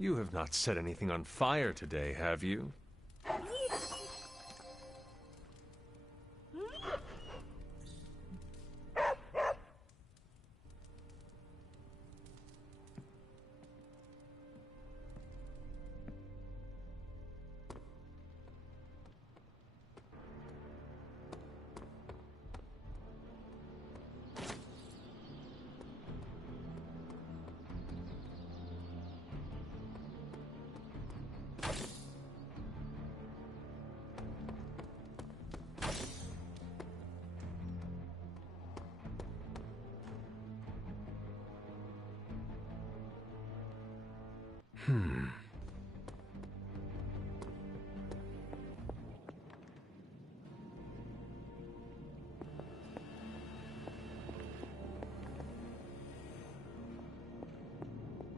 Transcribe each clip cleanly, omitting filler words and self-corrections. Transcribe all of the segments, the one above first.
You have not set anything on fire today, have you?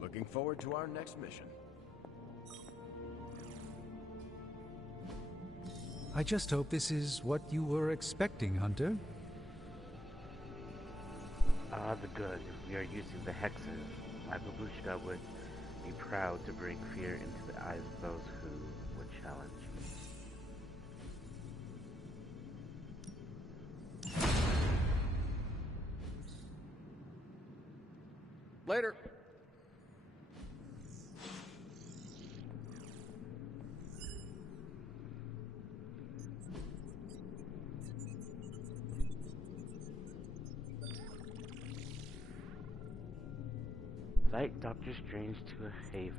Looking forward to our next mission. I just hope this is what you were expecting, Hunter. The good. We are using the hexes. My babushka would be proud to bring fear into the eyes of those who would challenge me. Later. Like Doctor Strange to a haven.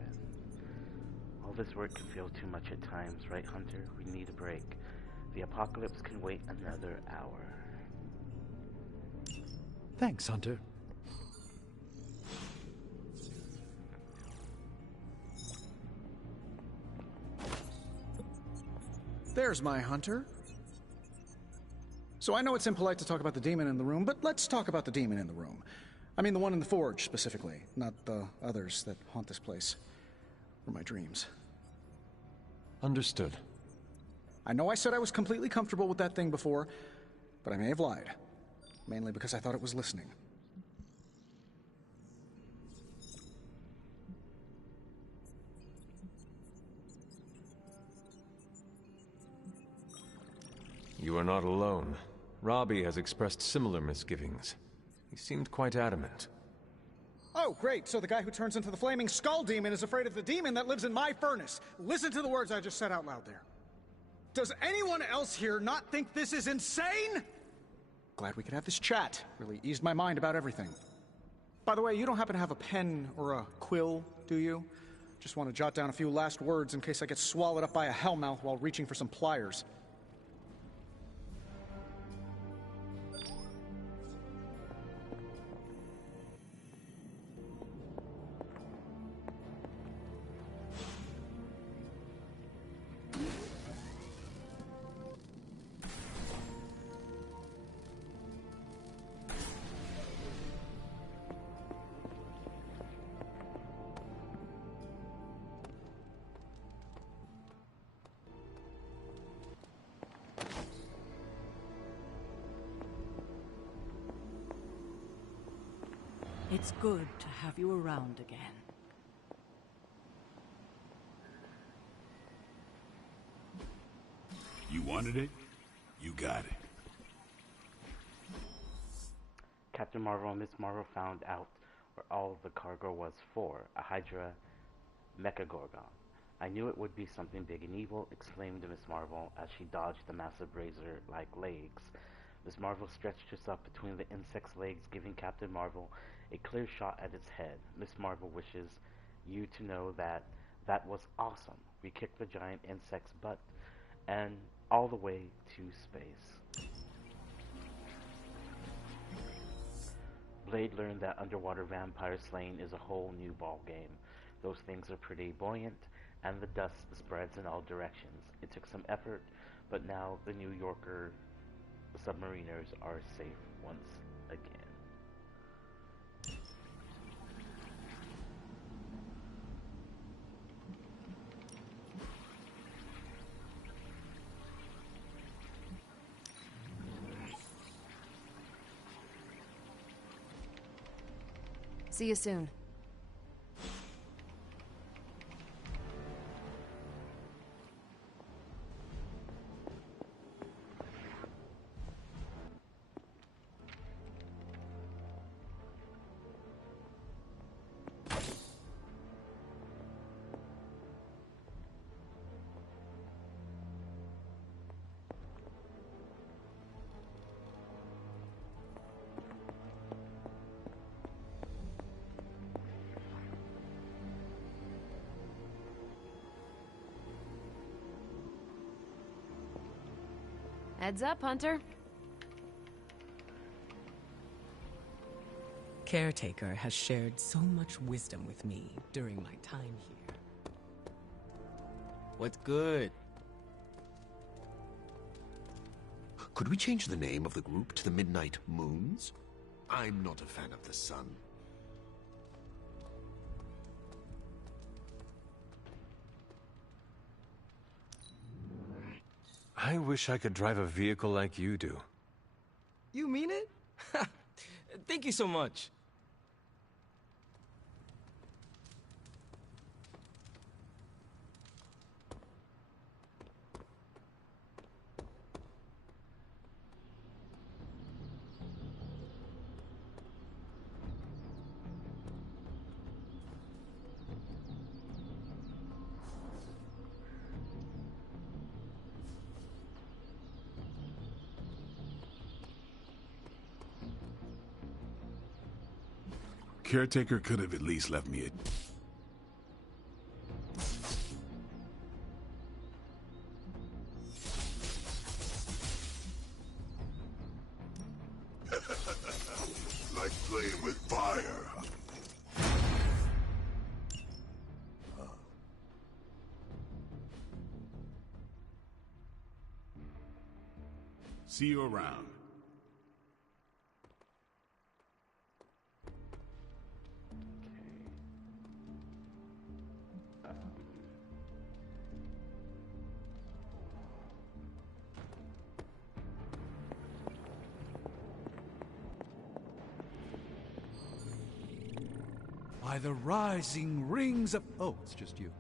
All this work can feel too much at times, right, Hunter? We need a break. The apocalypse can wait another hour. Thanks, Hunter. There's my Hunter. So I know it's impolite to talk about the demon in the room, but let's talk about the demon in the room. I mean the one in the forge, specifically, not the others that haunt this place. Or my dreams. Understood. I know I said I was completely comfortable with that thing before, but I may have lied. Mainly because I thought it was listening. You are not alone. Robbie has expressed similar misgivings. He seemed quite adamant. Oh, great. So the guy who turns into the flaming skull demon is afraid of the demon that lives in my furnace. Listen to the words I just said out loud there. Does anyone else here not think this is insane? Glad we could have this chat. Really eased my mind about everything. By the way, you don't happen to have a pen or a quill, do you? Just want to jot down a few last words in case I get swallowed up by a hellmouth while reaching for some pliers. It's good to have you around again. You wanted it? You got it. Captain Marvel and Miss Marvel found out where all the cargo was for, a Hydra Mechagorgon. I knew it would be something big and evil, exclaimed Miss Marvel as she dodged the massive razor-like legs. Miss Marvel stretched herself between the insect's legs, giving Captain Marvel a clear shot at its head. Miss Marvel wishes you to know that that was awesome. We kicked the giant insect's butt and all the way to space. Blade learned that underwater vampire slaying is a whole new ball game. Those things are pretty buoyant, and the dust spreads in all directions. It took some effort, but now the New Yorker submariners are safe once again. See you soon. Heads up, Hunter. Caretaker has shared so much wisdom with me during my time here. What's good? Could we change the name of the group to the Midnight Moons? I'm not a fan of the sun. I wish I could drive a vehicle like you do. You mean it? Thank you so much. Caretaker could have at least left me like playing with fire. See you around. By the rising rings of... Oh, it's just you.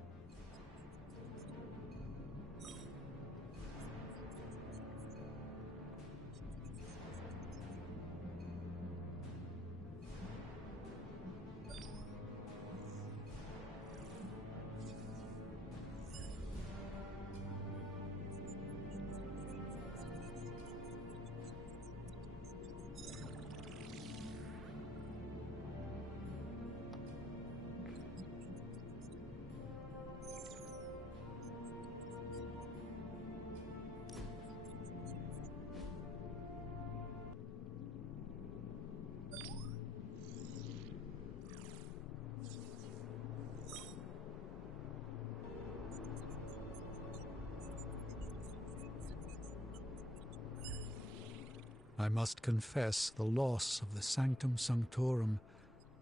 I must confess the loss of the Sanctum Sanctorum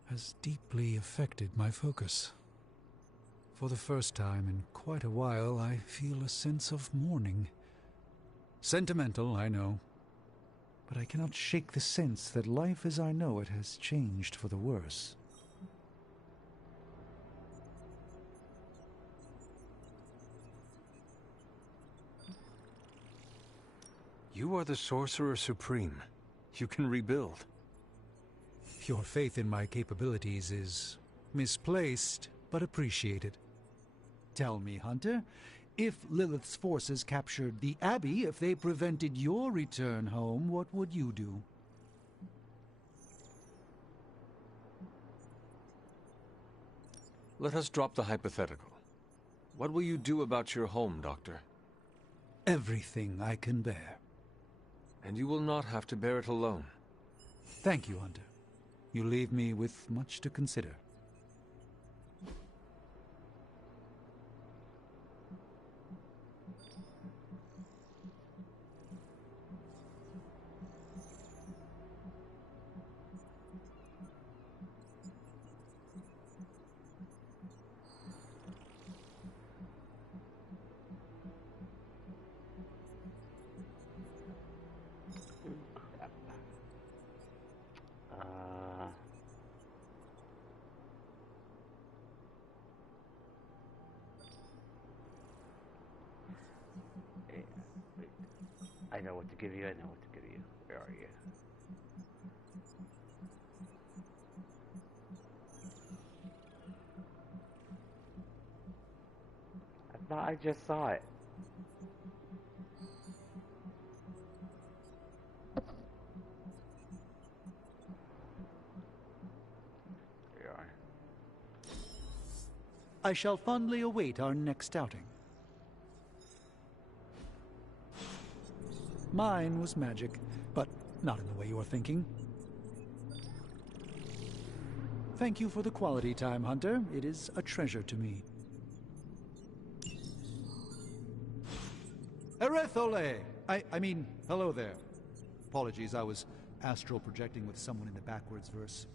has deeply affected my focus. For the first time in quite a while, I feel a sense of mourning. Sentimental, I know, but I cannot shake the sense that life as I know it has changed for the worse. You are the Sorcerer Supreme. You can rebuild. Your faith in my capabilities is misplaced, but appreciated. Tell me, Hunter, if Lilith's forces captured the Abbey, if they prevented your return home, what would you do? Let us drop the hypothetical. What will you do about your home, Doctor? Everything I can bear. And you will not have to bear it alone. Thank you, Hunter. You leave me with much to consider. I know what to give you, I know what to give you. Where are you? I thought I just saw it. There you are. I shall fondly await our next outing. Mine was magic, but not in the way you're thinking. Thank you for the quality time, Hunter. It is a treasure to me. Erethole! I mean, hello there. Apologies, I was astral projecting with someone in the backwards verse.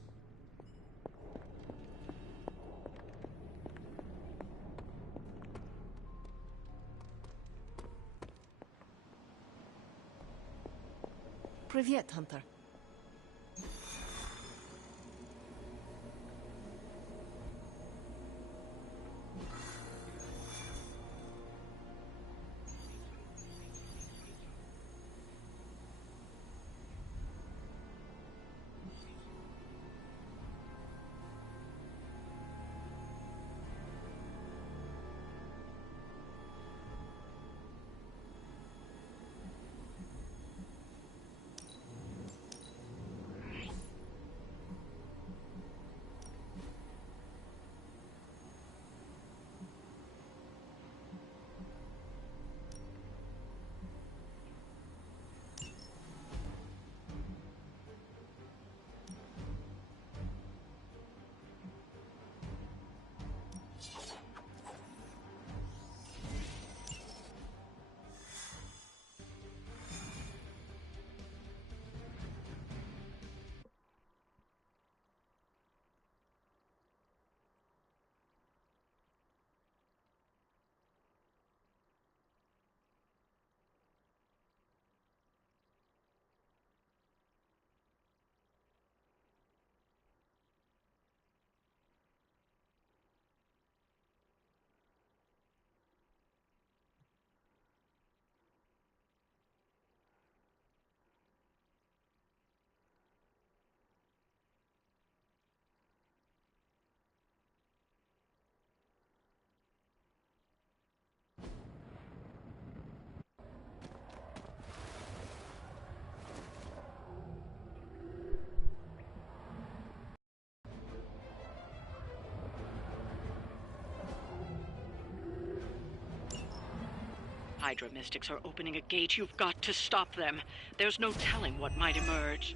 Привет, Hunter. Hydra mystics are opening a gate. You've got to stop them. There's no telling what might emerge.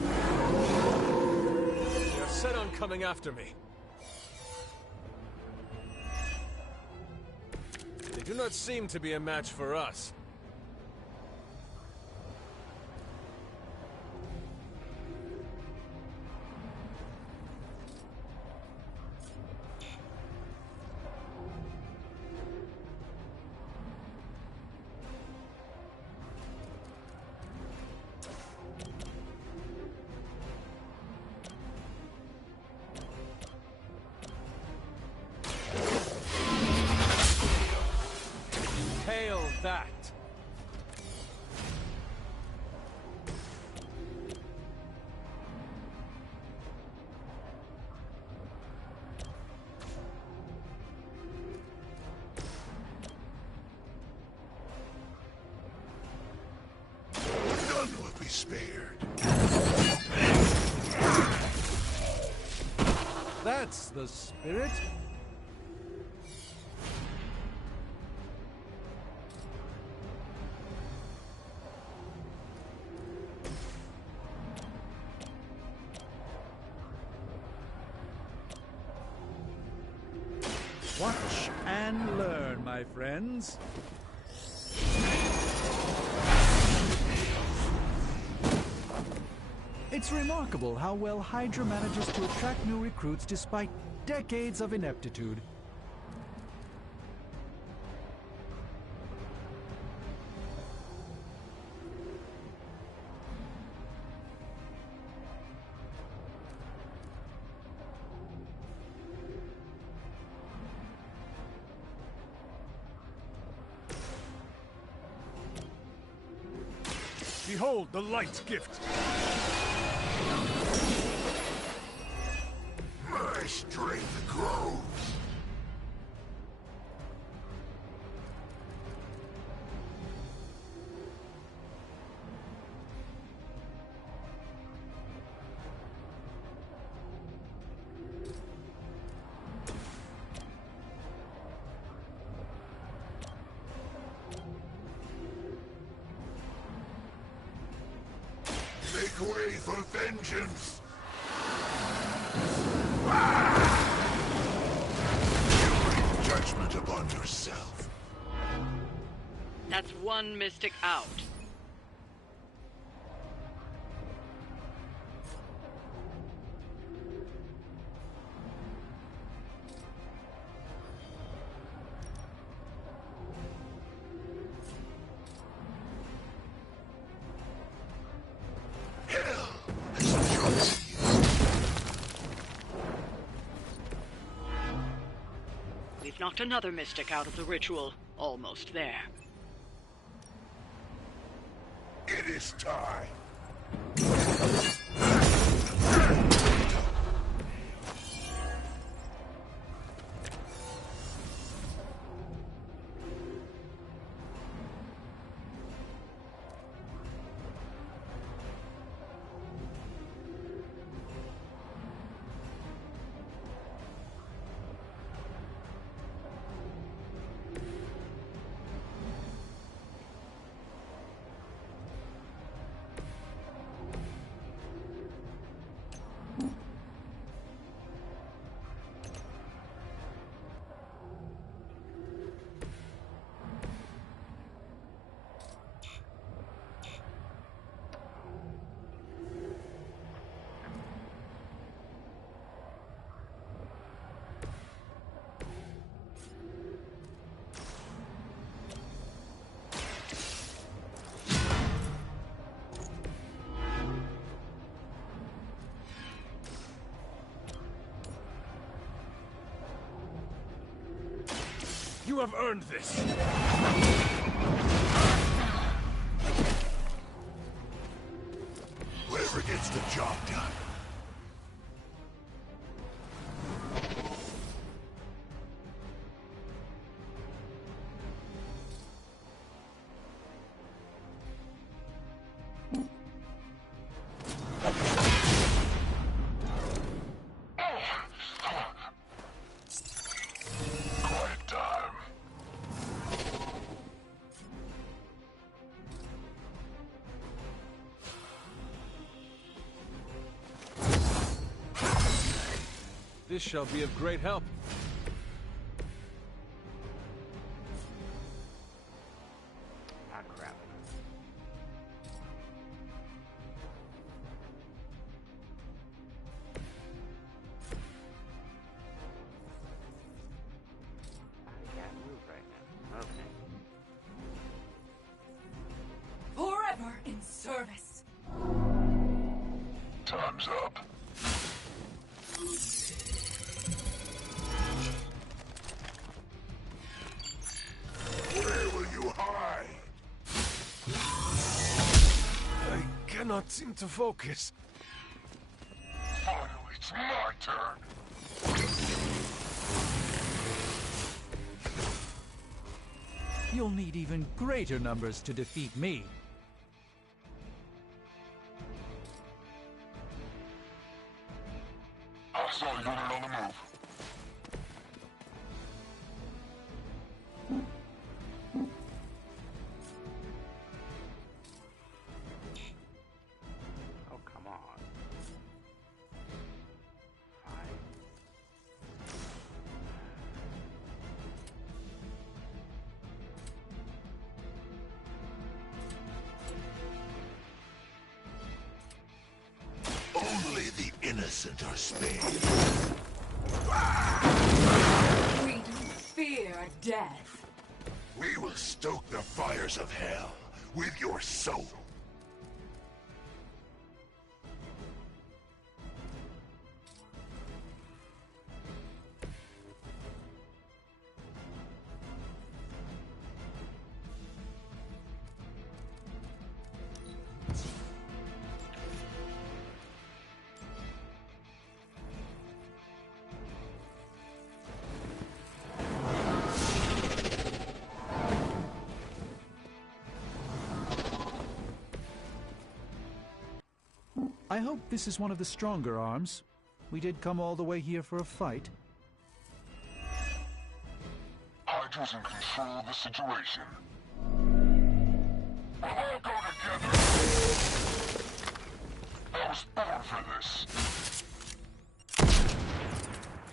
They're set on coming after me. They do not seem to be a match for us. Hail that! None will be spared. That's the spirit. Watch and learn, my friends. It's remarkable how well Hydra manages to attract new recruits despite decades of ineptitude. Behold the light gift. My strength grows. make way for vengeance! You bring judgment upon yourself. That's one mystic out. We've knocked another mystic out of the ritual. Almost there. It is time. You have earned this. Whatever gets the job done. This shall be of great help. Ah, crap. I can't move right now. Okay. Forever in service. Time's up. Where will you hide? I cannot seem to focus. Finally, it's my turn. You'll need even greater numbers to defeat me. I saw a unit on the move. Oh, come on. Fine. Only the innocent are spared. We don't fear death. We will stoke the fires of hell with your soul. I hope this is one of the stronger arms. We did come all the way here for a fight. Hydra's in control of the situation. We'll all go together.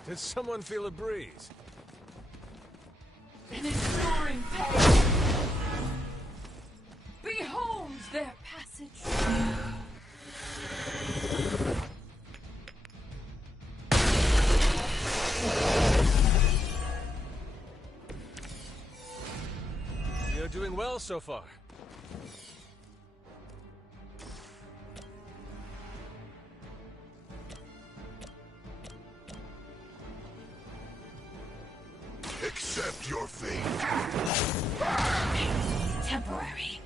Did someone feel a breeze? An enduring pain. Behold their passage. You're doing well so far. Accept your fate. Temporary.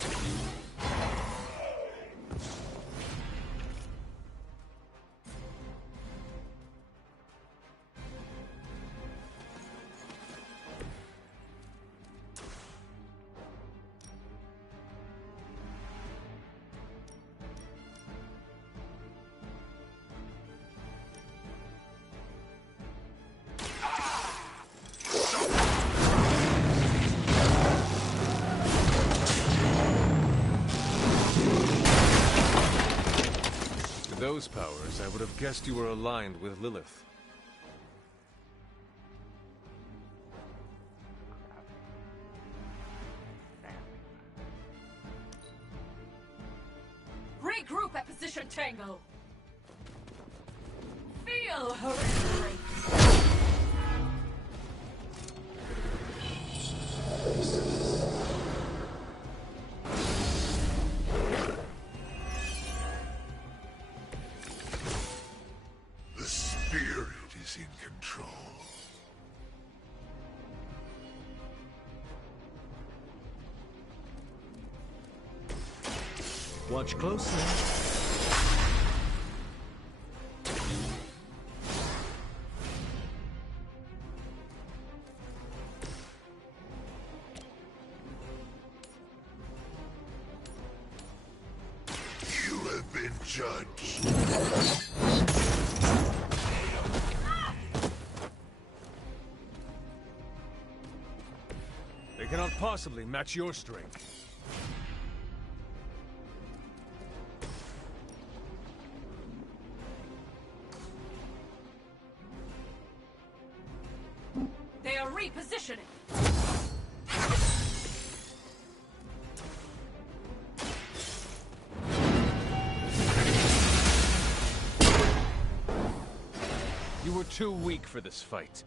With those powers, I would have guessed you were aligned with Lilith. Regroup at position Tango. Feel her embrace. The spirit is in control. Watch closely. You have been judged. They cannot possibly match your strength. They are repositioning. You were too weak for this fight.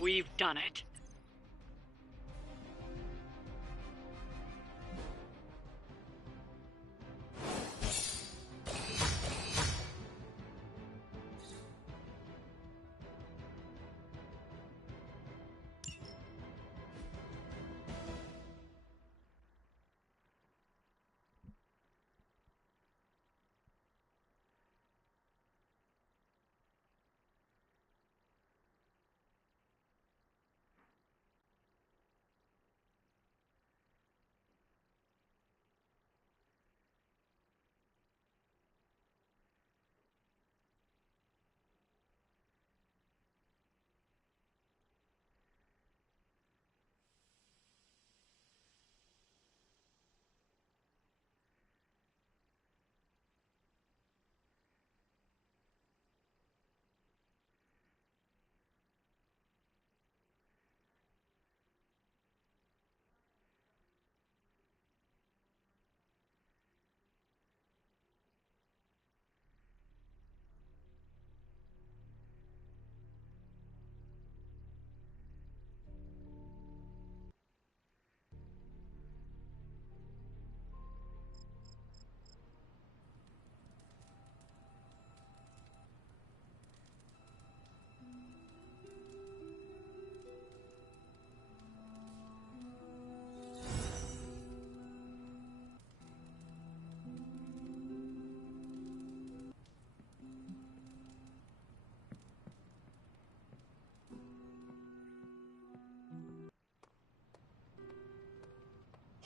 We've done it.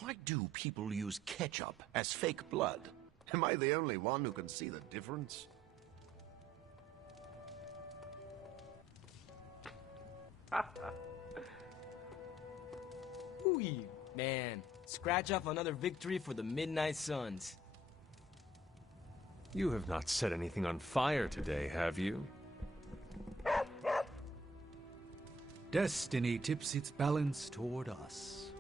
Why do people use ketchup as fake blood? Am I the only one who can see the difference? Ooh, man. Scratch off another victory for the Midnight Suns. You have not set anything on fire today, have you? Destiny tips its balance toward us.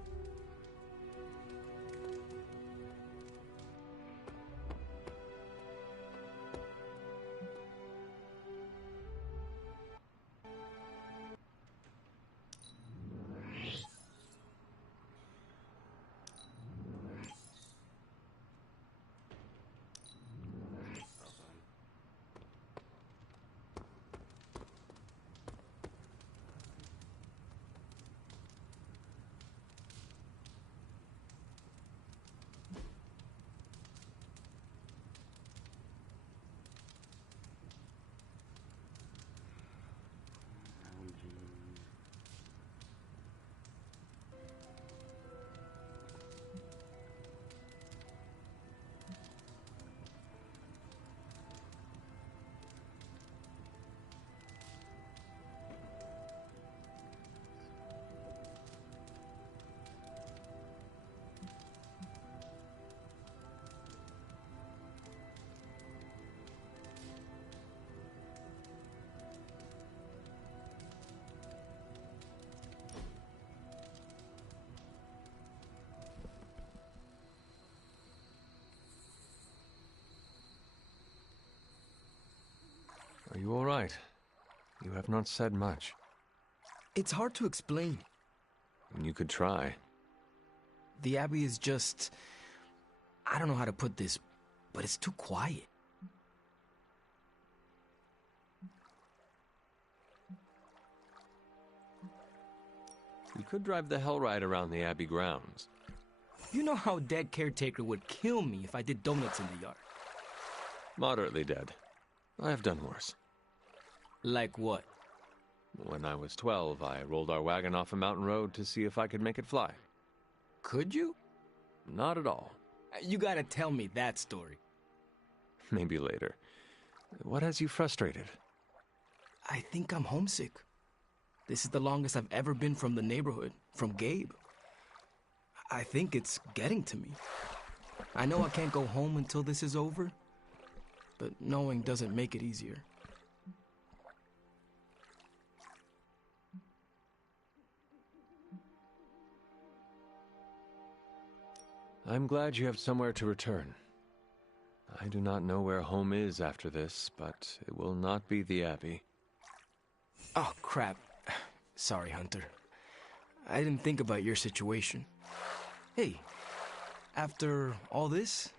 Are you all right? You have not said much. It's hard to explain. You could try. The Abbey is just... I don't know how to put this, but it's too quiet. You could drive the Hellride around the Abbey grounds. You know how dead caretaker would kill me if I did donuts in the yard. Moderately dead. I have done worse. Like what? When I was 12, I rolled our wagon off a mountain road to see if I could make it fly. Could you? Not at all. You gotta tell me that story. Maybe later. What has you frustrated? I think I'm homesick. This is the longest I've ever been from the neighborhood, from Gabe. I think it's getting to me. I know I can't go home until this is over, but knowing doesn't make it easier. I'm glad you have somewhere to return. I do not know where home is after this, but it will not be the Abbey. Oh, crap. Sorry, Hunter. I didn't think about your situation. Hey, after all this,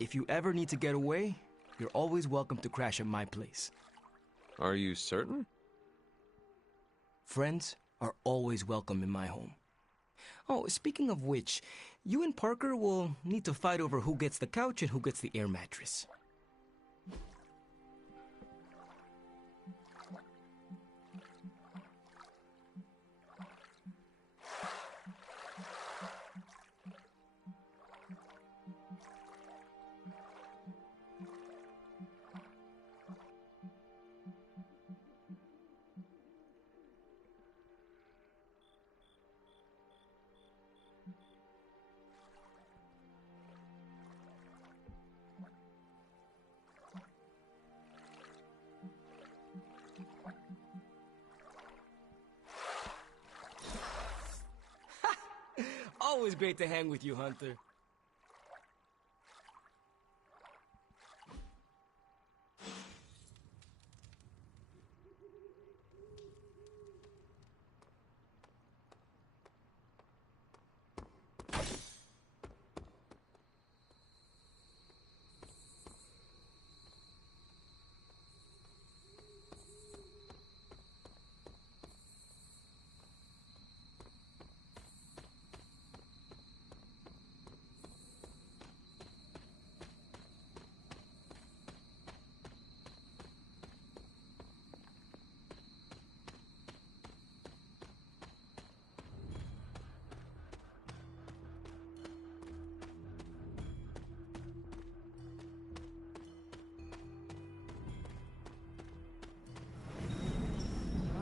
if you ever need to get away, you're always welcome to crash at my place. Are you certain? Friends are always welcome in my home. Oh, speaking of which, you and Parker will need to fight over who gets the couch and who gets the air mattress. Always great to hang with you, Hunter.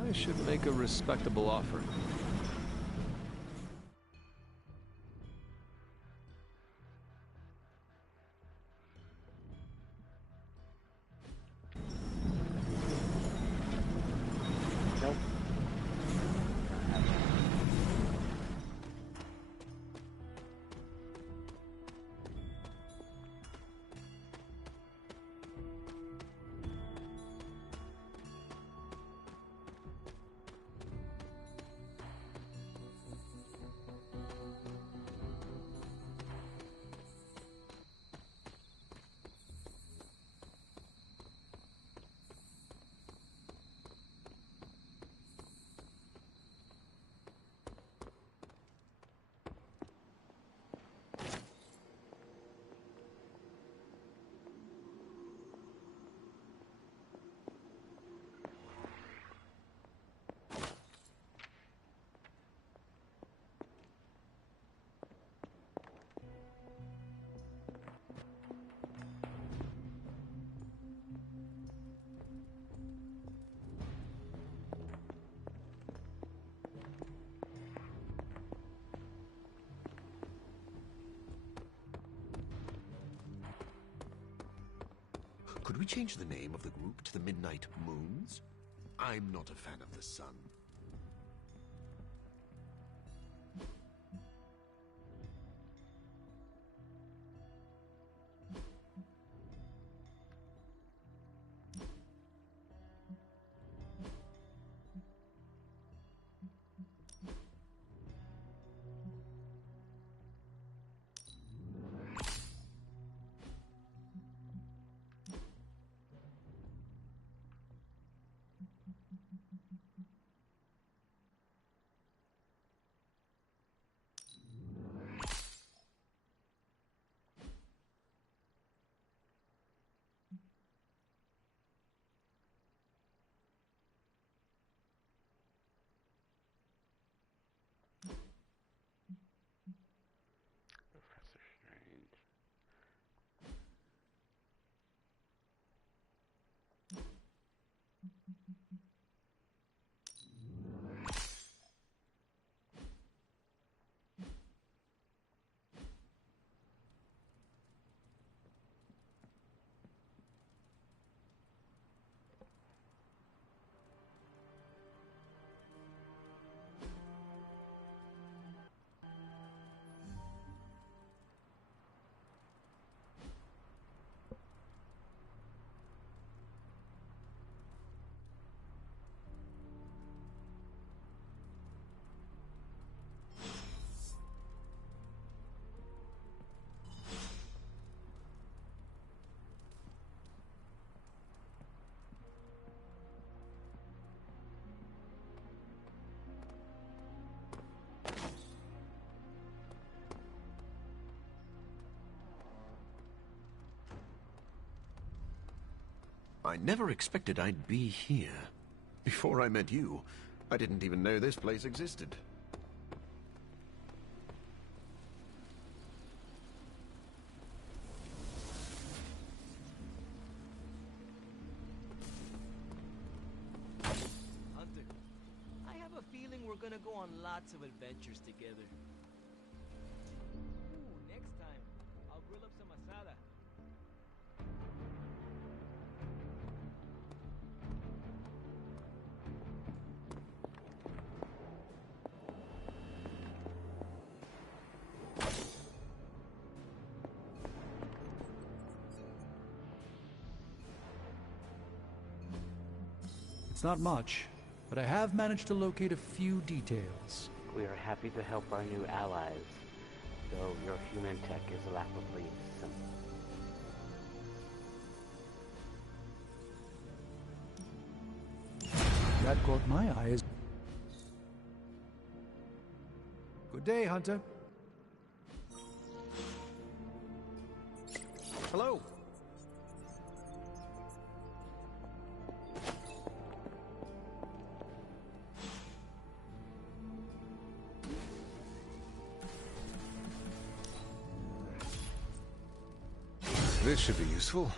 I should make a respectable offer. we change the name of the group to the Midnight Moons? I'm not a fan of the sun. Professor Strange. I never expected I'd be here. Before I met you, I didn't even know this place existed. Hunter, I have a feeling we're gonna go on lots of adventures together. Ooh, next time, I'll grill up some asada. It's not much, but I have managed to locate a few details. We are happy to help our new allies, though your human tech is laughably simple. That caught my eye. Good day, Hunter. Hello. This should be useful.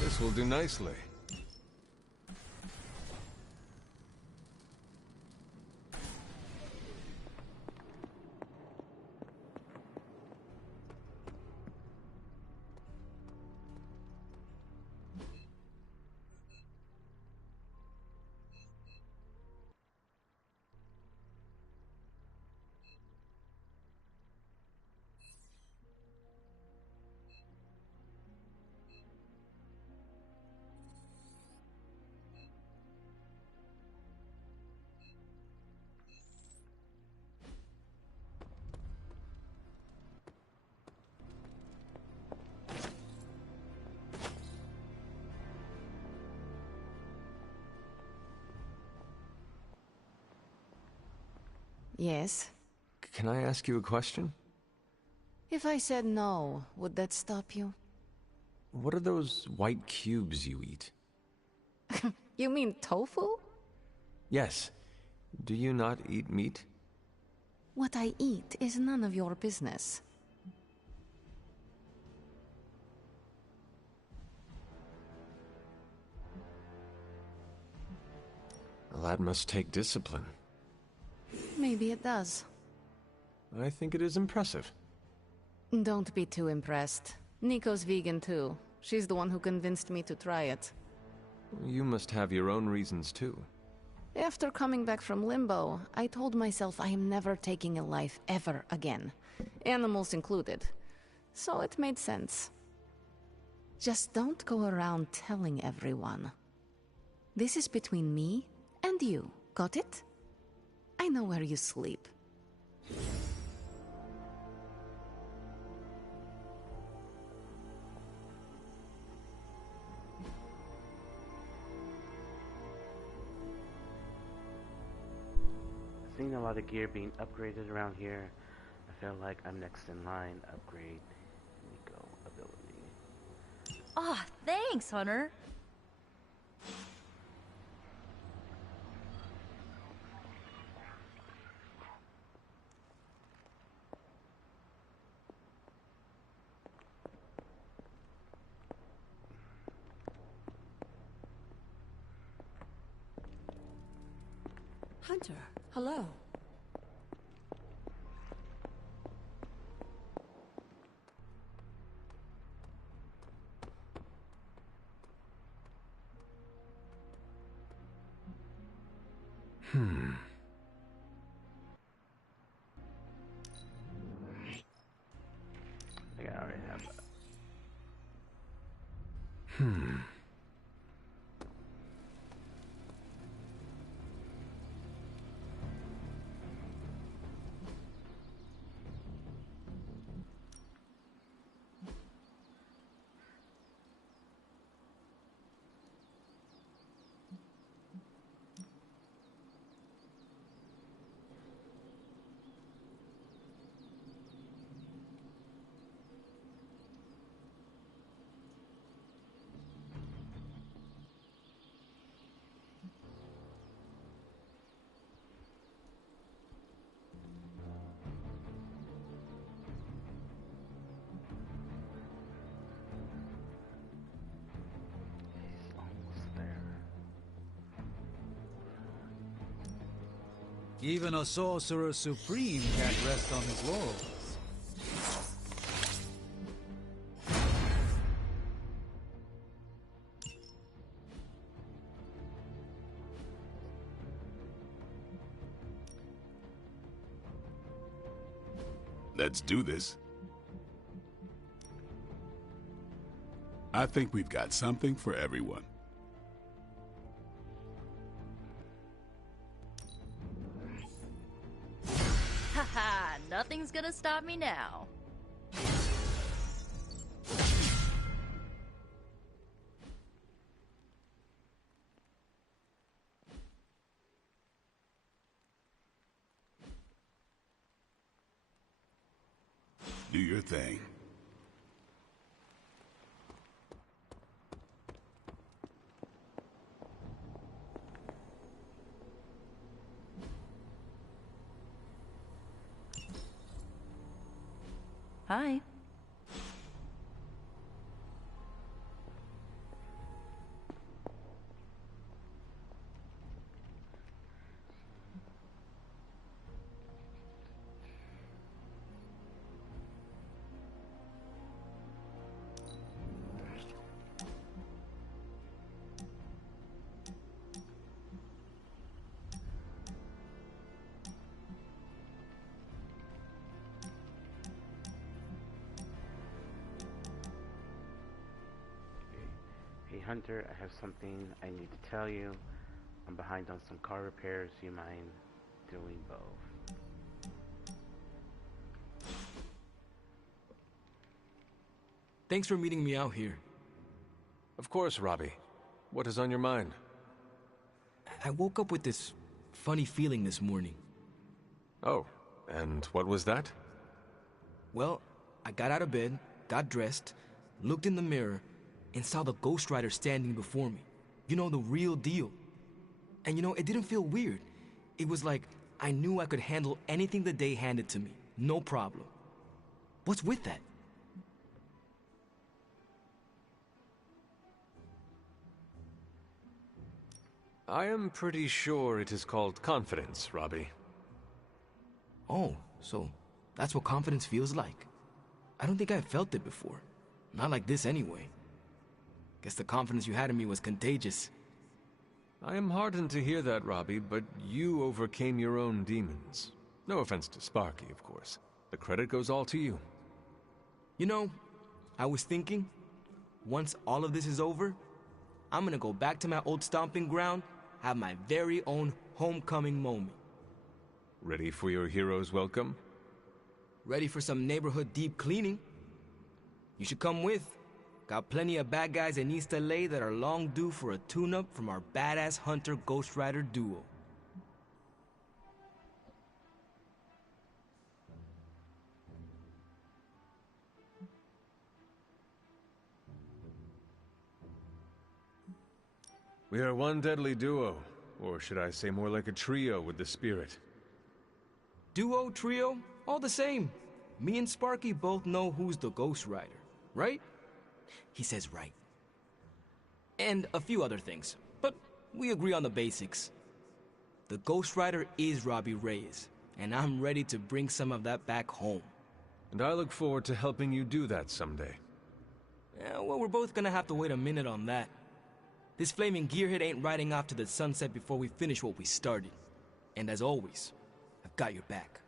This will do nicely. Yes? Can I ask you a question? If I said no, would that stop you? What are those white cubes you eat? You mean tofu? Yes. Do you not eat meat? What I eat is none of your business. Well, that must take discipline. Maybe it does. I think it is impressive. Don't be too impressed. Nico's vegan too. She's the one who convinced me to try it. You must have your own reasons too. After coming back from limbo, I told myself I am never taking a life ever again. Animals included. So it made sense. Just don't go around telling everyone. This is between me and you, got it? I know where you sleep. Seeing a lot of gear being upgraded around here, I feel like I'm next in line. Upgrade Nico ability. Ah, thanks, Hunter. Hunter, hello. I think I already have that. Even a sorcerer supreme can't rest on his laurels. Let's do this. I think we've got something for everyone. Haha, nothing's gonna stop me now. Do your thing. Hi. Hey Hunter, I have something I need to tell you. I'm behind on some car repairs. Do you mind doing both? Thanks for meeting me out here. Of course, Robbie. What is on your mind? I woke up with this funny feeling this morning. Oh, and what was that? Well, I got out of bed, got dressed, looked in the mirror, and saw the Ghost Rider standing before me. You know, the real deal. And you know, it didn't feel weird. It was like I knew I could handle anything the day handed to me. No problem. What's with that? I am pretty sure it is called confidence, Robbie. Oh, so that's what confidence feels like. I don't think I've felt it before. Not like this anyway. Guess the confidence you had in me was contagious. I am heartened to hear that, Robbie, but you overcame your own demons. No offense to Sparky, of course. The credit goes all to you. You know, I was thinking, once all of this is over, I'm gonna go back to my old stomping ground, have my very own homecoming moment. Ready for your hero's welcome? Ready for some neighborhood deep cleaning. You should come with. Got plenty of bad guys in East LA that are long due for a tune-up from our badass hunter Ghost Rider duo. We are one deadly duo, or should I say more like a trio with the spirit. Duo, trio, all the same. Me and Sparky both know who's the Ghost Rider, right? He says right. And a few other things, but we agree on the basics. The Ghost Rider is Robbie Reyes, and I'm ready to bring some of that back home. And I look forward to helping you do that someday. Yeah, well, we're both gonna have to wait a minute on that. This flaming gearhead ain't riding off to the sunset before we finish what we started. And as always, I've got your back.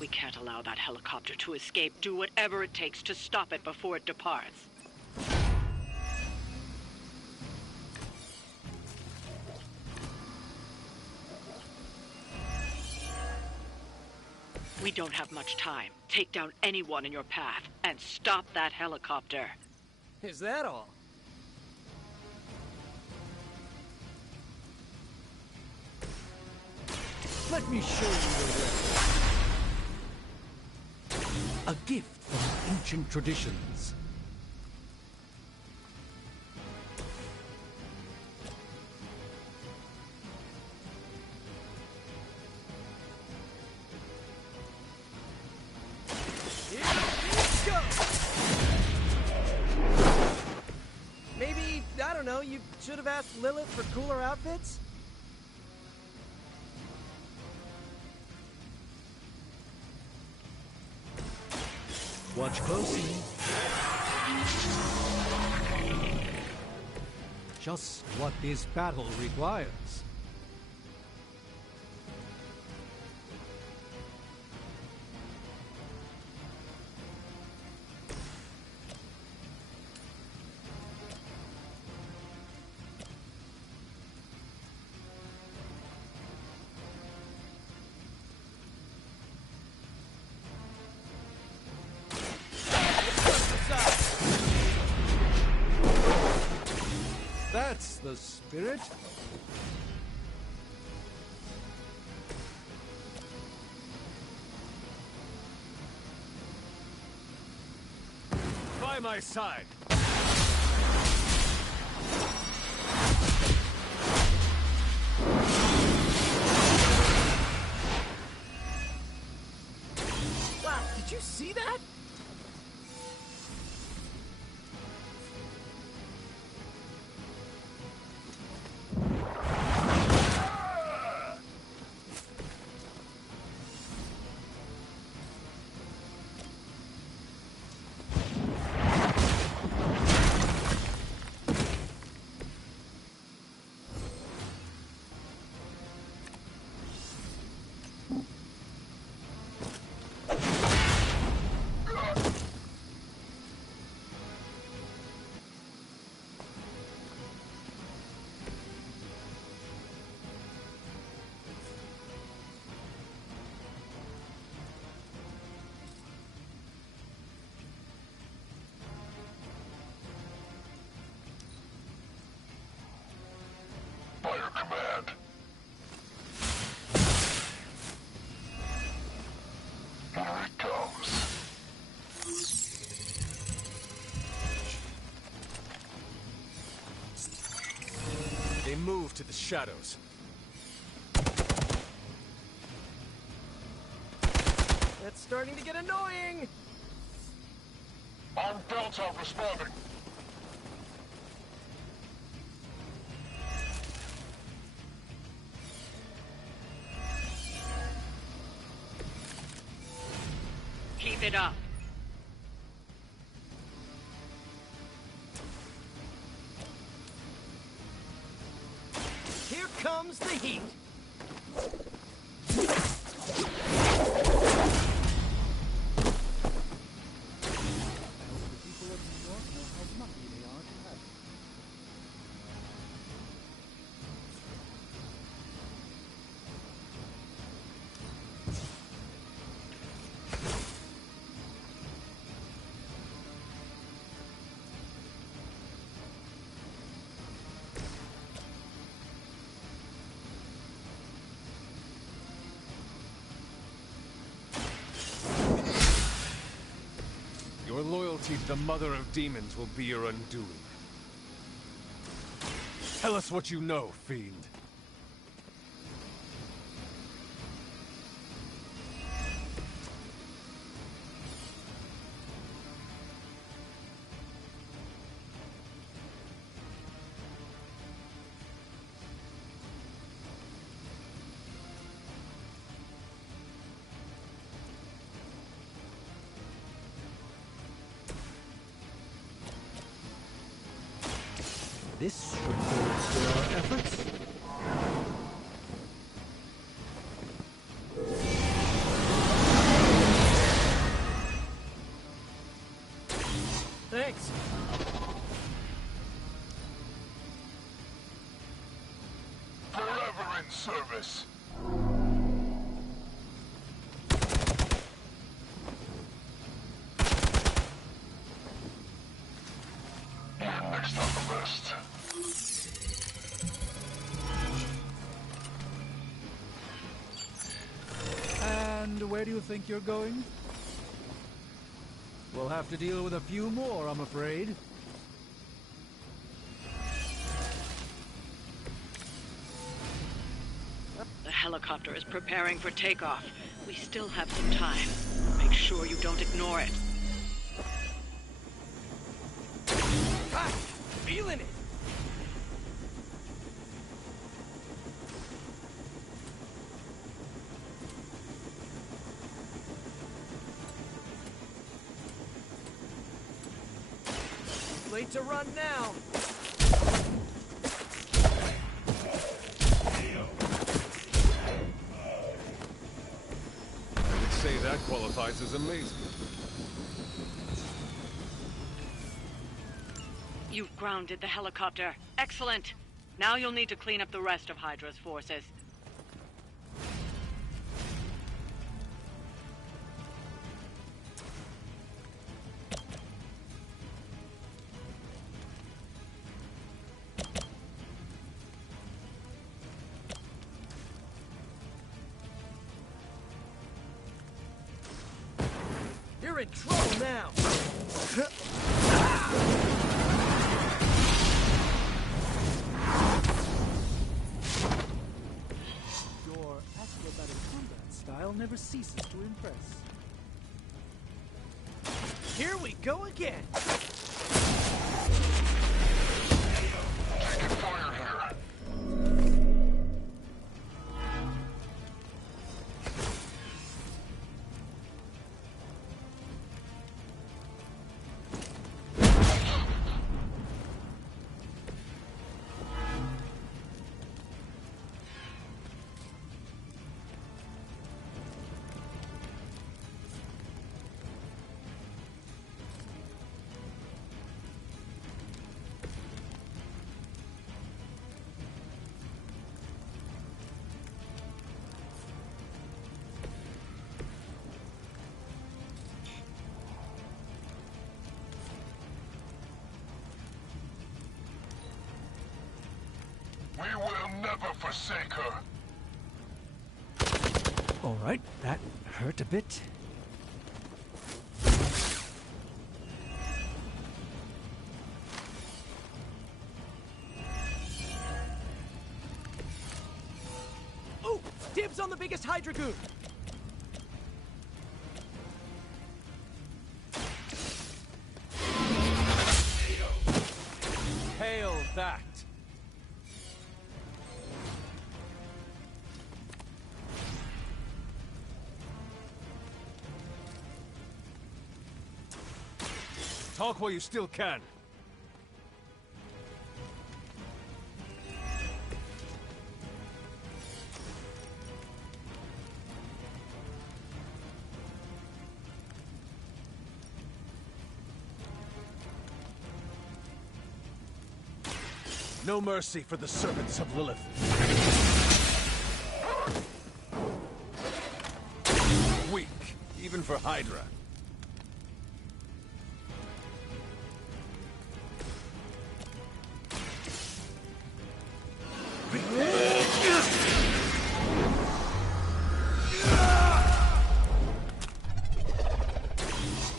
We can't allow that helicopter to escape. Do whatever it takes to stop it before it departs. We don't have much time. Take down anyone in your path and stop that helicopter. Is that all? Let me show you the way. A gift from ancient traditions. should have asked Lilith for cooler outfits? Watch closely. Just what this battle requires. That's the spirit. By my side. Wow, did you see that? By your command. Here it comes. They move to the shadows. That's starting to get annoying! On Delta responding. Keep it up. Here comes the heat! Your loyalty to the Mother of Demons will be your undoing. Tell us what you know, Fiend. This records your efforts. Thanks. Forever in service. You're next on the list. And where do you think you're going? We'll have to deal with a few more, I'm afraid. The helicopter is preparing for takeoff. We still have some time. Make sure you don't ignore it. Ah, feeling it! wait to run now. I would say that qualifies as amazing. You've grounded the helicopter. Excellent. Now you'll need to clean up the rest of Hydra's forces. You're in trouble now. Your acrobatic combat style never ceases to impress. Here we go again. Taking fire here. We will never forsake her. All right, that hurt a bit. Ooh, dibs on the biggest Hydra goon. Hail that! Talk while you still can. No mercy for the servants of Lilith. Weak, even for Hydra.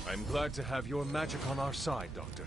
I'm glad to have your magic on our side, Doctor.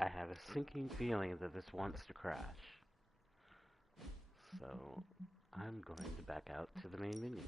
I have a sinking feeling that this wants to crash. So, I'm going to back out to the main menu.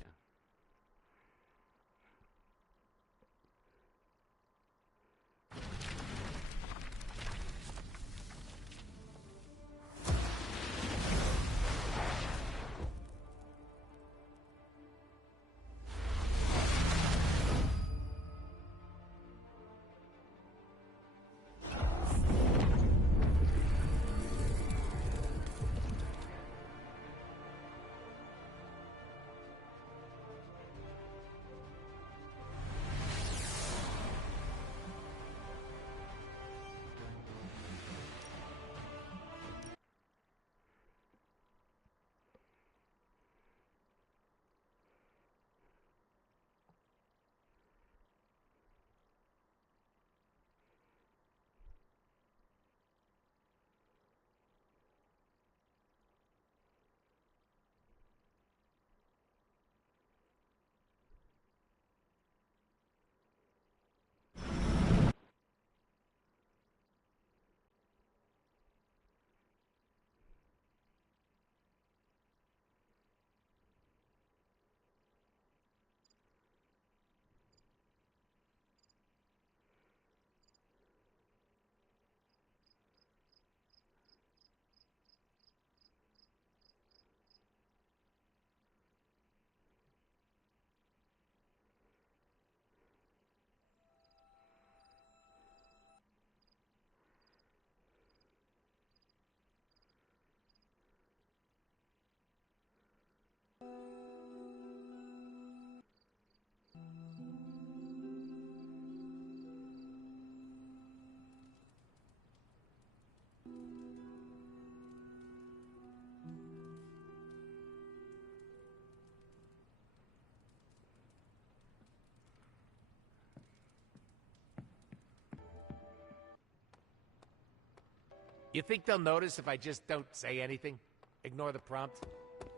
You think they'll notice if I just don't say anything? Ignore the prompt?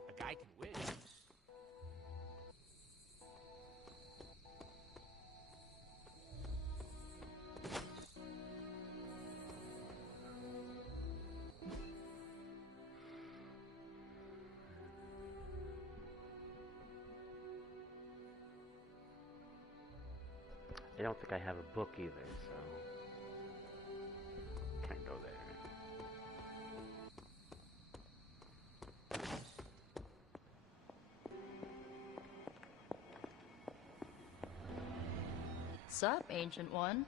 A guy can win. I don't think I have a book either, so can't go there. Sup, Ancient One?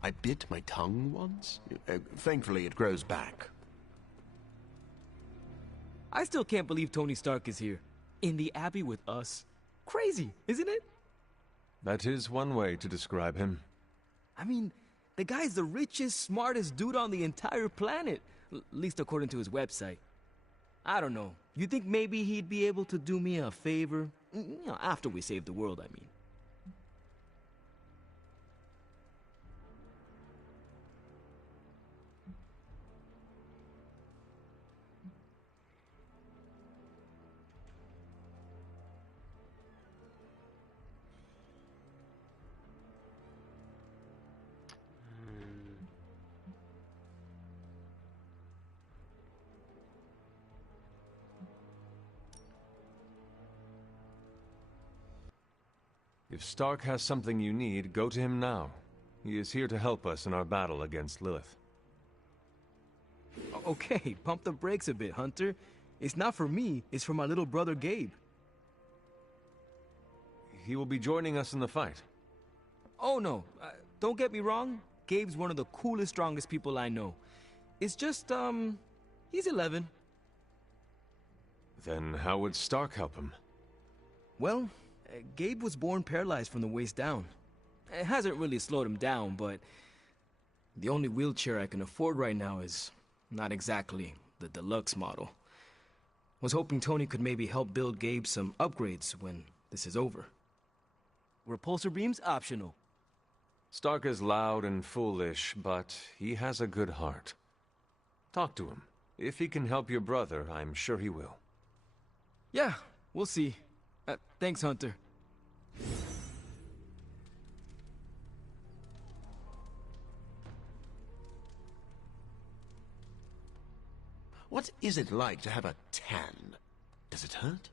I bit my tongue once. Thankfully, it grows back. I still can't believe Tony Stark is here. In the Abbey with us. Crazy, isn't it? That is one way to describe him. I mean, the guy's the richest, smartest dude on the entire planet. At least according to his website. I don't know. You think maybe he'd be able to do me a favor? You know, after we save the world, I mean. If Stark has something you need, go to him now. He is here to help us in our battle against Lilith. Okay, pump the brakes a bit, Hunter. It's not for me, it's for my little brother Gabe. He will be joining us in the fight. Oh no, don't get me wrong. Gabe's one of the coolest, strongest people I know. It's just, he's 11. Then how would Stark help him? Well, Gabe was born paralyzed from the waist down. It hasn't really slowed him down, but the only wheelchair I can afford right now is not exactly the deluxe model. Was hoping Tony could maybe help build Gabe some upgrades when this is over. Repulsor beam's optional. Stark is loud and foolish, but he has a good heart. Talk to him. If he can help your brother, I'm sure he will. Yeah, we'll see. Thanks, Hunter. What is it like to have a tan? Does it hurt?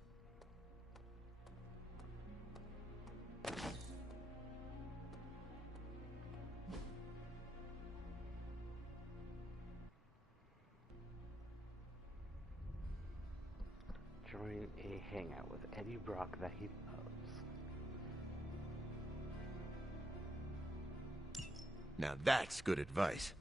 Join a hangout with Eddie Brock that he loves. Now that's good advice.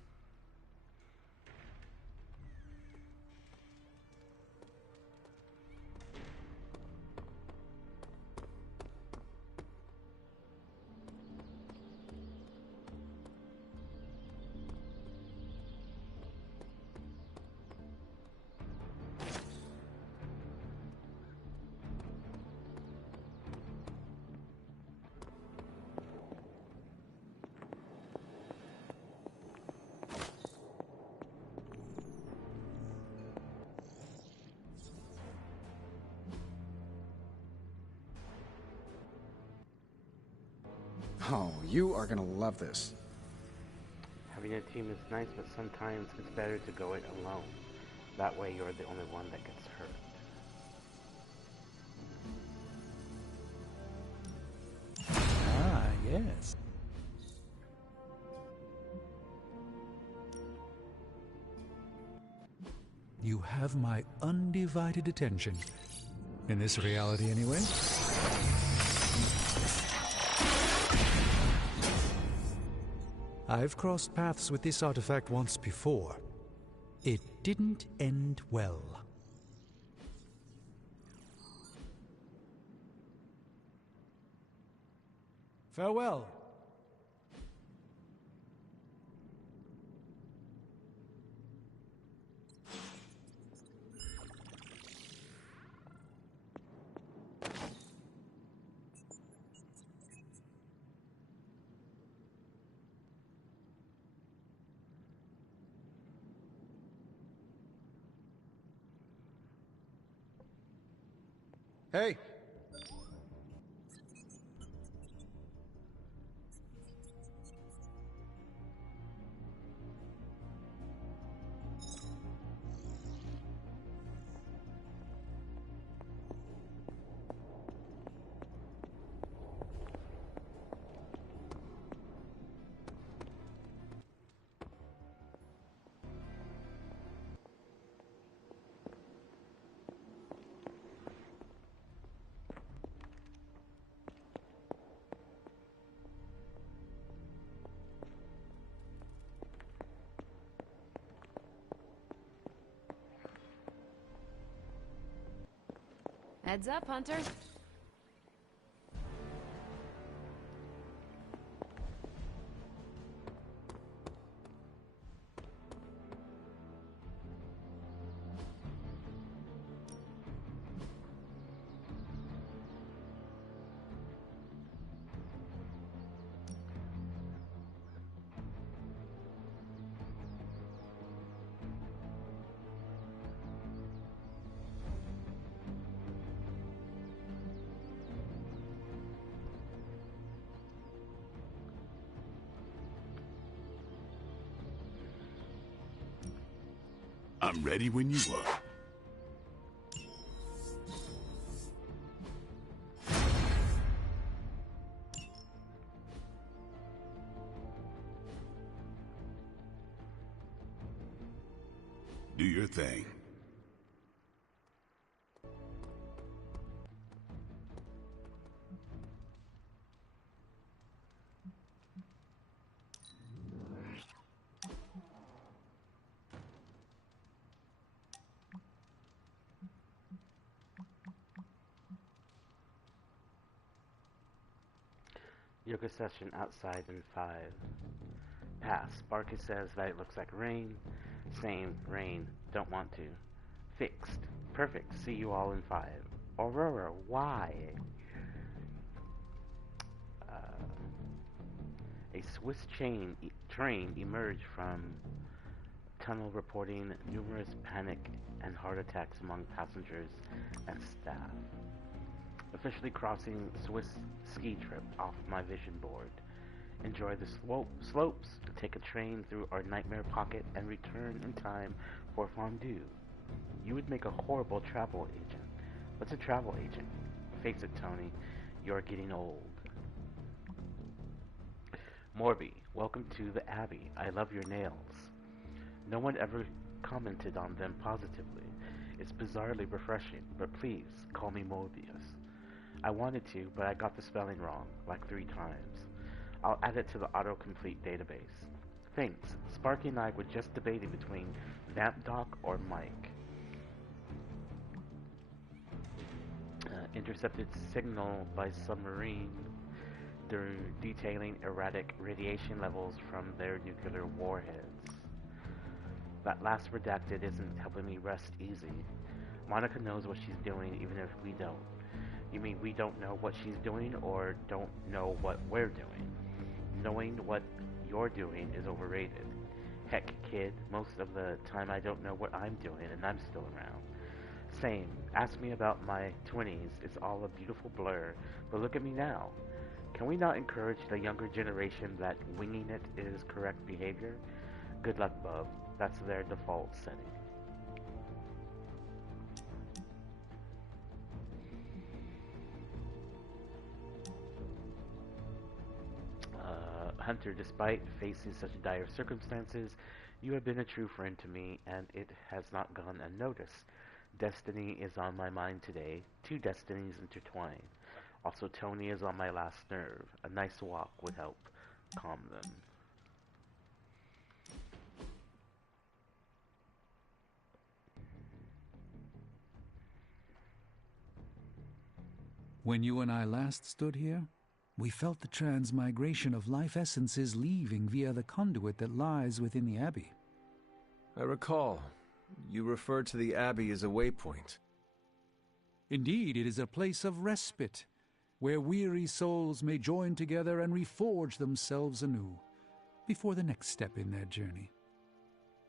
Oh, you are gonna love this. Having a team is nice, but sometimes it's better to go it alone. That way you're the only one that gets hurt. Ah, yes. You have my undivided attention. In this reality, anyway. I've crossed paths with this artifact once before. It didn't end well. Farewell. Hey! Heads up, Hunter. I'm ready when you are. Do your thing. Yoga session outside in 5. Pass. Sparky says that it looks like rain. Same. Rain. Don't want to. Fixed. Perfect. See you all in 5. Aurora, why? A Swiss train emerged from tunnel reporting numerous panic and heart attacks among passengers and staff. Officially crossing Swiss ski trip off my vision board. Enjoy the slopes, take a train through our nightmare pocket, and return in time for fondue. You would make a horrible travel agent. What's a travel agent? Face it, Tony, you're getting old. Morby, welcome to the Abbey. I love your nails. No one ever commented on them positively. It's bizarrely refreshing, but please, call me Morbius. I wanted to, but I got the spelling wrong, like 3 times. I'll add it to the autocomplete database. Thanks. Sparky and I were just debating between Vamp Doc or Mike. Intercepted signal by submarine. They're detailing erratic radiation levels from their nuclear warheads. That last redacted isn't helping me rest easy. Monica knows what she's doing even if we don't. You mean we don't know what she's doing or don't know what we're doing? Knowing what you're doing is overrated. Heck, kid, most of the time I don't know what I'm doing and I'm still around. Same. Ask me about my 20s. It's all a beautiful blur. But look at me now. Can we not encourage the younger generation that winging it is correct behavior? Good luck, bub. That's their default setting. Hunter, despite facing such dire circumstances, you have been a true friend to me, and it has not gone unnoticed. Destiny is on my mind today. 2 destinies intertwine. Also, Tony is on my last nerve. A nice walk would help calm them. When you and I last stood here, we felt the transmigration of life essences leaving via the conduit that lies within the Abbey. I recall. You referred to the Abbey as a waypoint. Indeed, it is a place of respite, where weary souls may join together and reforge themselves anew, before the next step in their journey.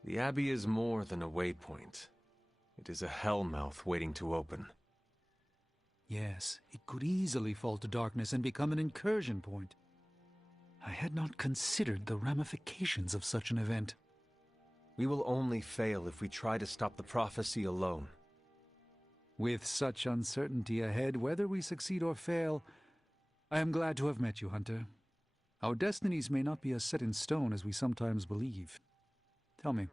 The Abbey is more than a waypoint. It is a hellmouth waiting to open. Yes, it could easily fall to darkness and become an incursion point. I had not considered the ramifications of such an event. We will only fail if we try to stop the prophecy alone. With such uncertainty ahead, whether we succeed or fail, I am glad to have met you, Hunter. Our destinies may not be as set in stone as we sometimes believe. Tell me,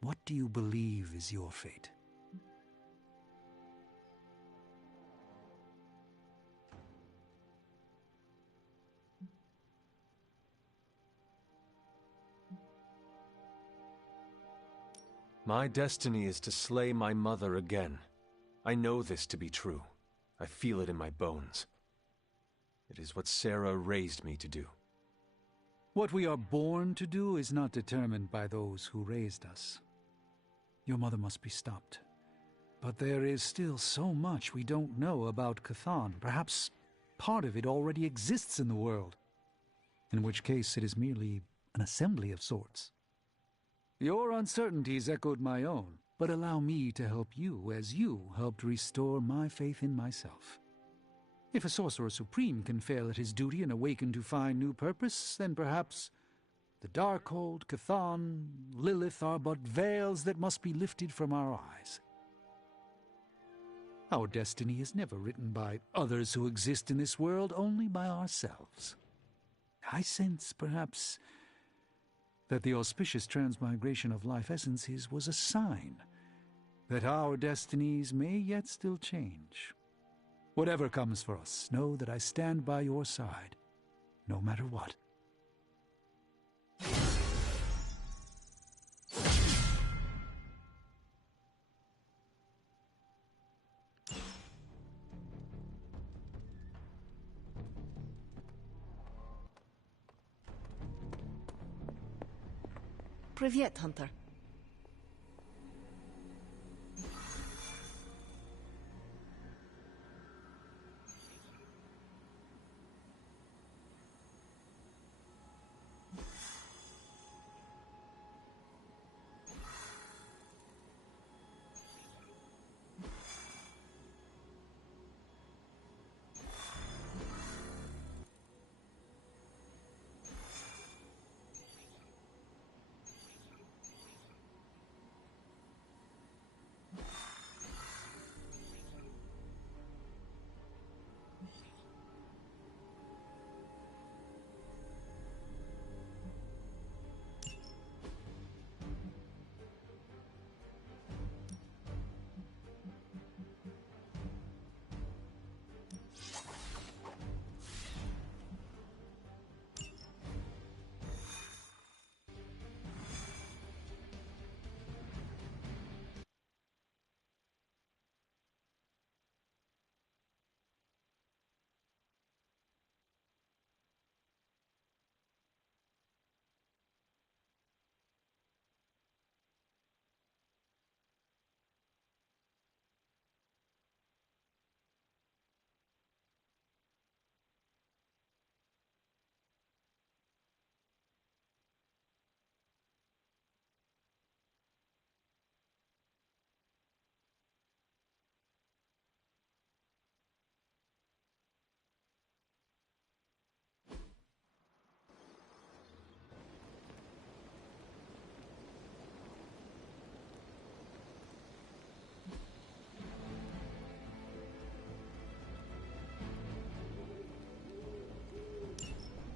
what do you believe is your fate? My destiny is to slay my mother again. I know this to be true. I feel it in my bones. It is what Sarah raised me to do. What we are born to do is not determined by those who raised us. Your mother must be stopped. But there is still so much we don't know about Chthon. Perhaps part of it already exists in the world. In which case it is merely an assembly of sorts. Your uncertainties echoed my own, but allow me to help you as you helped restore my faith in myself. If a Sorcerer Supreme can fail at his duty and awaken to find new purpose, then perhaps the Darkhold, Chthon, Lilith are but veils that must be lifted from our eyes. Our destiny is never written by others who exist in this world, only by ourselves. I sense, perhaps, that the auspicious transmigration of life essences was a sign that our destinies may yet still change. Whatever comes for us, know that I stand by your side, no matter what. Привет, Hunter.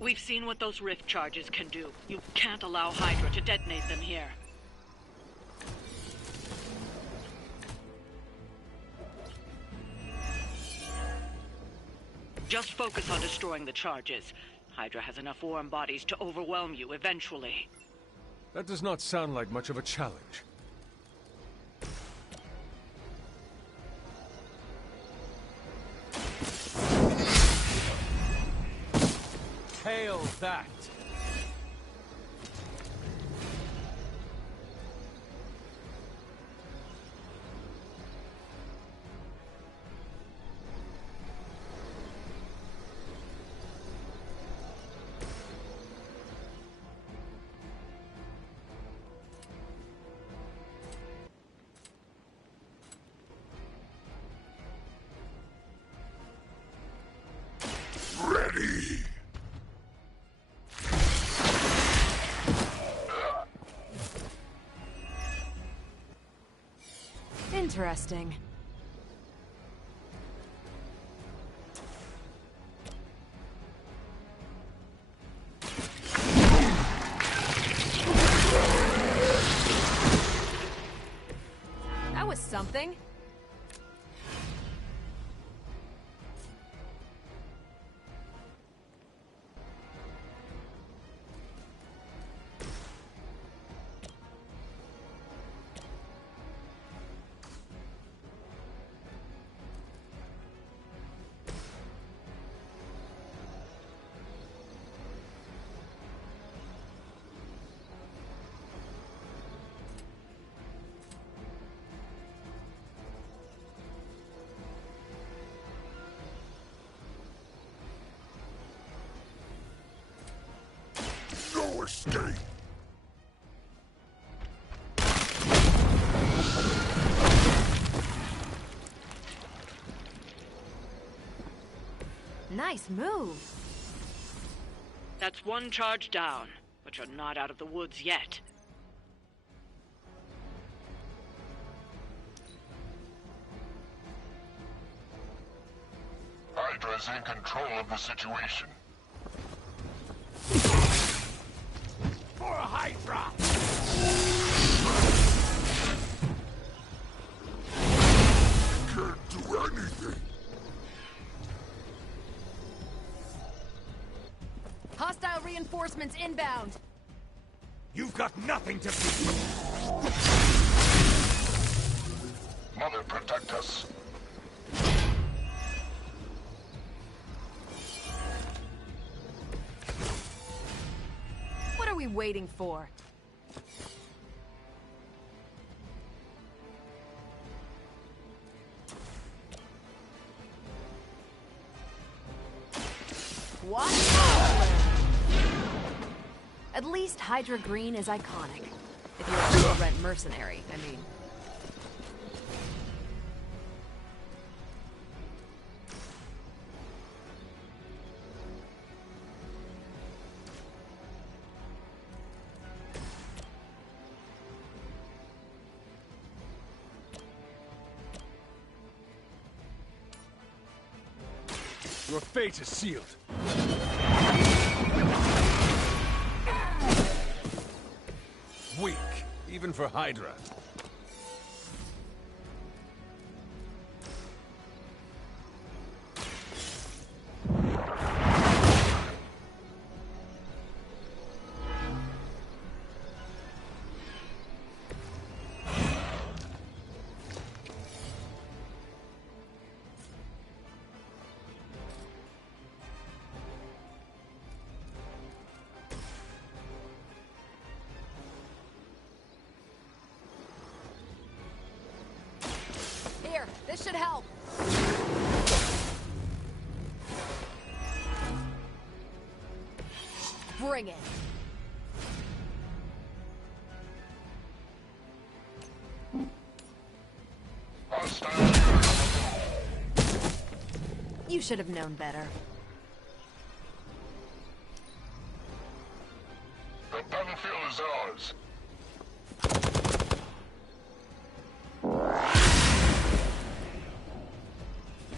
We've seen what those rift charges can do. You can't allow Hydra to detonate them here. Just focus on destroying the charges. Hydra has enough warm bodies to overwhelm you eventually. That does not sound like much of a challenge. Hail that! Ready! Interesting. That was something. No escape! Nice move. That's one charge down, but you're not out of the woods yet. Hydra's in control of the situation. For Hydra! Reinforcements inbound! You've got nothing to fear. Mother, protect us. What are we waiting for? What? At least Hydra Green is iconic. If you're a low-rent mercenary, I mean. Your fate is sealed. Weak, even for Hydra. Here, this should help. Bring it. You should have known better. The battlefield is ours.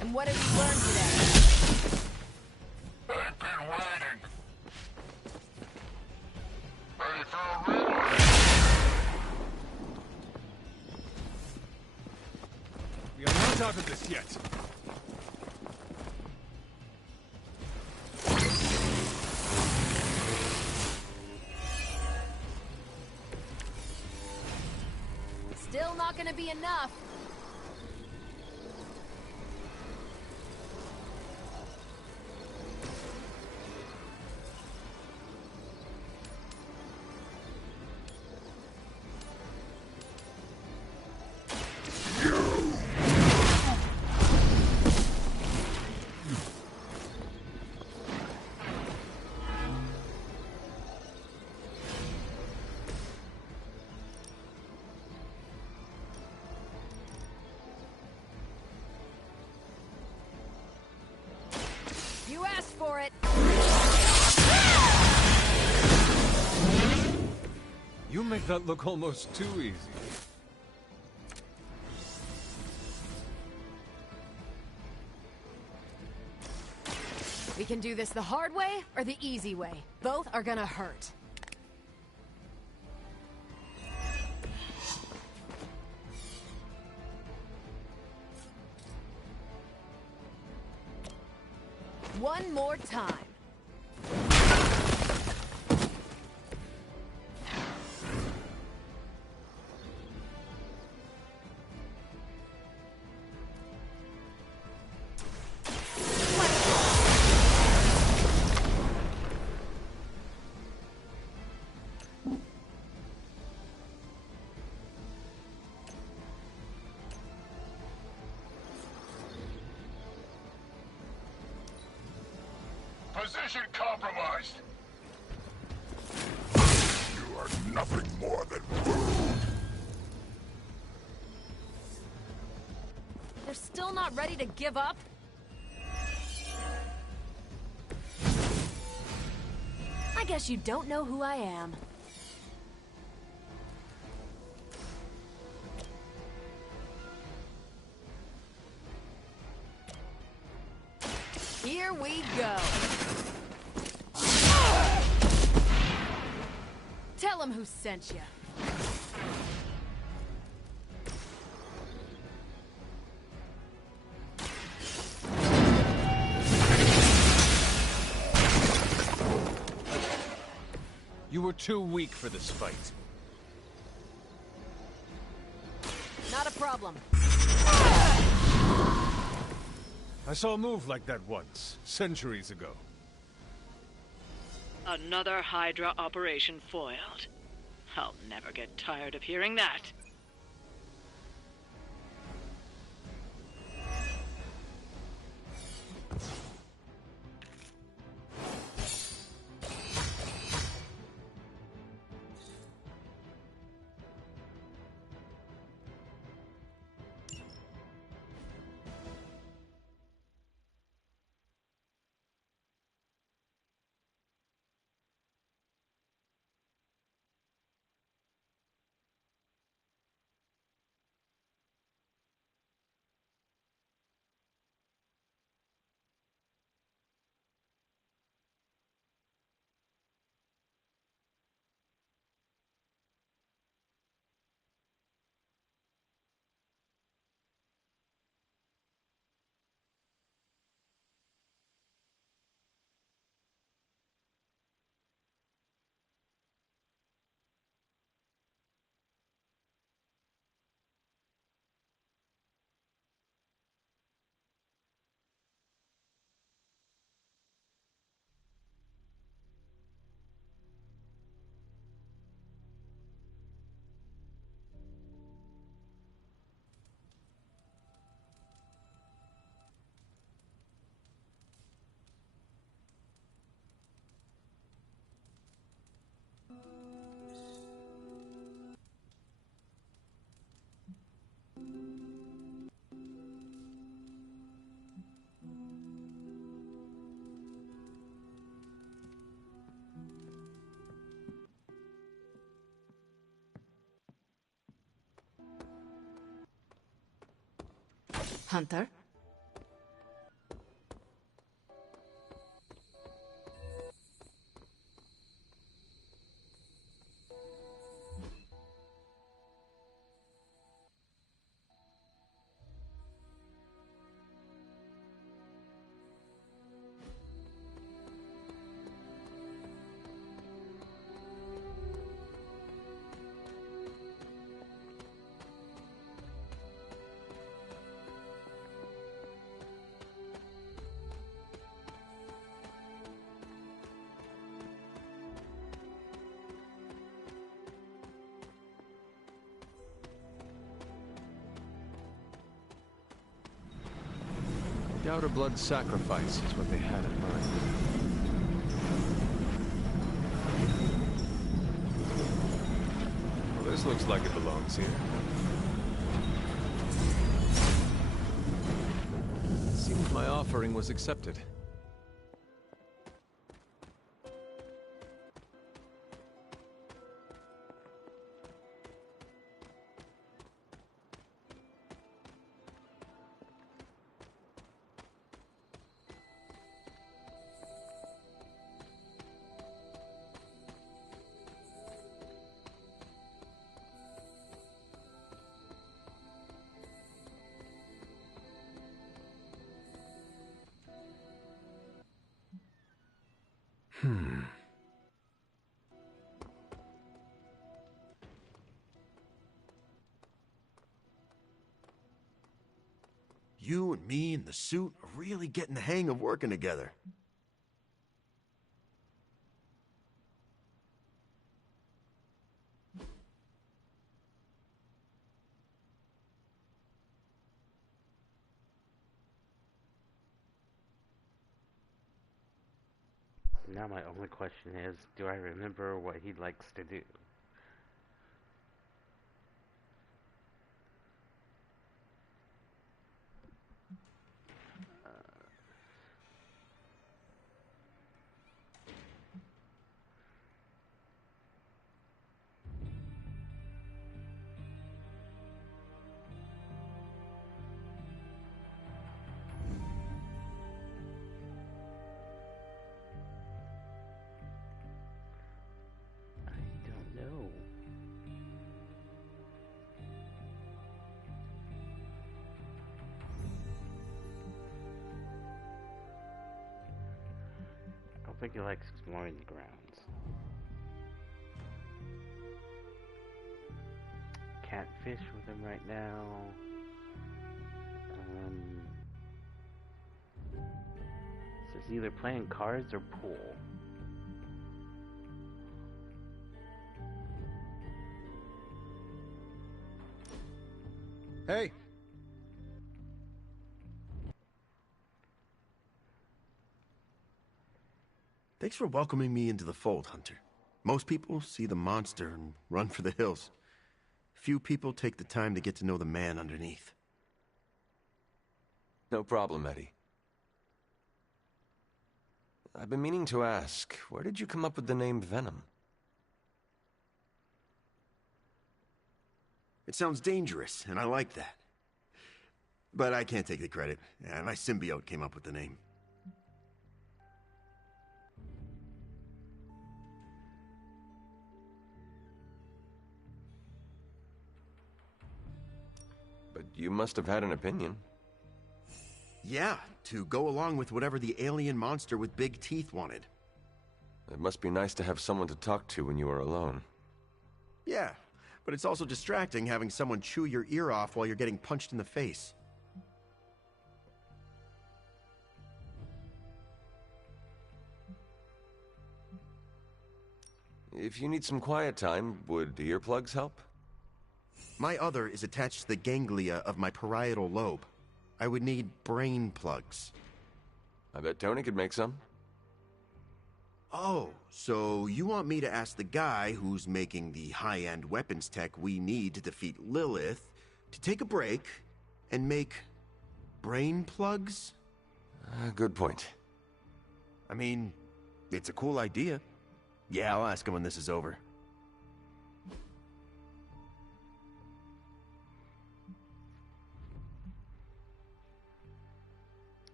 And what did we learn today? I've been waiting. Ready for a reload. We are not out of this yet. Still not gonna be enough. You asked for it. You make that look almost too easy. We can do this the hard way or the easy way. Both are gonna hurt. One more time. Position compromised. You are nothing more than food. They're still not ready to give up? I guess you don't know who I am. Here we go. Tell him who sent you. You were too weak for this fight. Not a problem. I saw a move like that once, centuries ago. Another Hydra operation foiled. I'll never get tired of hearing that. Hunter? Doubt a blood sacrifice is what they had in mind. Well, this looks like it belongs here. Seems my offering was accepted. You and me in the suit are really getting the hang of working together. Now my only question is, do I remember what he likes to do? No. I don't think he likes exploring the grounds. can't fish with him right now. So it's either playing cards or pool. Hey! Thanks for welcoming me into the fold, Hunter. Most people see the monster and run for the hills. Few people take the time to get to know the man underneath. No problem, Eddie. I've been meaning to ask, where did you come up with the name Venom? It sounds dangerous, and I like that. But I can't take the credit. My symbiote came up with the name. But you must have had an opinion. Yeah, to go along with whatever the alien monster with big teeth wanted. It must be nice to have someone to talk to when you are alone. Yeah, but it's also distracting having someone chew your ear off while you're getting punched in the face. If you need some quiet time, would earplugs help? My other is attached to the ganglia of my parietal lobe. I would need brain plugs. I bet Tony could make some. Oh, so you want me to ask the guy who's making the high-end weapons tech we need to defeat Lilith to take a break and make brain plugs? Good point. I mean, it's a cool idea. Yeah, I'll ask him when this is over.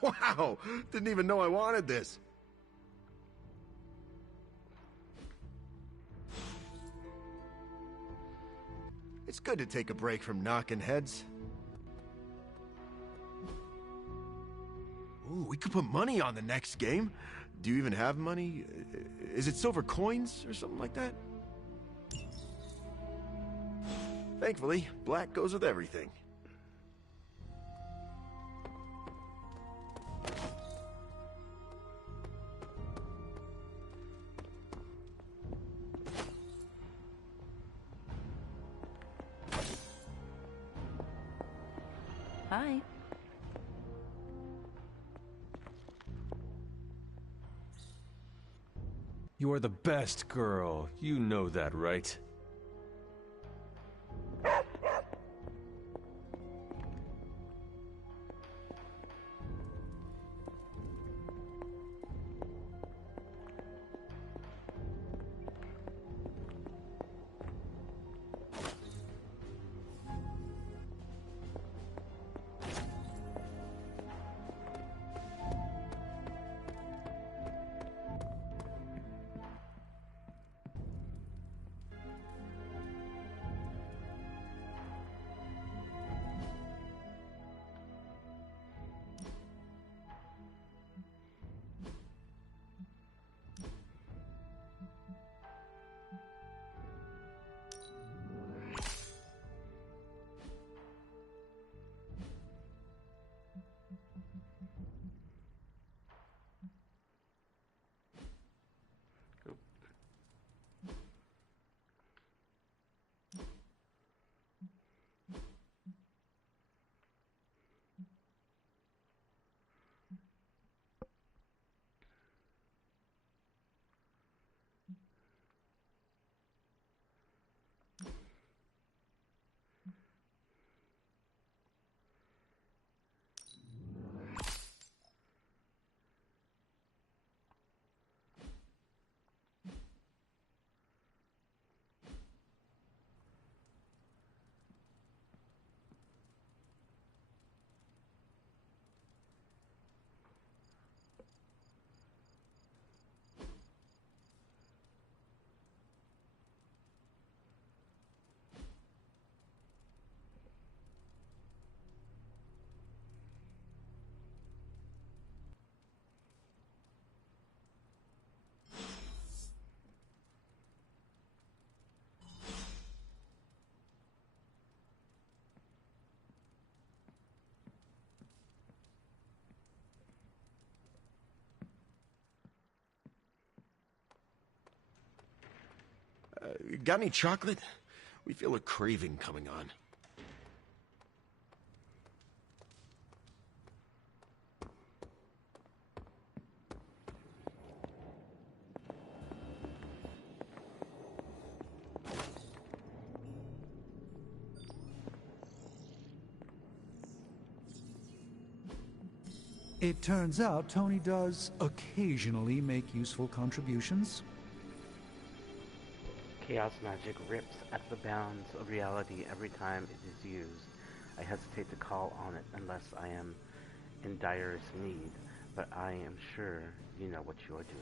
Wow! Didn't even know I wanted this. It's good to take a break from knocking heads. Ooh, we could put money on the next game. Do you even have money? Is it silver coins or something like that? Thankfully, black goes with everything. Hi. You are the best girl. You know that, right? Got any chocolate? We feel a craving coming on. It turns out Tony does occasionally make useful contributions. Chaos magic rips at the bounds of reality every time it is used. I hesitate to call on it unless I am in direst need, but I am sure you know what you are doing.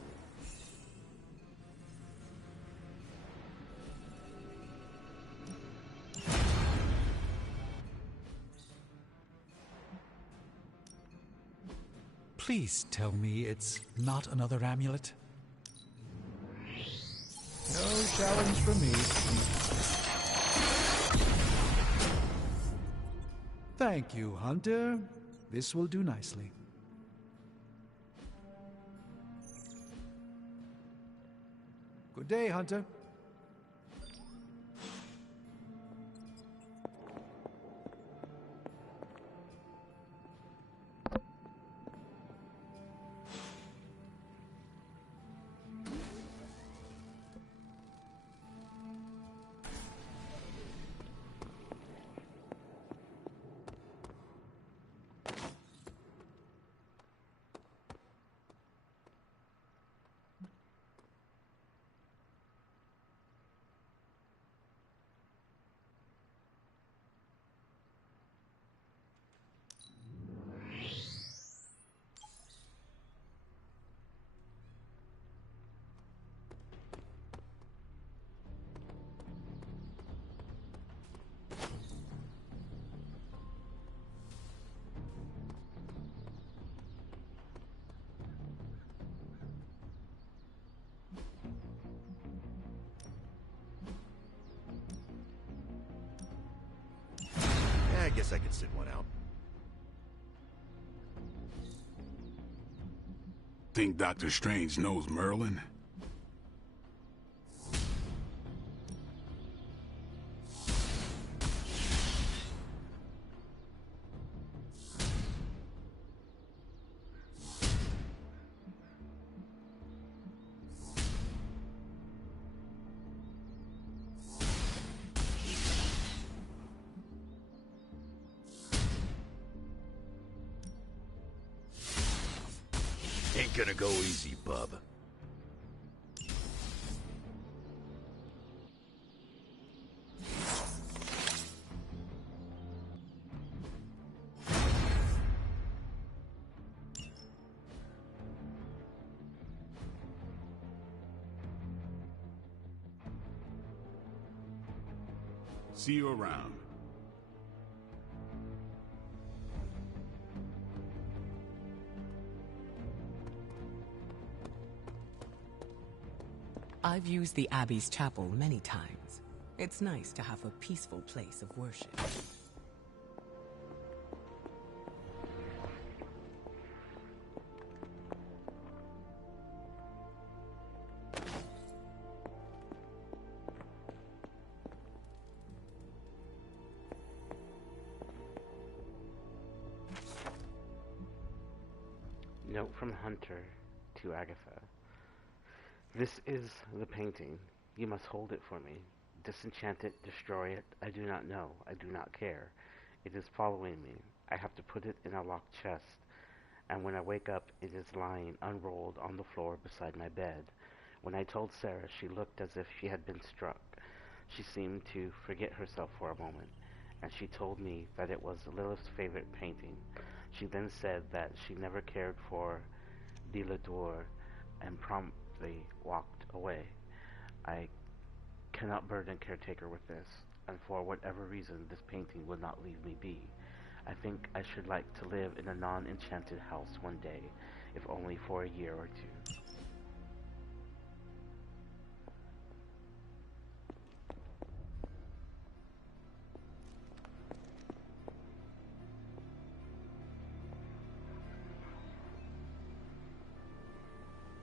Please tell me it's not another amulet. No challenge from me. Thank you, Hunter. This will do nicely. Good day, Hunter. I guess I could sit one out. Think Dr. Strange knows Merlin? Ain't gonna go easy, bub. See you around. I've used the Abbey's chapel many times. It's nice to have a peaceful place of worship. Note from Hunter to Agatha. This is the painting. You must hold it for me. Disenchant it, destroy it. I do not know. I do not care. It is following me. I have to put it in a locked chest. And when I wake up, it is lying unrolled on the floor beside my bed. When I told Sarah, she looked as if she had been struck. She seemed to forget herself for a moment, and she told me that it was Lilith's favorite painting. She then said that she never cared for Lilith and promptly walked away. I cannot burden Caretaker with this, and for whatever reason this painting would not leave me be. I think I should like to live in a non-enchanted house one day, if only for a year or two.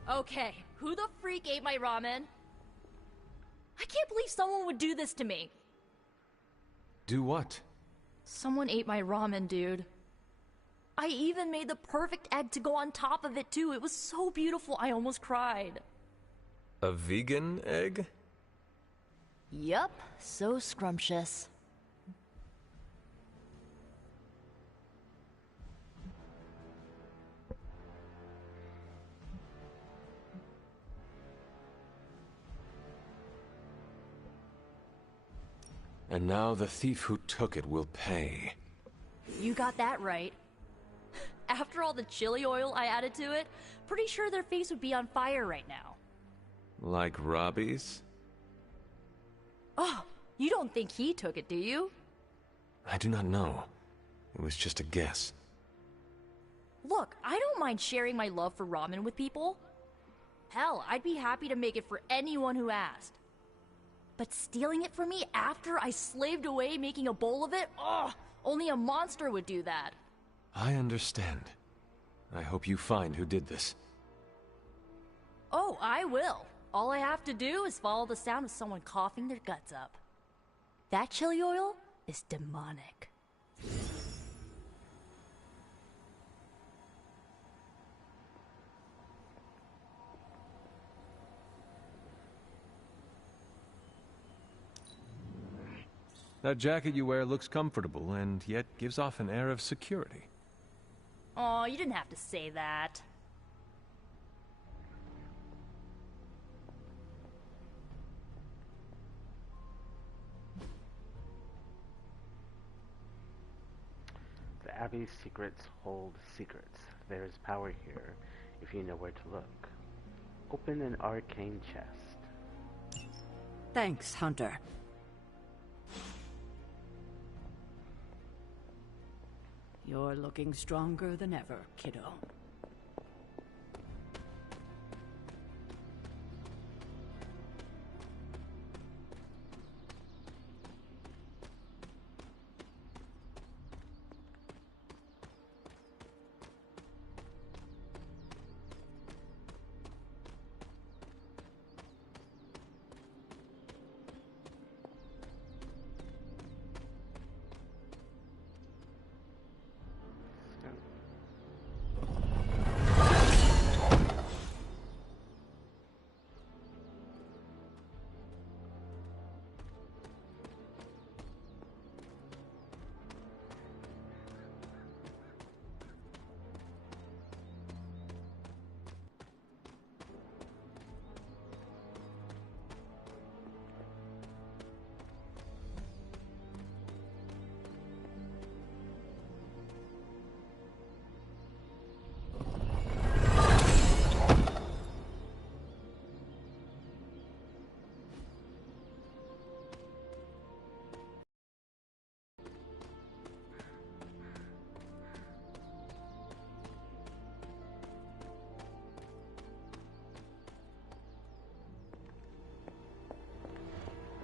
Okay, who the freak ate my ramen? I can't believe someone would do this to me. Do what? Someone ate my ramen, dude. I even made the perfect egg to go on top of it, too. It was so beautiful, I almost cried. A vegan egg? Yup, so scrumptious. And now the thief who took it will pay. You got that right. After all the chili oil I added to it, pretty sure their face would be on fire right now. Like Robbie's? Oh, you don't think he took it, do you? I do not know. It was just a guess. Look, I don't mind sharing my love for ramen with people. Hell, I'd be happy to make it for anyone who asked. But stealing it from me after I slaved away making a bowl of it? Ugh, only a monster would do that. I understand. I hope you find who did this. Oh, I will. All I have to do is follow the sound of someone coughing their guts up. That chili oil is demonic. That jacket you wear looks comfortable and yet gives off an air of security. Aw, you didn't have to say that. The Abbey's secrets hold secrets. There is power here, if you know where to look. Open an arcane chest. Thanks, Hunter. You're looking stronger than ever, kiddo.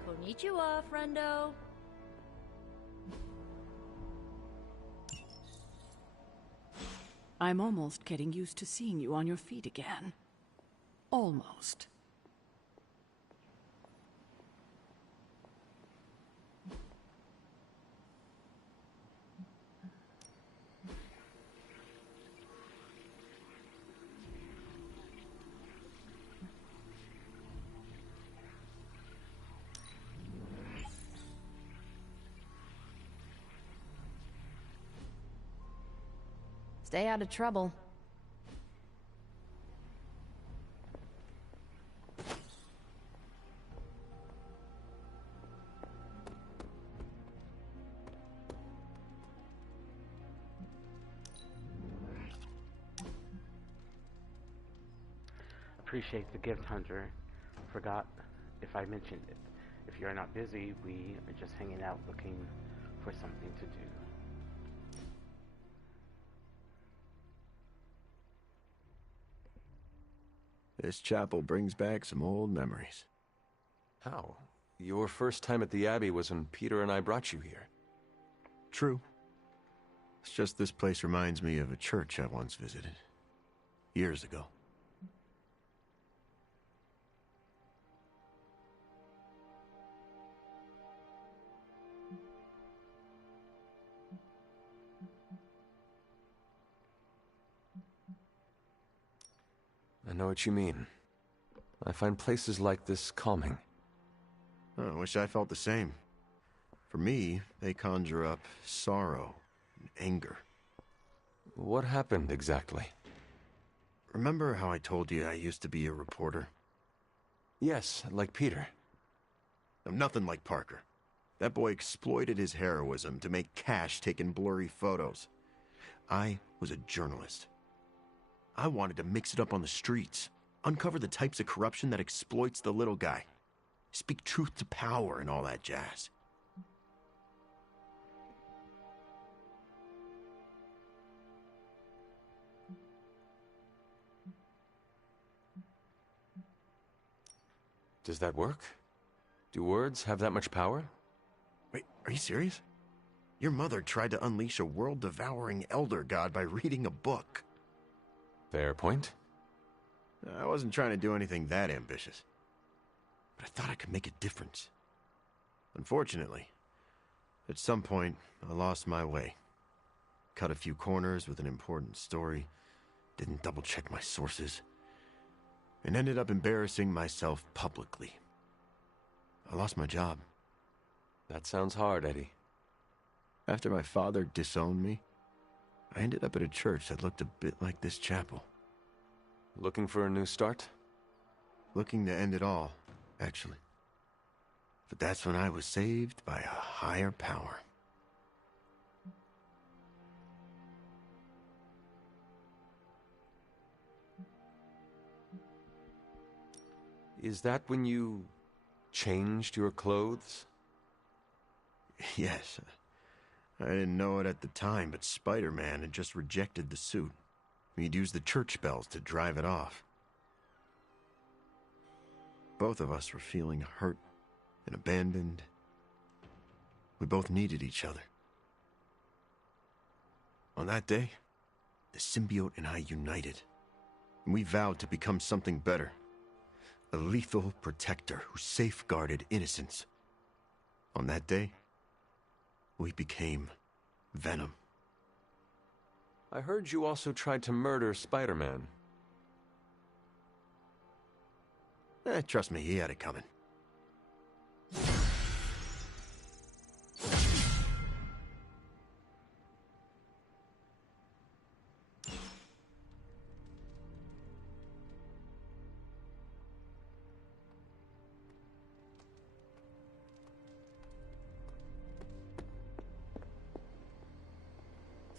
Konnichiwa, friendo. I'm almost getting used to seeing you on your feet again. Almost. Stay out of trouble. Appreciate the gift, Hunter. Forgot if I mentioned it. If you're not busy, we are just hanging out looking for something to do. This chapel brings back some old memories. How? Your first time at the Abbey was when Peter and I brought you here. True. It's just this place reminds me of a church I once visited. Years ago. I know what you mean. I find places like this calming. I wish I felt the same. For me, they conjure up sorrow and anger. What happened exactly? Remember how I told you I used to be a reporter? Yes, like Peter. I'm nothing like Parker. That boy exploited his heroism to make cash taking blurry photos. I was a journalist. I wanted to mix it up on the streets, uncover the types of corruption that exploits the little guy, speak truth to power and all that jazz. Does that work? Do words have that much power? Wait, are you serious? Your mother tried to unleash a world-devouring elder god by reading a book. Fair point. I wasn't trying to do anything that ambitious. But I thought I could make a difference. Unfortunately, at some point, I lost my way. Cut a few corners with an important story, didn't double-check my sources, and ended up embarrassing myself publicly. I lost my job. That sounds hard, Eddie. After my father disowned me, I ended up at a church that looked a bit like this chapel. Looking for a new start? Looking to end it all, actually. But that's when I was saved by a higher power. Is that when you changed your clothes? Yes. I didn't know it at the time, but Spider-Man had just rejected the suit. He'd used the church bells to drive it off. Both of us were feeling hurt and abandoned. We both needed each other. On that day, the symbiote and I united. And we vowed to become something better. A lethal protector who safeguarded innocence. On that day, we became Venom. I heard you also tried to murder Spider-Man. Trust me, he had it coming.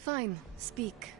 Fine, speak.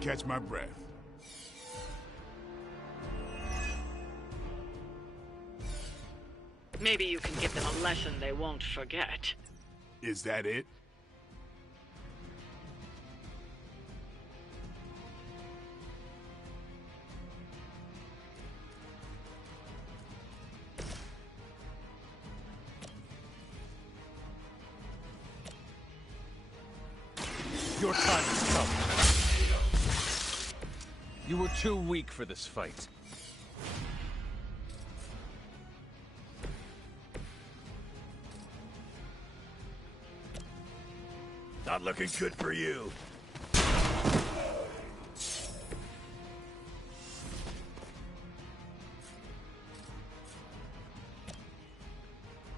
catch my breath. Maybe you can give them a lesson they won't forget. Is that it? Your time has come. You were too weak for this fight. Not looking good for you.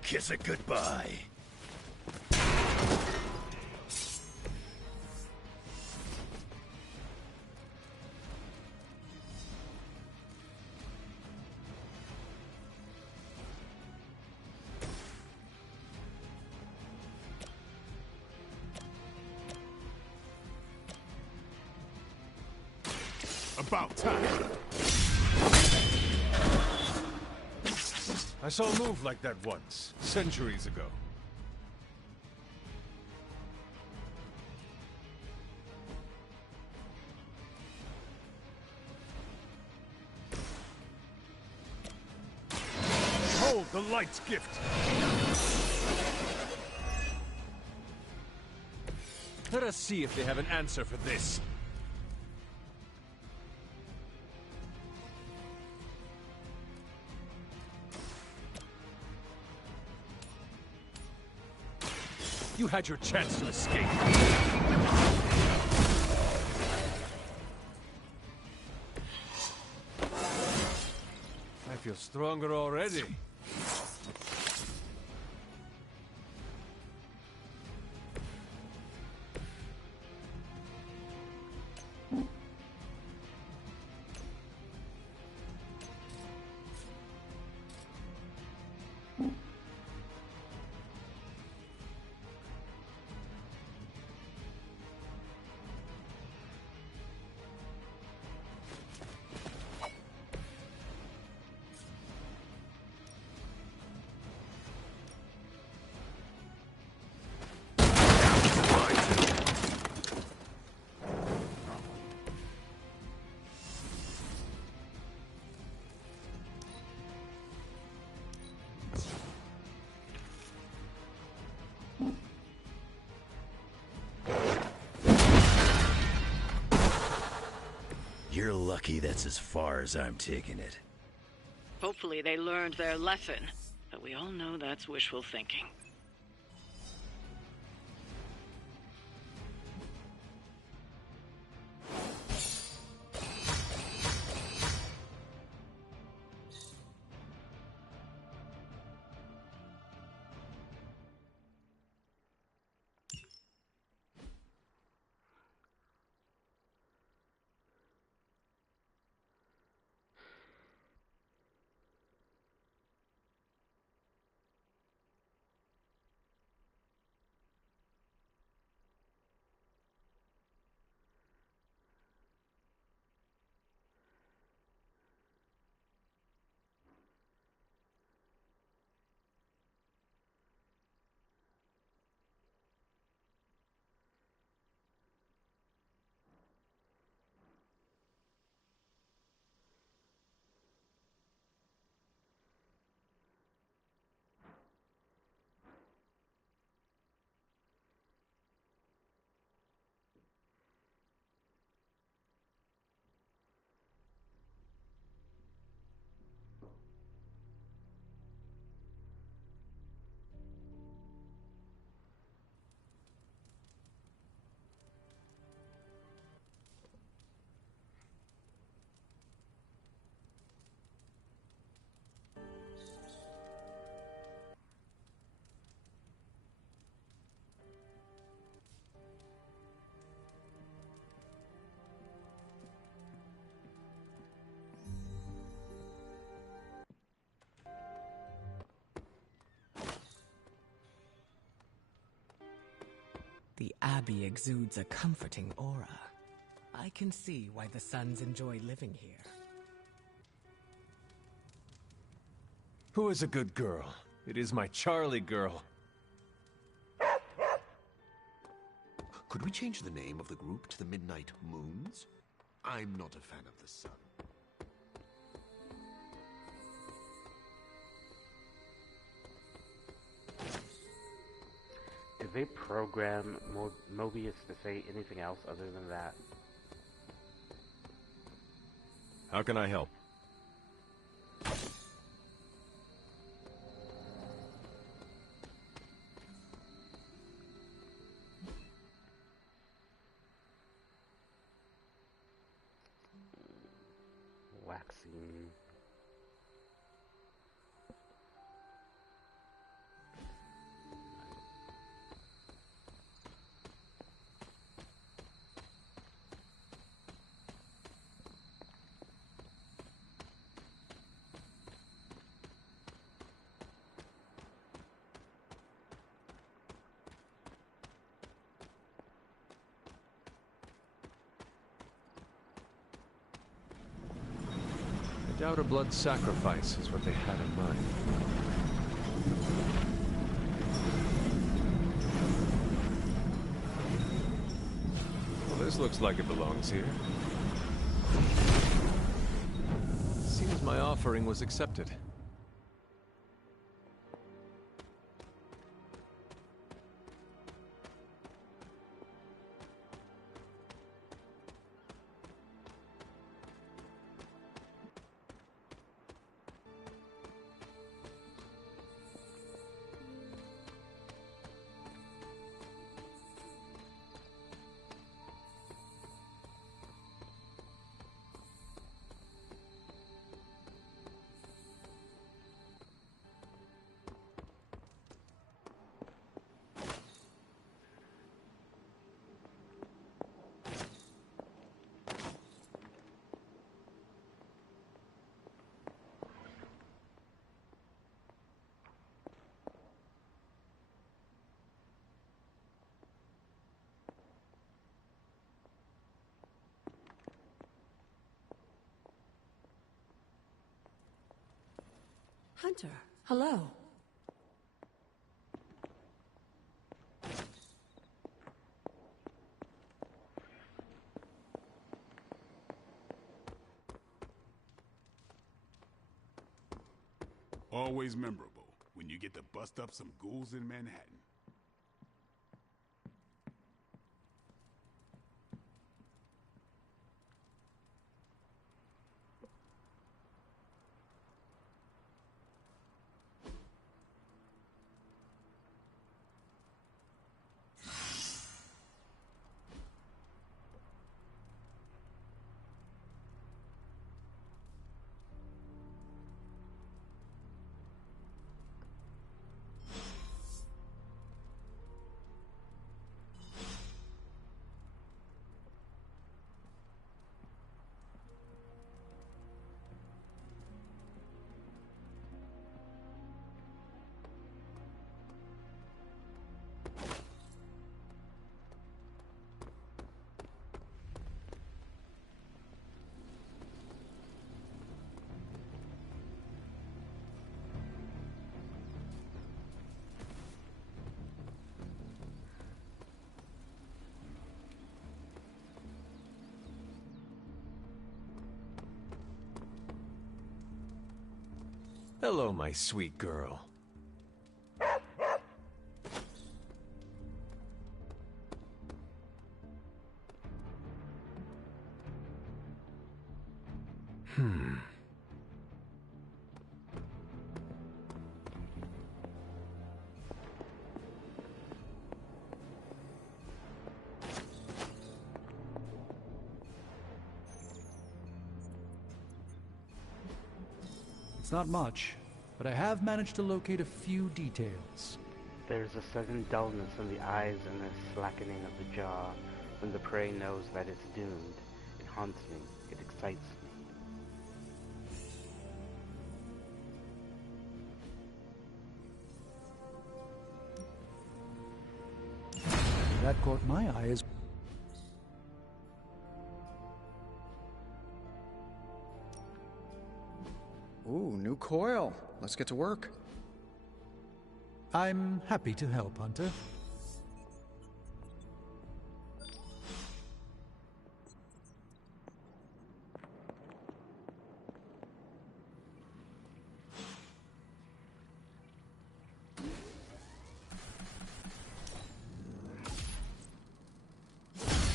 Kiss it goodbye. About time. I saw a move like that once, centuries ago. Behold the light's gift! Let us see if they have an answer for this. You had your chance to escape. I feel stronger already. You're lucky that's as far as I'm taking it. Hopefully they learned their lesson, but we all know that's wishful thinking. The Abbey exudes a comforting aura. I can see why the Sons enjoy living here. Who is a good girl? It is my Charlie girl. Could we change the name of the group to the Midnight Moons? I'm not a fan of the sun. Did they program Mobius to say anything else other than that? How can I help? Waxing. I doubt a blood sacrifice is what they had in mind. Well, this looks like it belongs here. Seems my offering was accepted. Hunter, hello. Always memorable when you get to bust up some ghouls in Manhattan. Hello, my sweet girl. It's not much, but I have managed to locate a few details. There's a sudden dullness in the eyes and a slackening of the jaw when the prey knows that it's doomed. It haunts me. It excites That caught my eye as new coil. Let's get to work. I'm happy to help, Hunter.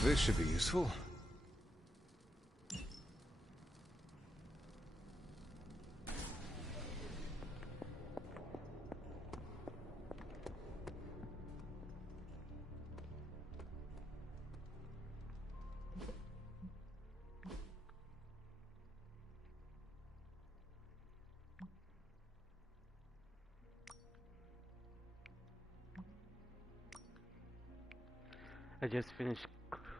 This should be useful. I just finished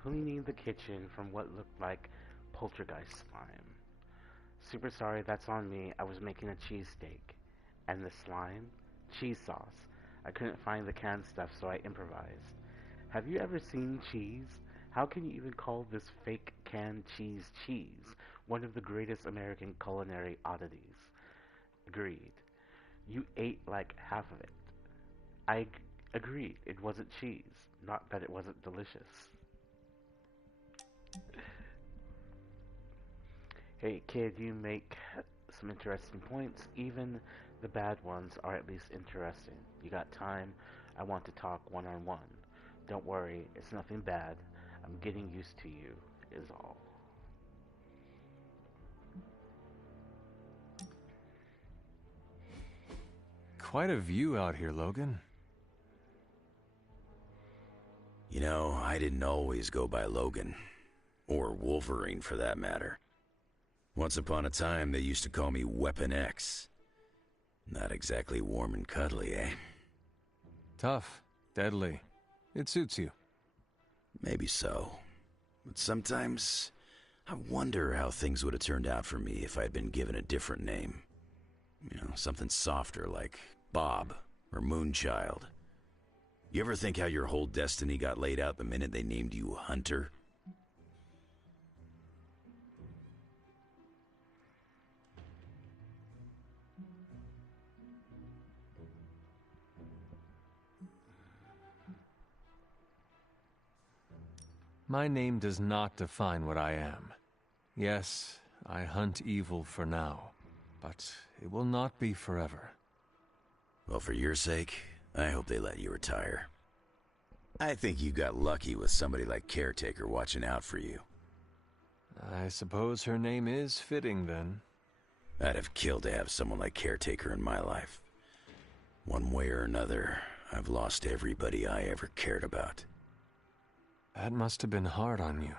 cleaning the kitchen from what looked like poltergeist slime. Super sorry, that's on me. I was making a cheesesteak. And the slime? Cheese sauce. I couldn't find the canned stuff, so I improvised. Have you ever seen cheese? How can you even call this fake canned cheese cheese? One of the greatest American culinary oddities. Agreed. You ate like half of it. I agreed. It wasn't cheese. Not that it wasn't delicious. Hey kid, you make some interesting points. Even the bad ones are at least interesting. You got time? I want to talk one-on-one. Don't worry, it's nothing bad. I'm getting used to you, is all. Quite a view out here, Logan. You know, I didn't always go by Logan. Or Wolverine, for that matter. Once upon a time, they used to call me Weapon X. Not exactly warm and cuddly, eh? Tough. Deadly. It suits you. Maybe so. But sometimes, I wonder how things would have turned out for me if I'd been given a different name. You know, something softer like Bob or Moonchild. You ever think how your whole destiny got laid out the minute they named you Hunter? My name does not define what I am. Yes, I hunt evil for now, but it will not be forever. Well, for your sake, I hope they let you retire. I think you got lucky with somebody like Caretaker watching out for you. I suppose her name is fitting, then. I'd have killed to have someone like Caretaker in my life. One way or another, I've lost everybody I ever cared about. That must have been hard on you.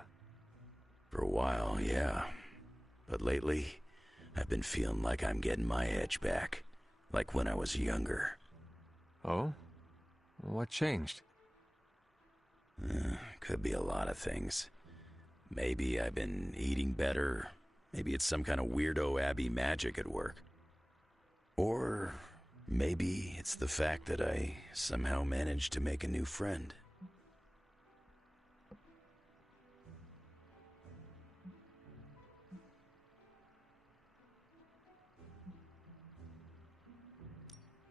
For a while, yeah. But lately, I've been feeling like I'm getting my edge back. Like when I was younger. Oh? What changed? Could be a lot of things. Maybe I've been eating better. Maybe it's some kind of weirdo Abbey magic at work. Or maybe it's the fact that I somehow managed to make a new friend.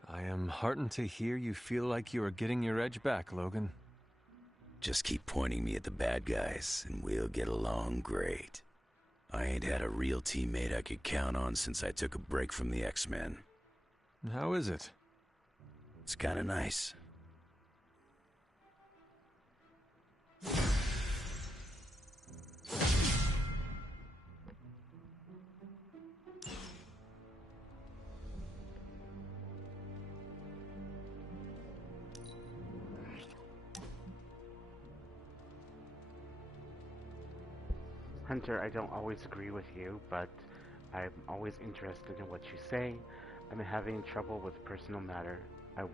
I am heartened to hear you feel like you are getting your edge back, Logan. Just keep pointing me at the bad guys, and we'll get along great. I ain't had a real teammate I could count on since I took a break from the X-Men. How is it? It's kinda nice. Hunter, I don't always agree with you, but I'm always interested in what you say. I'm having trouble with personal matter. It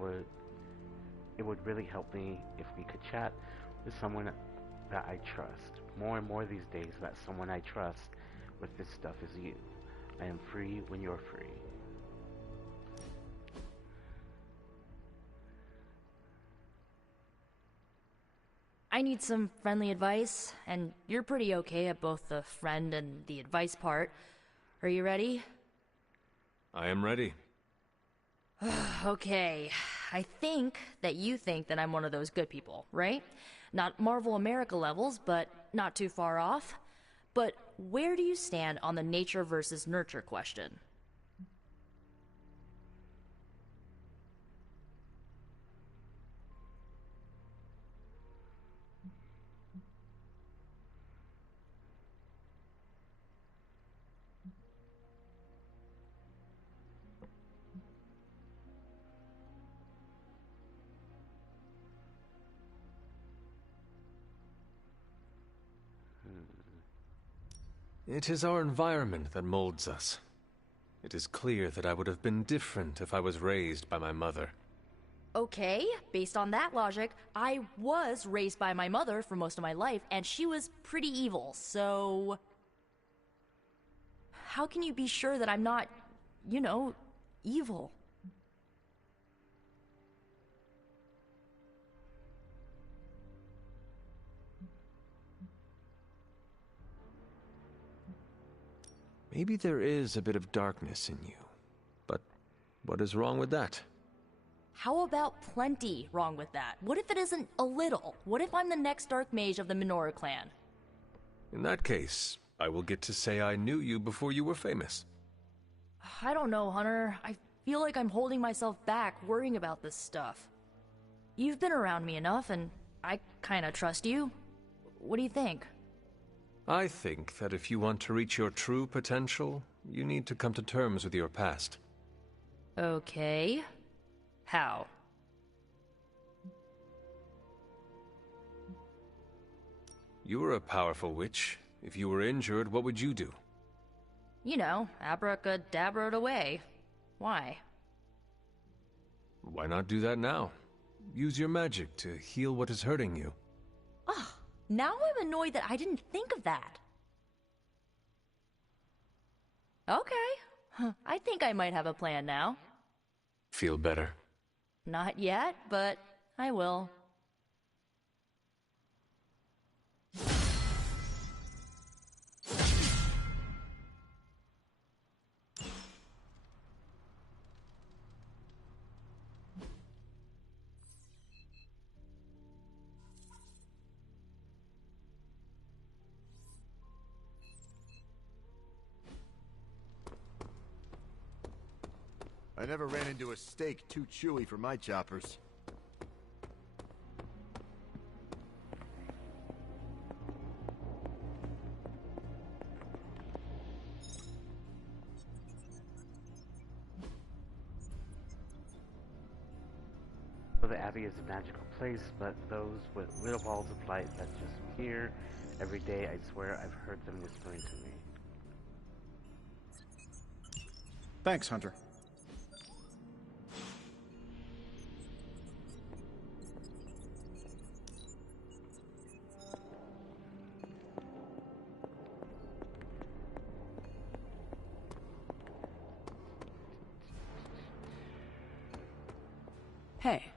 would really help me if we could chat with someone that I trust. More and more these days, that someone I trust with this stuff is you. I am free when you're free. I need some friendly advice, and you're pretty okay at both the friend and the advice part. Are you ready? I am ready. Okay, I think that I'm one of those good people, right? Not Marvel America levels, but not too far off. But where do you stand on the nature versus nurture question? It is our environment that molds us. It is clear that I would have been different if I was raised by my mother. Okay, based on that logic, I was raised by my mother for most of my life, and she was pretty evil, so... How can you be sure that I'm not, evil? Maybe there is a bit of darkness in you. But what is wrong with that? How about plenty wrong with that? What if it isn't a little? What if I'm the next Dark Mage of the Menorah clan? In that case, I will get to say I knew you before you were famous. I don't know, Hunter. I feel like I'm holding myself back worrying about this stuff. You've been around me enough, and I kinda trust you. What do you think? I think that if you want to reach your true potential, you need to come to terms with your past. Okay. How? You were a powerful witch. If you were injured, what would you do? Abracadabra it away. Why? Why not do that now? Use your magic to heal what is hurting you. Ugh. Now I'm annoyed that I didn't think of that. Okay. I think I might have a plan now. Feel better? Not yet, but I will. I never ran into a steak too chewy for my choppers. So the Abbey is a magical place, but those with little balls of light that just appear every day, I swear I've heard them whispering to me. Thanks, Hunter. Hey.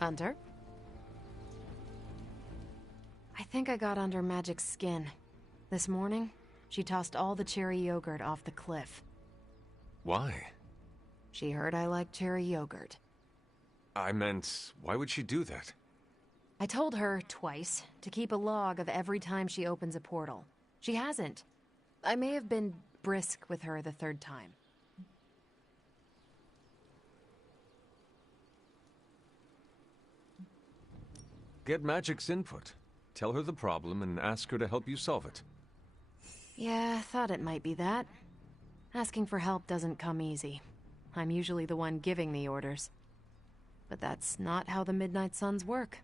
Hunter? I think I got under Magic's skin. This morning, she tossed all the cherry yogurt off the cliff. Why? She heard I liked cherry yogurt. I meant, why would she do that? I told her twice to keep a log of every time she opens a portal. She hasn't. I may have been brisk with her the third time. Get Magic's input. Tell her the problem and ask her to help you solve it. Yeah, thought it might be that. Asking for help doesn't come easy. I'm usually the one giving the orders. But that's not how the Midnight Suns work.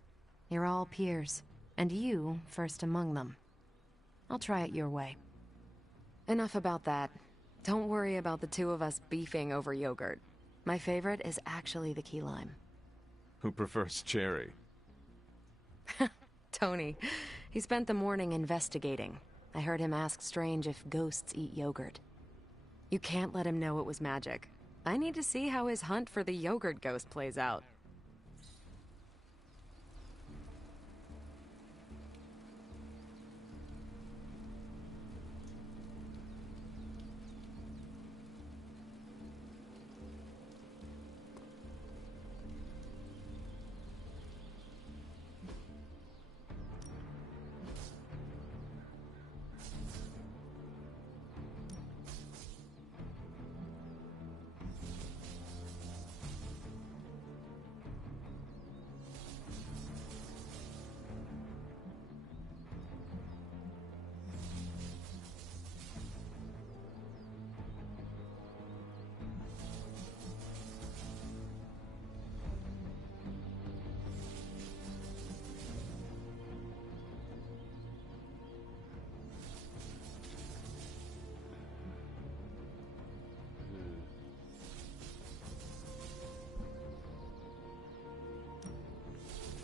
You're all peers, and you first among them. I'll try it your way. Enough about that. Don't worry about the two of us beefing over yogurt. My favorite is actually the key lime. Who prefers cherry? Tony. He spent the morning investigating. I heard him ask Strange if ghosts eat yogurt. You can't let him know it was magic. I need to see how his hunt for the yogurt ghost plays out.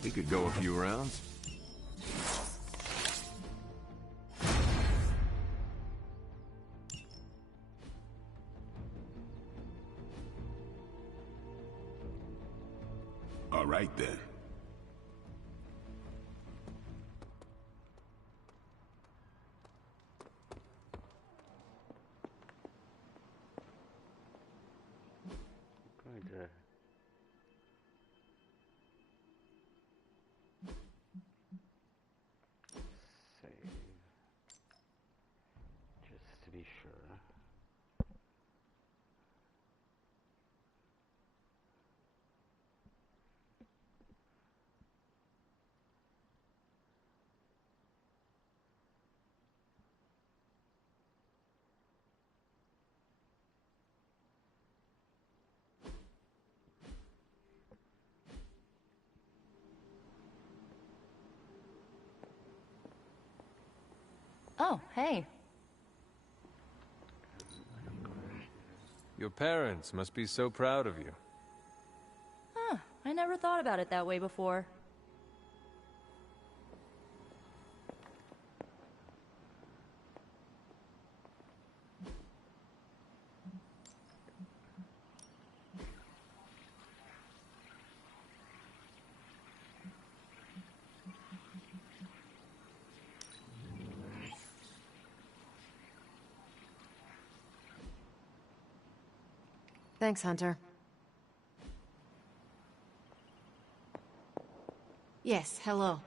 We could go a few rounds. All right, then. Going to save just to be sure. Oh, hey. Your parents must be so proud of you. Huh, I never thought about it that way before. Thanks, Hunter. Yes, hello.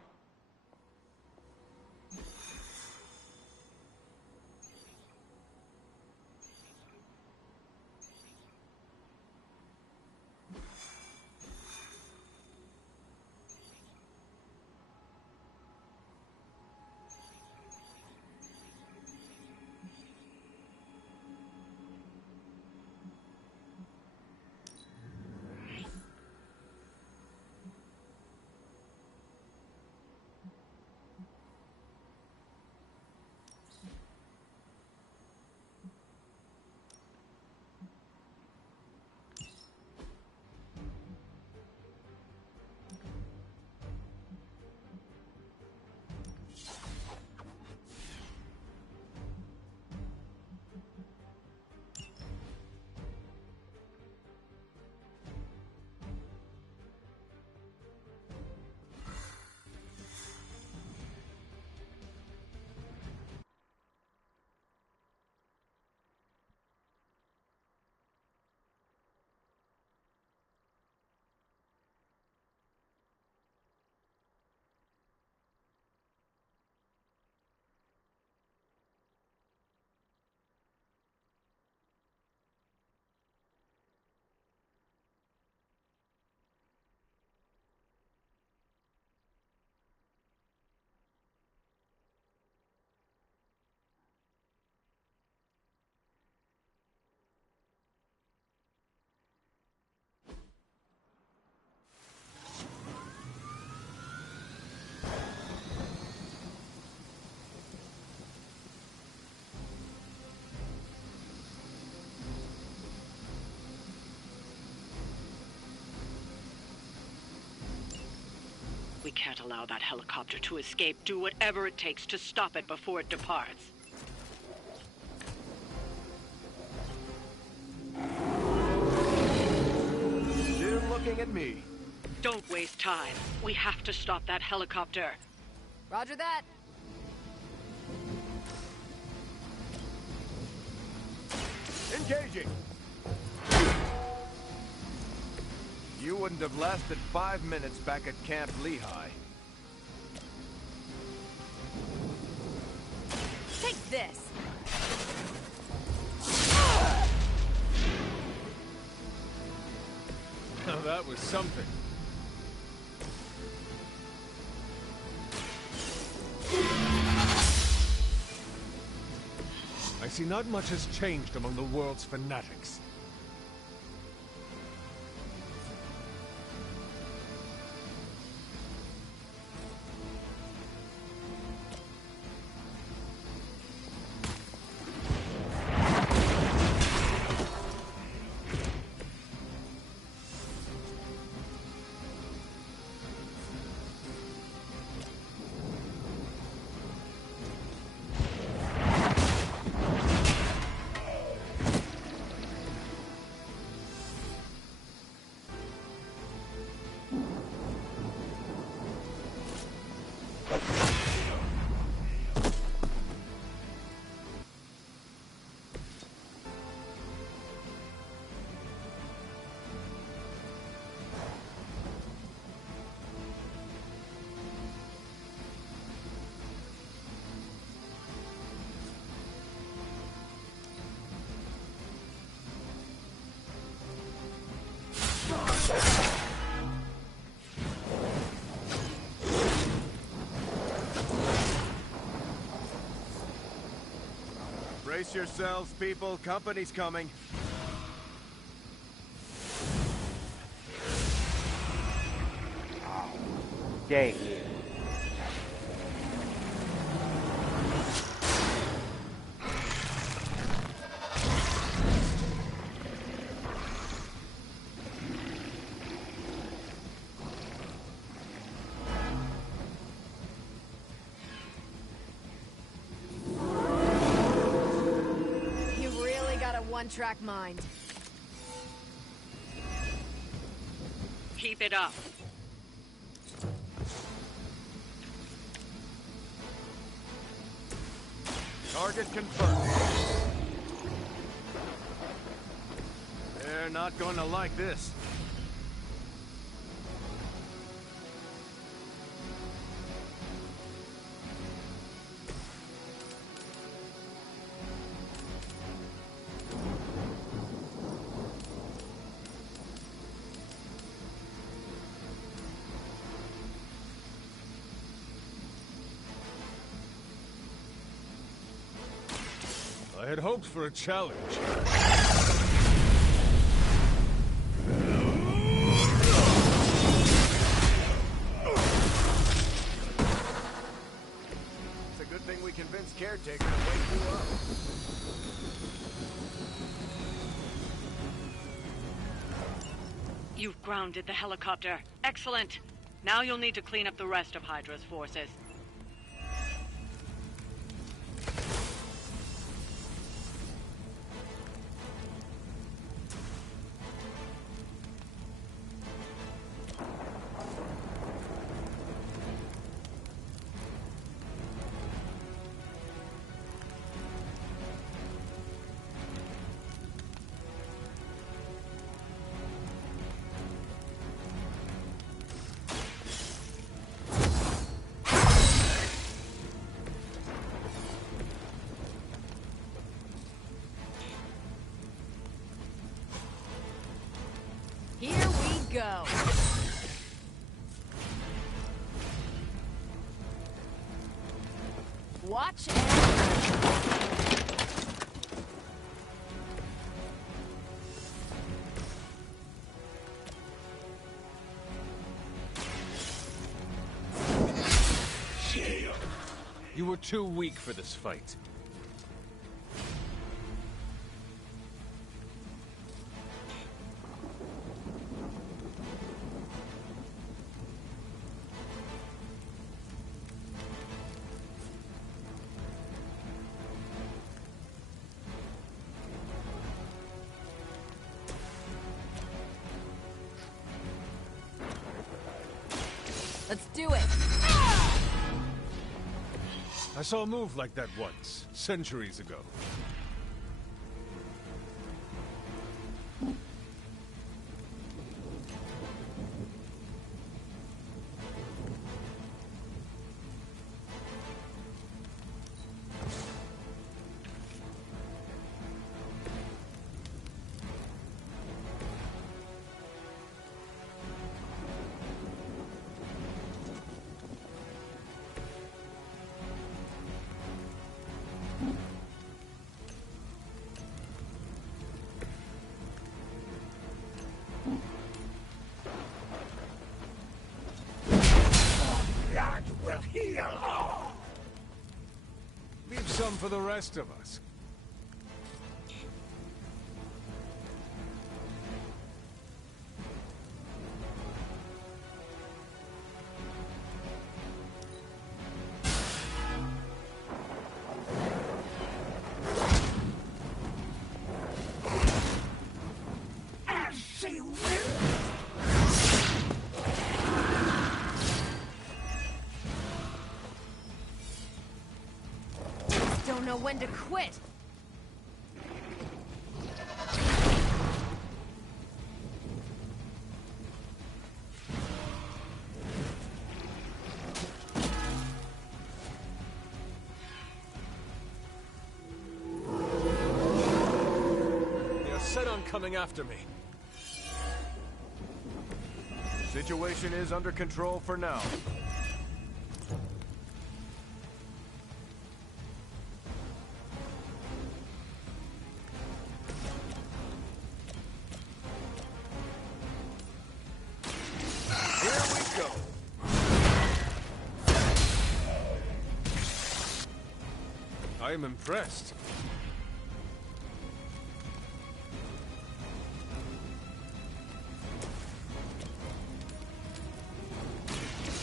We can't allow that helicopter to escape. Do whatever it takes to stop it before it departs. Still looking at me. Don't waste time. We have to stop that helicopter. Roger that. Engaging. You wouldn't have lasted 5 minutes back at Camp Lehigh. Take this. Now that was something. I see not much has changed among the world's fanatics. Brace yourselves, people. Company's coming. Dang. One-track mind. Keep it up. Target confirmed. They're not gonna like this. I had hoped for a challenge. It's a good thing we convinced Caretaker to wake you up. You've grounded the helicopter. Excellent. Now you'll need to clean up the rest of Hydra's forces. Here we go. Watch You were too weak for this fight. Let's do it! I saw a move like that once, centuries ago. That will heal all. Leave some for the rest of us. As she will. Don't know when to quit. They are set on coming after me. Situation is under control for now. Here we go. I am impressed.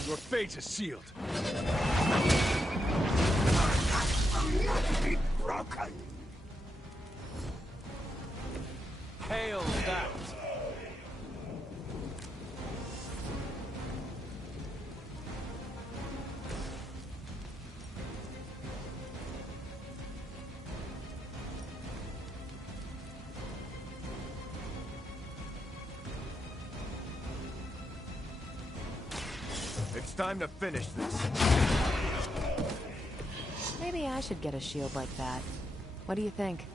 Your fate is sealed. Be broken. Hail that. It's time to finish this. Maybe I should get a shield like that. What do you think?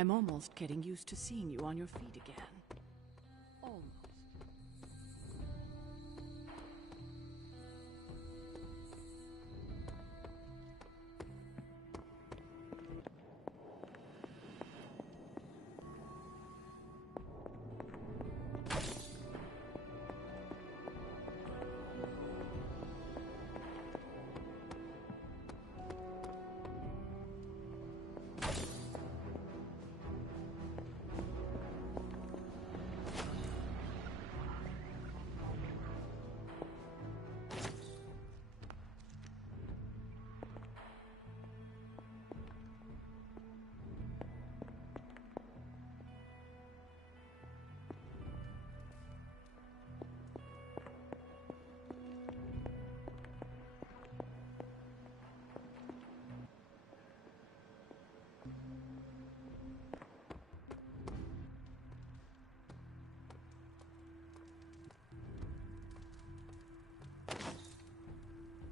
I'm almost getting used to seeing you on your feet again. Almost.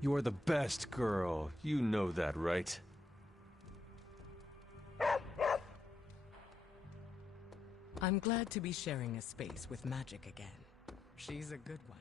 You're the best girl. You know that, right? I'm glad to be sharing a space with magic again. She's a good one.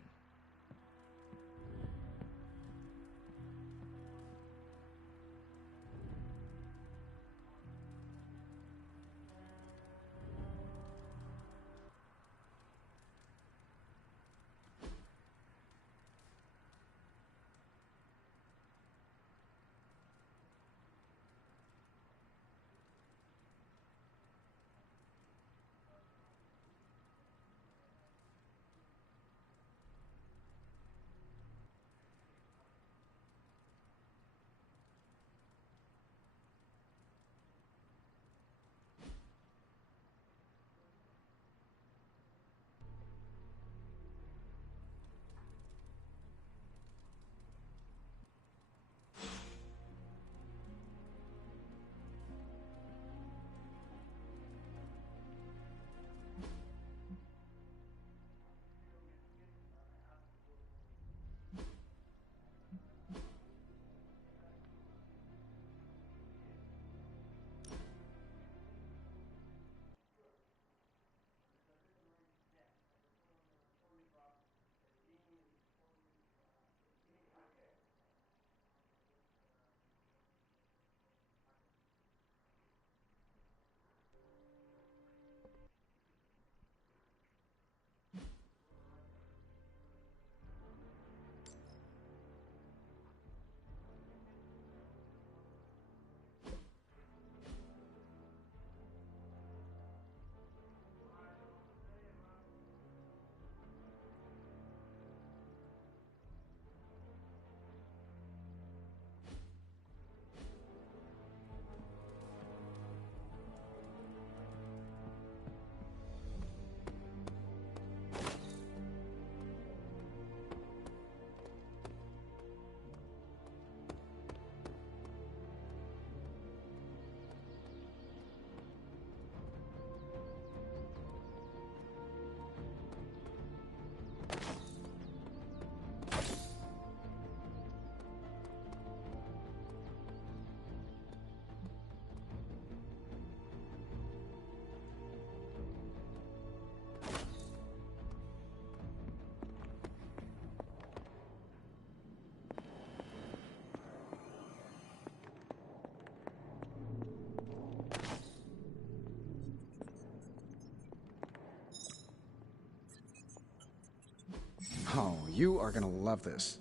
Oh, you are gonna love this.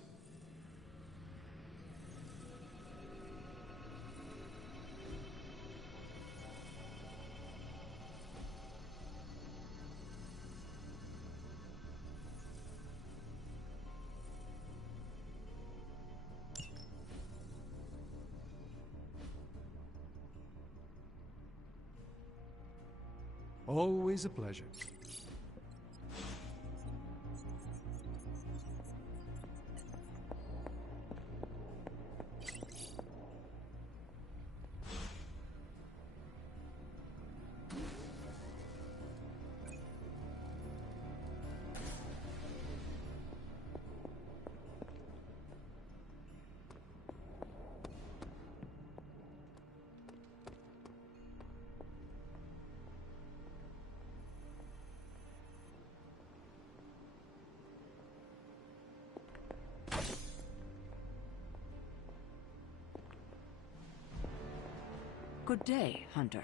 Always a pleasure. Good day, Hunter.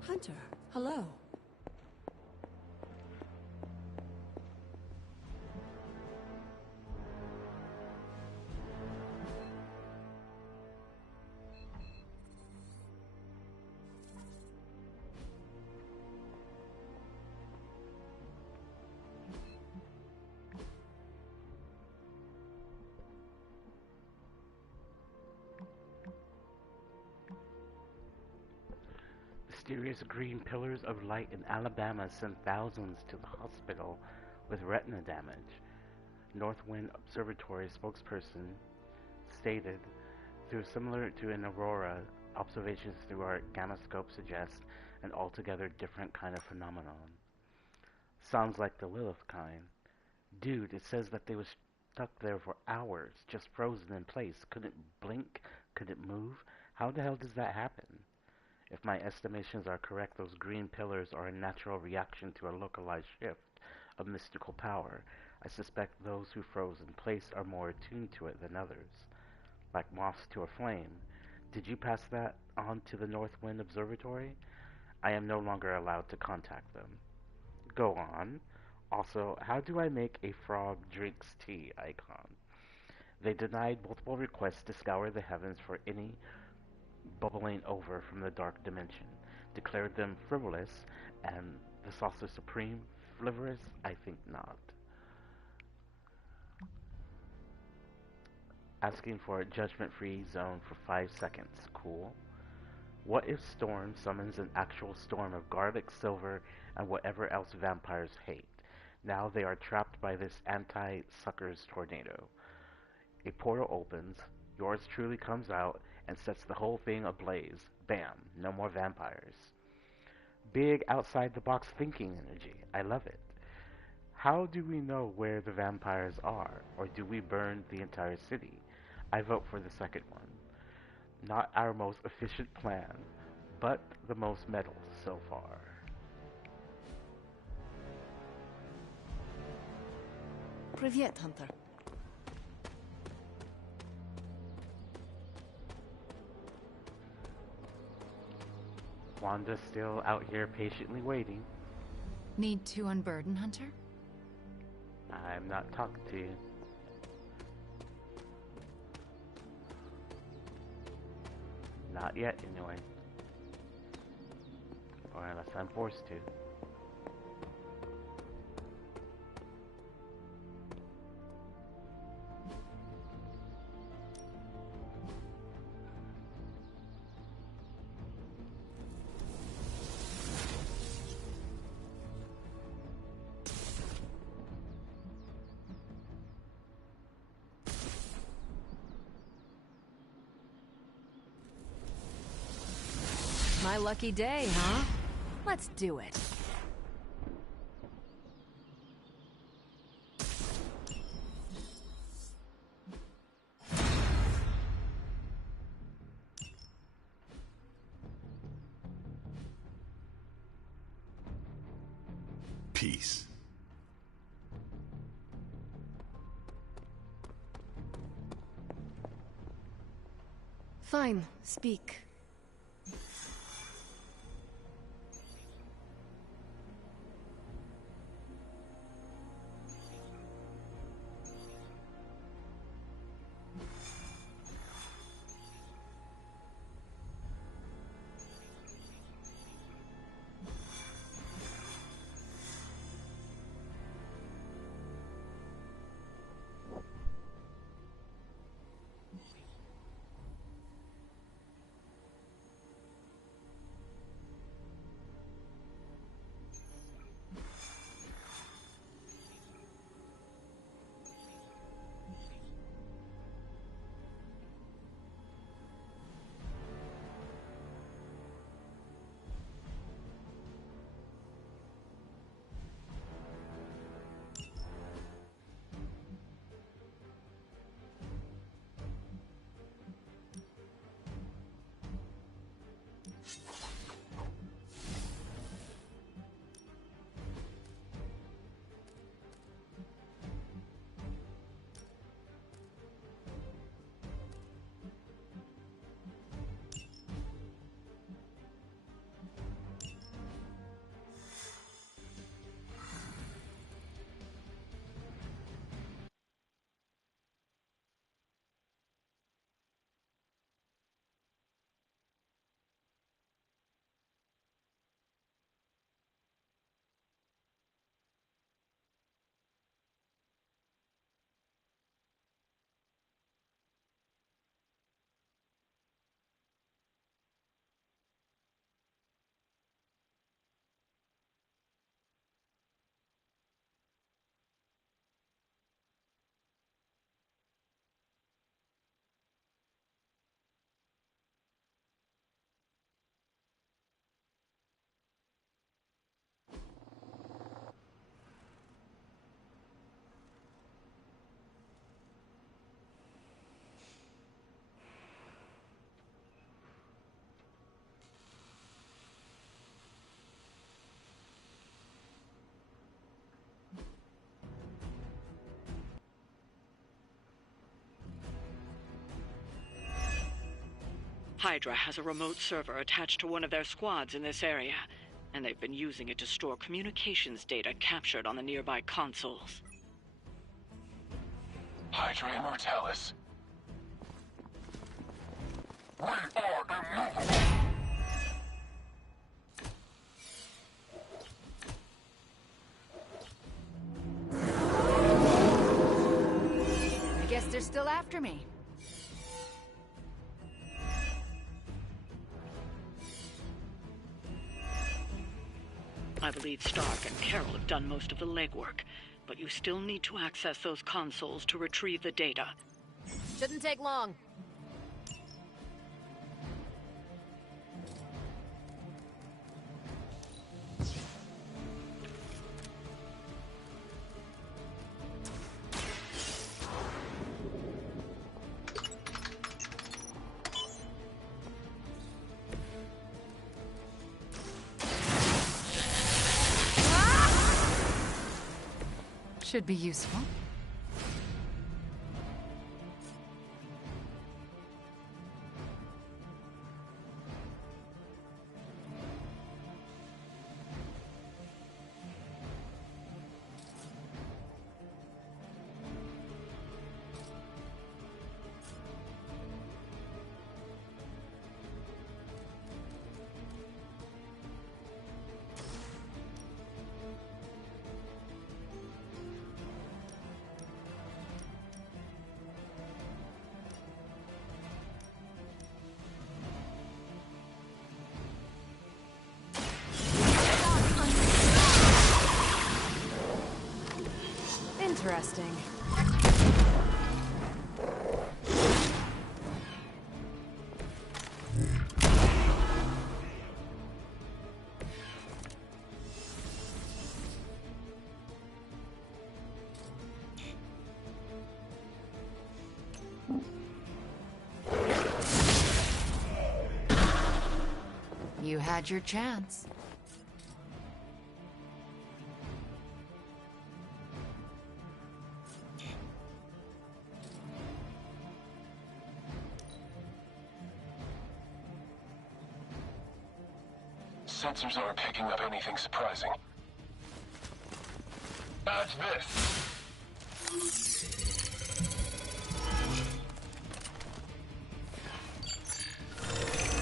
Hunter, hello. Mysterious green pillars of light in Alabama send thousands to the hospital with retina damage. Northwind Observatory spokesperson stated, though similar to an aurora, observations through our gamma scope suggest an altogether different kind of phenomenon. Sounds like the Lilith kind. Dude, it says that they were stuck there for hours, just frozen in place, couldn't blink, couldn't move. How the hell does that happen? If my estimations are correct, those green pillars are a natural reaction to a localized shift of mystical power. I suspect those who froze in place are more attuned to it than others, like moths to a flame. Did you pass that on to the Northwind Observatory? I am no longer allowed to contact them. Go on. Also, how do I make a frog drinks tea icon? They denied multiple requests to scour the heavens for any bubbling over from the dark dimension, declared them frivolous, and the Saucer Supreme frivolous? I think not. Asking for a judgment-free zone for 5 seconds. Cool. What if Storm summons an actual storm of garlic, silver, and whatever else vampires hate? Now they are trapped by this anti-suckers tornado. A portal opens, yours truly comes out, and sets the whole thing ablaze. Bam, no more vampires. Big outside-the-box thinking energy. I love it. How do we know where the vampires are, or do we burn the entire city? I vote for the second one. Not our most efficient plan, but the most metal so far. Привет, Hunter. Wanda's still out here patiently waiting. Need to unburden, Hunter? I'm not talking to you. Not yet, anyway. Or unless I'm forced to. My lucky day, huh? Let's do it. Peace. Fine, speak. Hydra has a remote server attached to one of their squads in this area, and they've been using it to store communications data captured on the nearby consoles. Hydra Immortalis. We are immovable! I guess they're still after me. I believe Stark and Carol have done most of the legwork, but you still need to access those consoles to retrieve the data. Shouldn't take long. Should be useful. Interesting. You had your chance. Sensors aren't picking up anything surprising. Badge this.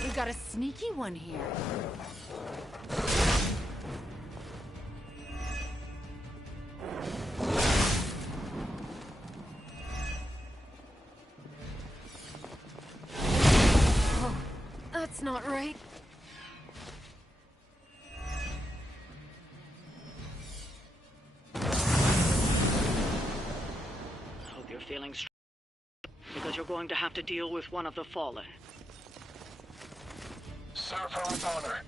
We've got a sneaky one here. Oh, that's not right. Feeling strong, because you're going to have to deal with one of the Fallen. Serve her with honor.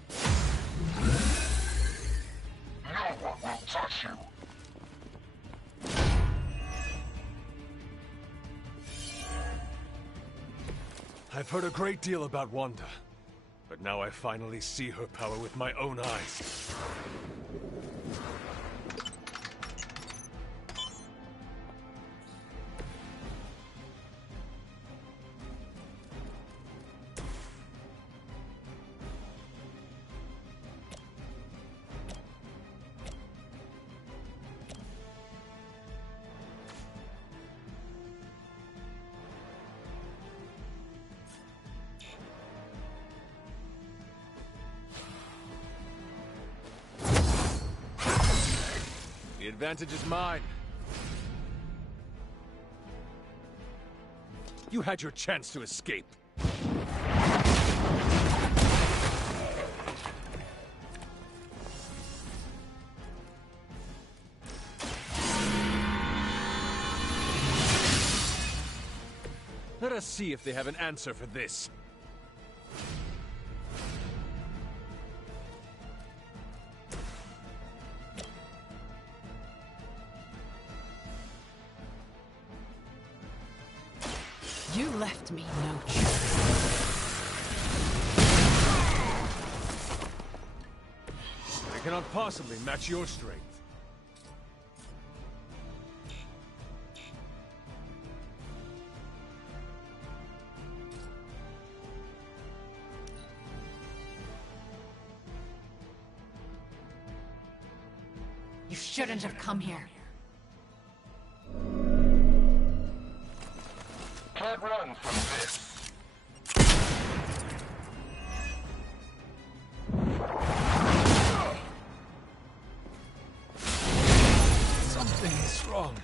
No one will touch you. I've heard a great deal about Wanda, but now I finally see her power with my own eyes. The advantage is mine. You had your chance to escape. Let us see if they have an answer for this. You left me no choice. I cannot possibly match your strength. You shouldn't have come here. Can't run from this. Something is wrong.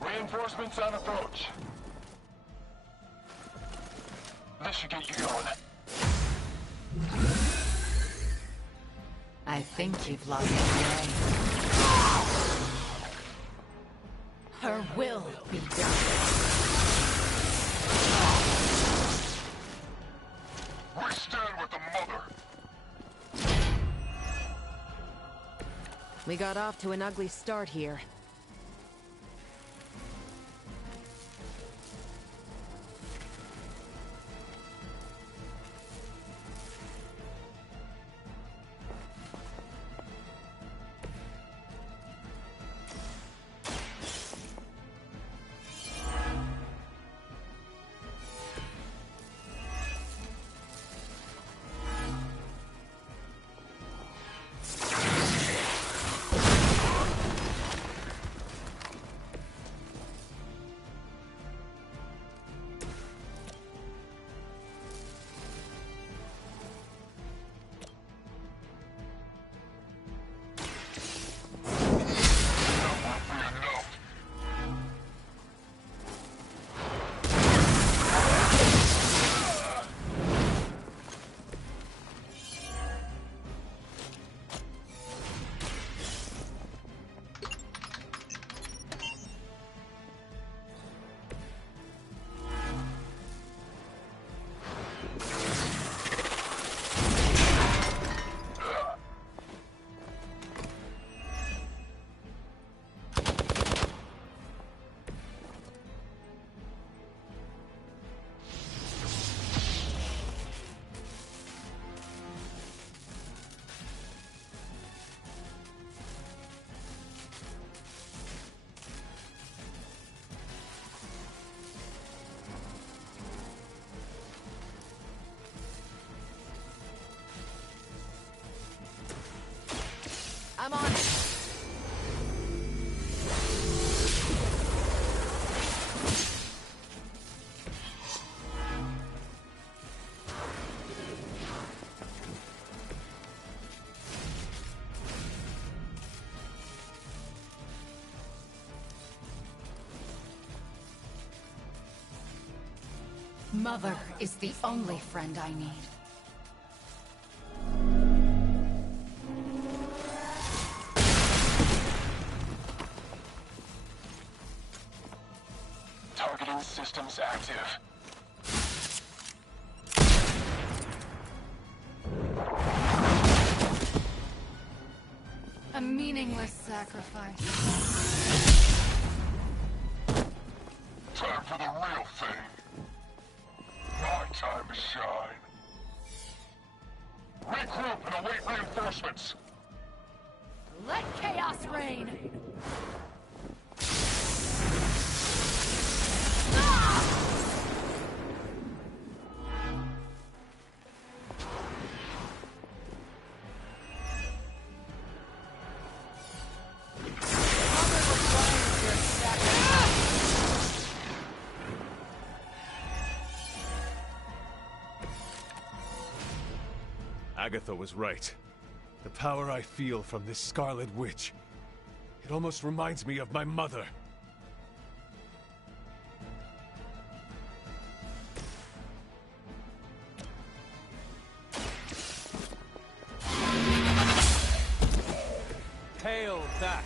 Reinforcements on approach. This should get you going. I think you've lost your way. Her will be done. We stand with the mother. We got off to an ugly start here. I'm on it. Mother is the only friend I need. Targeting systems active. A meaningless sacrifice. Time for the real thing. My time to shine. Regroup and await reinforcements. Let chaos reign! Agatha was right. The power I feel from this Scarlet Witch, it almost reminds me of my mother. Hail that!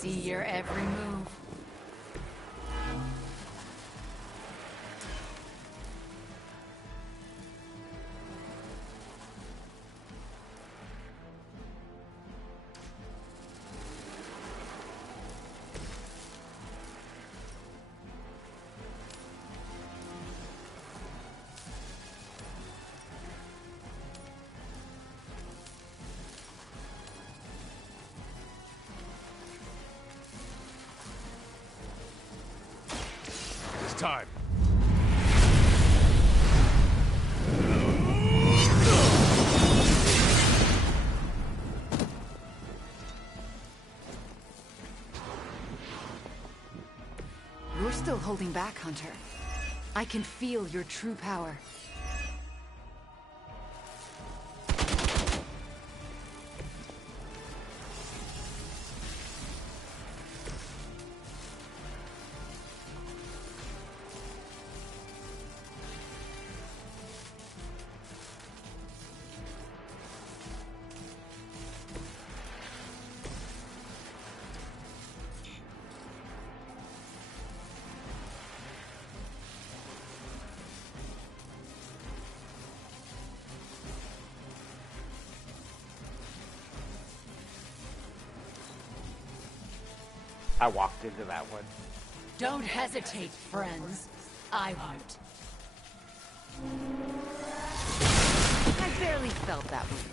see your every move. Time. You're still holding back, Hunter. I can feel your true power. I walked into that one. Don't hesitate, friends. I won't. I barely felt that one.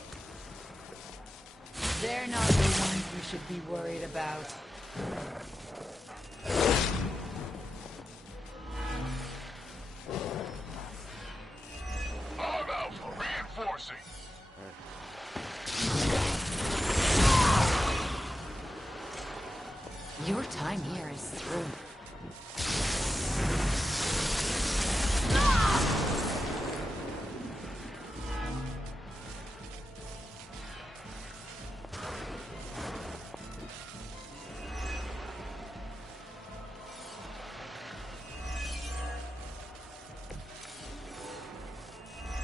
They're not the ones you should be worried about. I'm out for reinforcing. Your time here is through.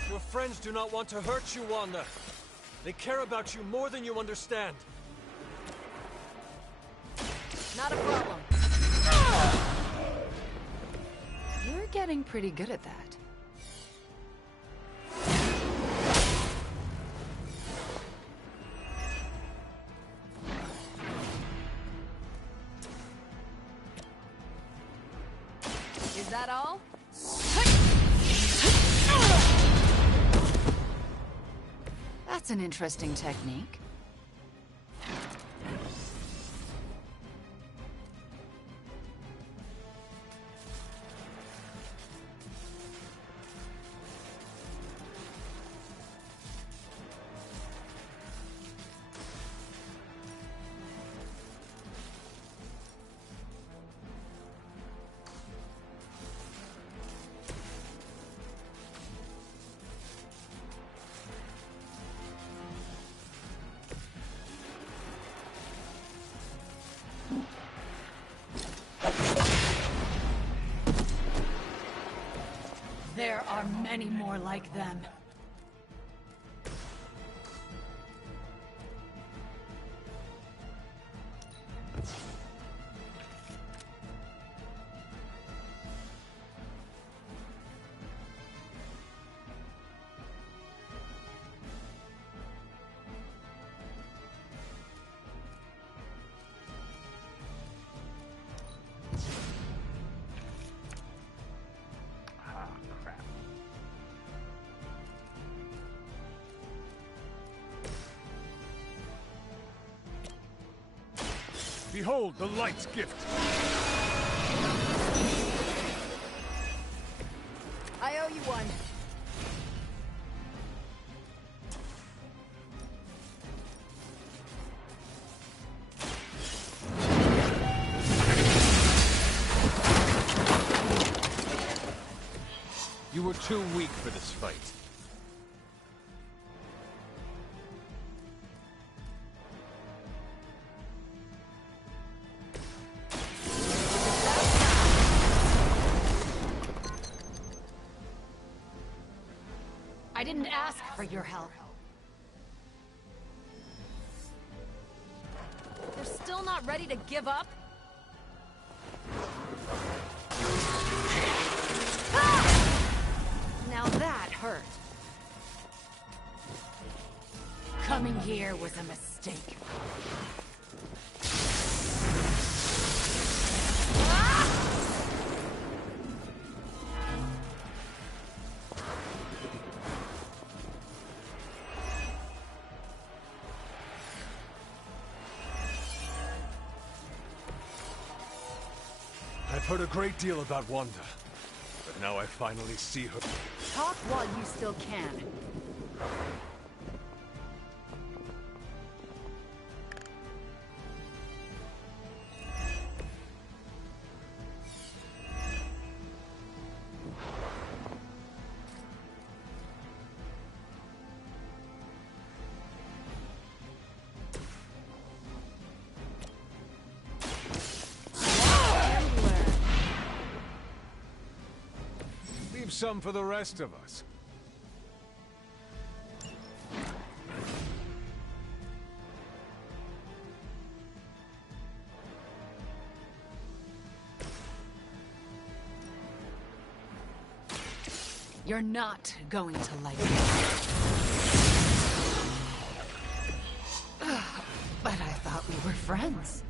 Your friends do not want to hurt you, Wanda. They care about you more than you understand. Not a problem. You're getting pretty good at that. Is that all? That's an interesting technique. There are many more like them. Behold the light's gift. I owe you one. You were too weak for this fight. I didn't ask for your help. There's still still not ready to give up? Ah! Now that hurt. Coming here was a mistake. I've heard a great deal about Wanda, but now I finally see her. Talk while you still can. Leave some for the rest of us. You're not going to like it. But I thought we were friends.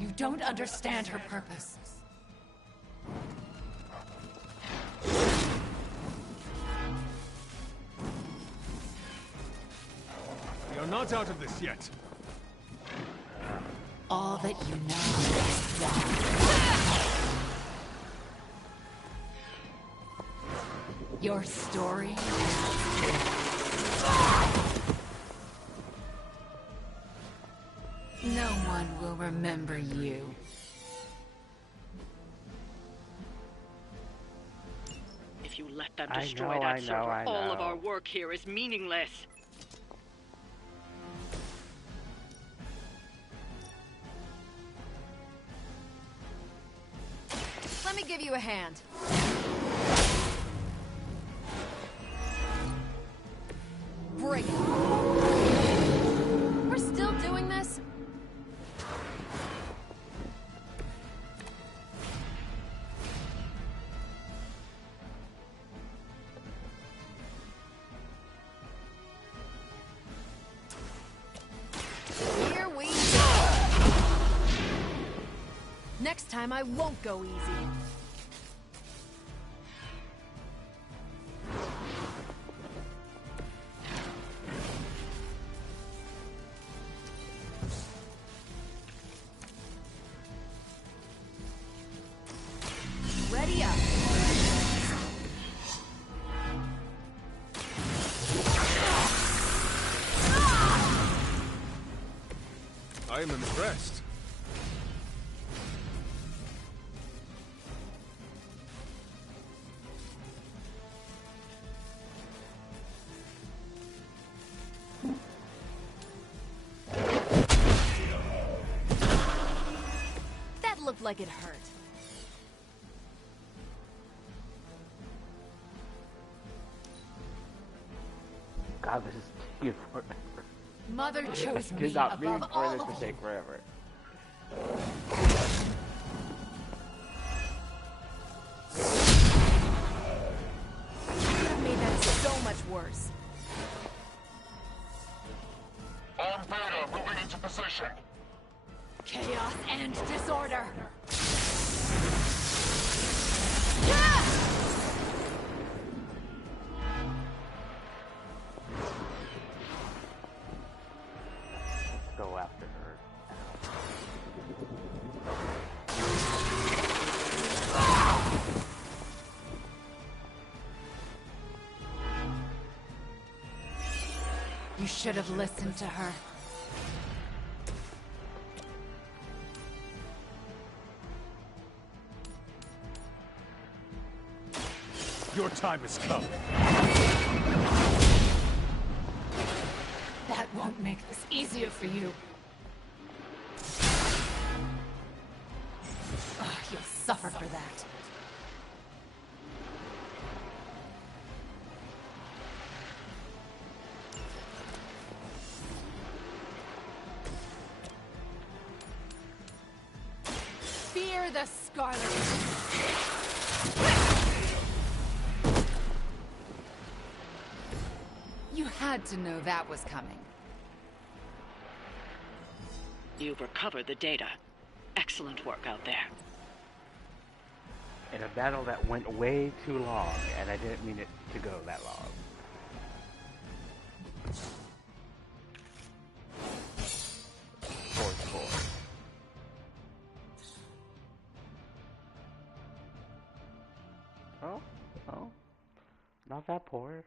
You don't understand her purpose. You're not out of this yet. All that you know is wrong. Your story. No one will remember you. If you let them destroy that server, all of our work here is meaningless. Let me give you a hand. Bring it. We're still doing this? Here we go. Next time I won't go easy. Ready up. I am impressed. That looked like it hurt. God, this is taking forever. Mother chose me Did not mean above for all this of to take forever. You could have made that so much worse. On Beta, moving into position. Chaos and disorder. go after her. You should have listened to her. Your time has come. That won't make this easier for you. Ugh, you'll suffer for that. Fear the Scarlet. You had to know that was coming. You've recovered the data. Excellent work out there. In a battle that went way too long, and I didn't mean it to go that long. Fourth core. Oh, not that poor.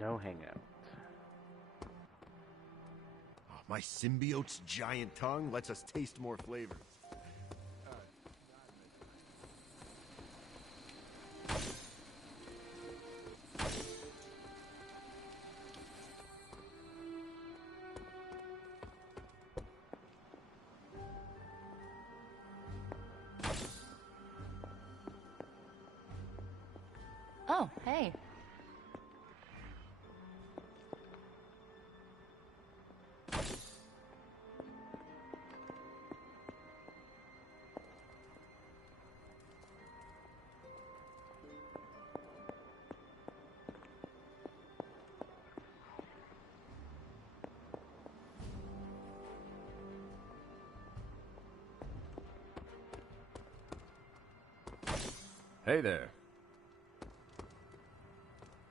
No hangout. Oh, my symbiote's giant tongue lets us taste more flavors. Oh, hey. Hey there.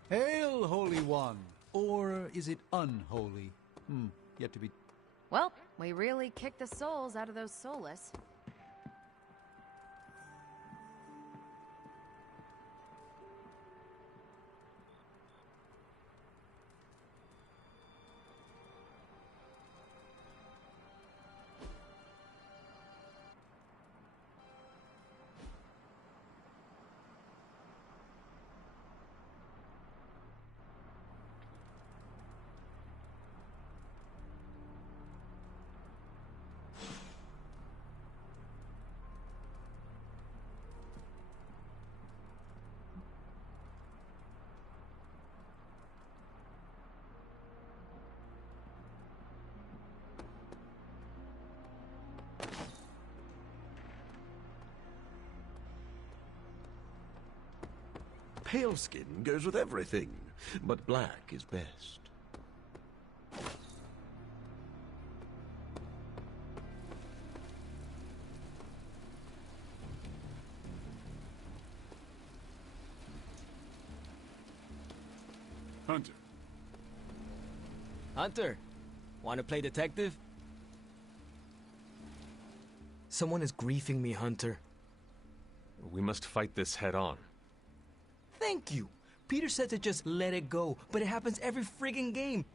Hail, Holy One! Or is it unholy? Yet to be... Well, we really kicked the souls out of those soulless. Pale skin goes with everything, but black is best. Hunter. Hunter, want to play detective? Someone is griefing me, Hunter. We must fight this head on. Thank you. Peter said to just let it go, but it happens every friggin' game.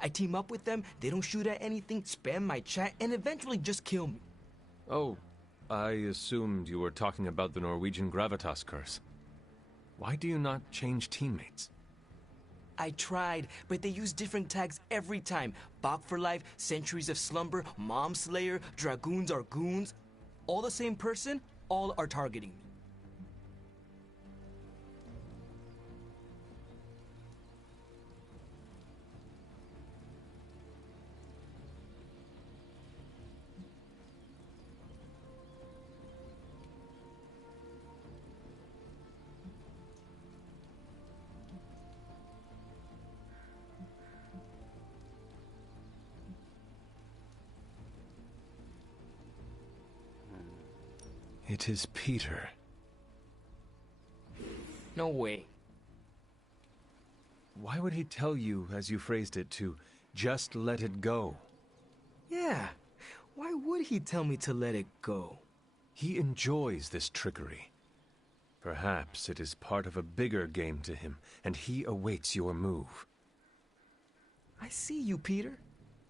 I team up with them, they don't shoot at anything, spam my chat, and eventually just kill me. Oh, I assumed you were talking about the Norwegian gravitas curse. Why do you not change teammates? I tried, but they use different tags every time. Bach for life, Centuries of Slumber, Mom Slayer, Dragoons are goons. All the same person, all are targeting me. It is Peter. No way. Why would he tell you, as you phrased it, to just let it go? Yeah, why would he tell me to let it go? He enjoys this trickery. Perhaps it is part of a bigger game to him, and he awaits your move. I see you, Peter.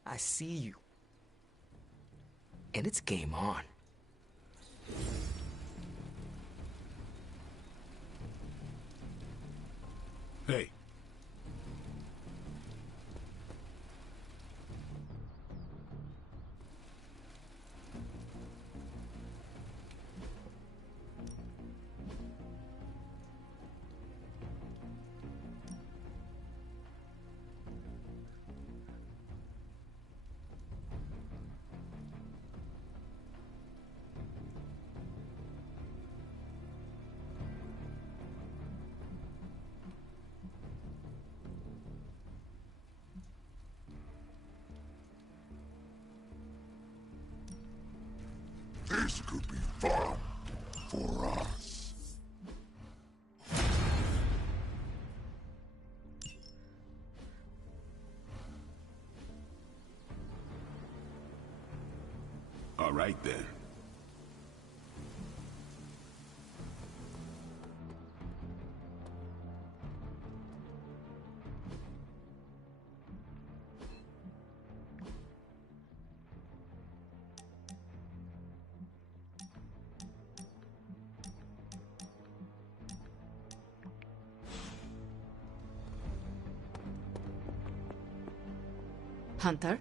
I see you. And it's game on. Hey. This could be fun for us. All right then. Hunter?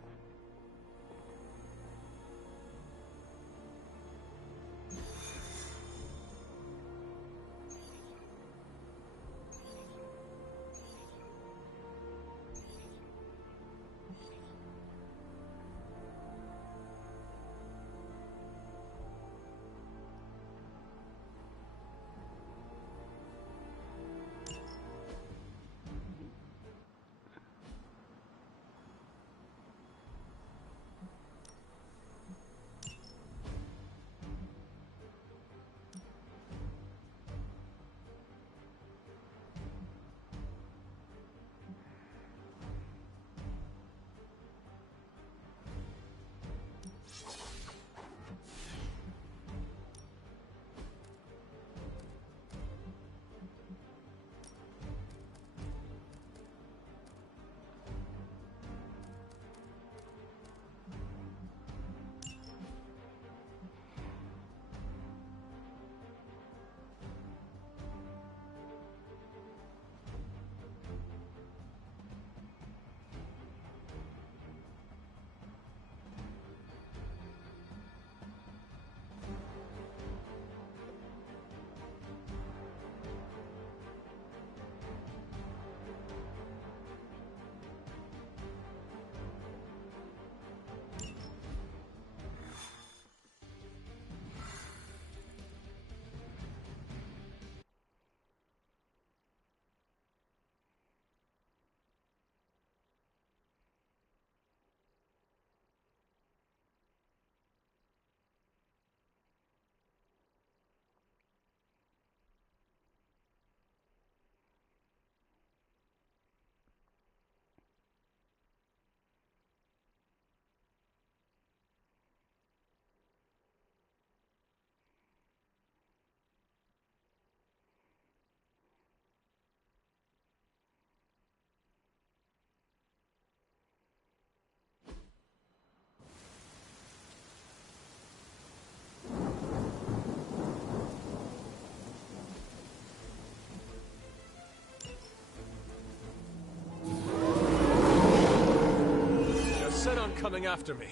coming after me.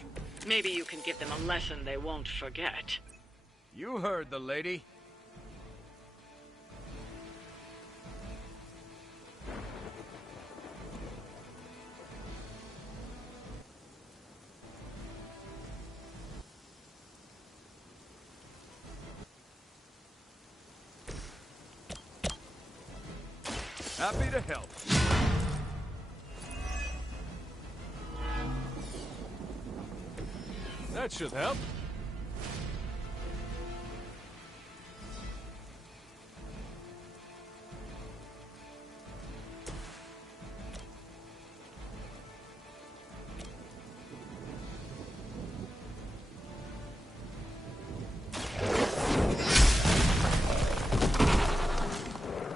Maybe you can give them a lesson they won't forget. You heard the lady. Happy to help. That should help.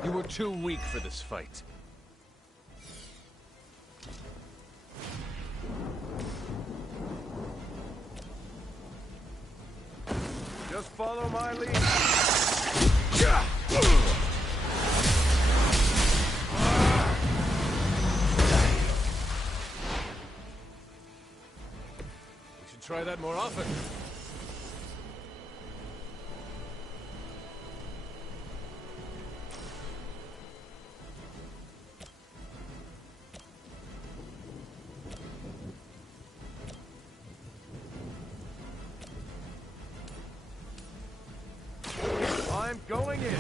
You were too weak for this fight. Just follow my lead. We should try that more often. I'm going in.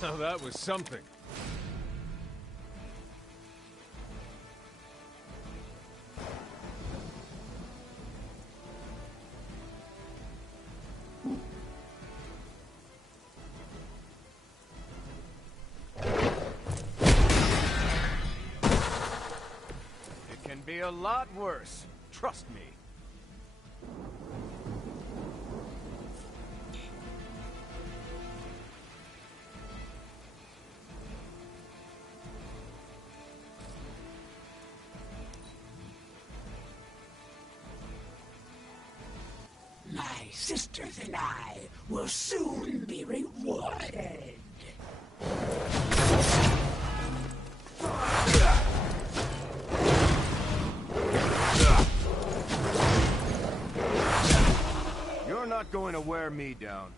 Now that was something. It can be a lot worse. Trust me. My sisters and I will soon be rewarded. You're not going to wear me down.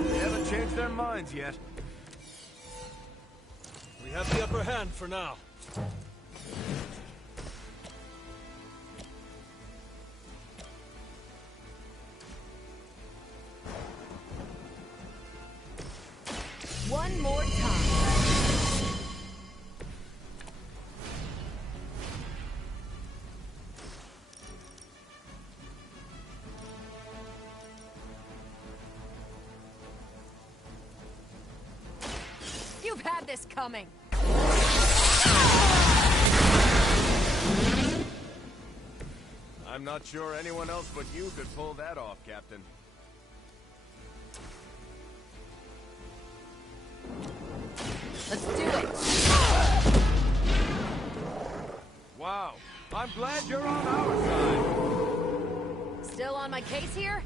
They haven't changed their minds yet. We have the upper hand for now. One more time. You've had this coming. I'm not sure anyone else but you could pull that off, Captain. Let's do it. Wow. I'm glad you're on our side. Still on my case here?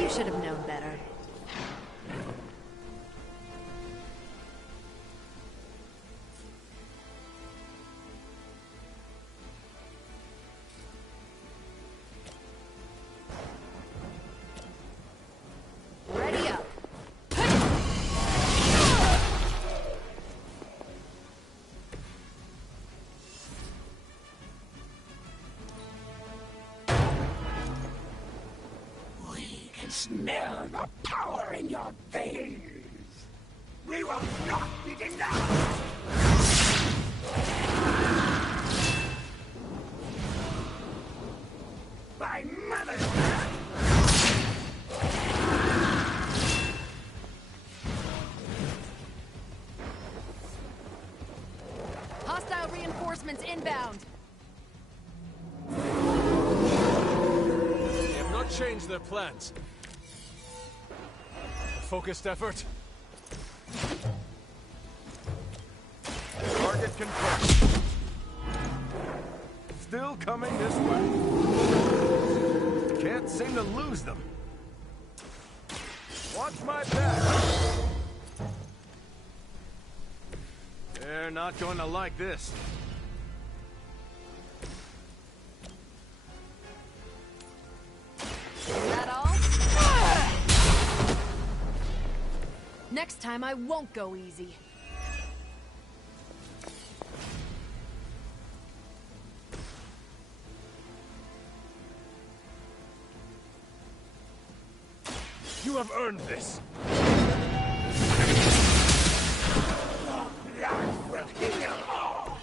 You should have known better. Ready up. smell the power in your veins. We will not be denied. My mother's hand. Hostile reinforcements inbound. They have not changed their plans. A focused effort. Target confirmed. Still coming this way. Can't seem to lose them. Watch my back. They're not going to like this. Is that all? Next time I won't go easy. You have earned this. Life will heal all.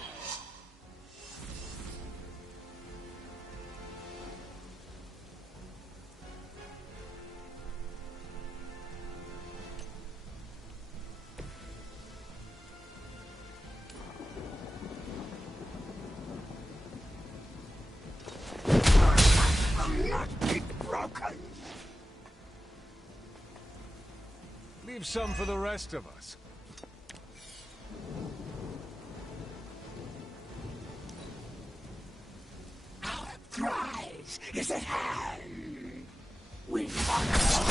will not be broken. Leave some for the rest of us. Our prize is at hand. We follow.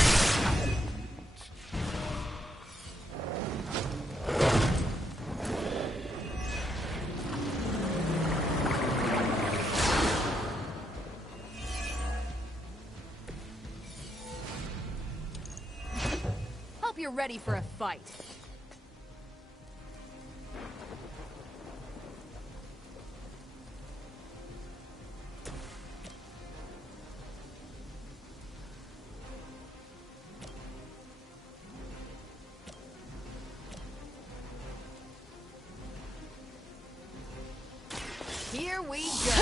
Hope you're ready for a fight. Here we go.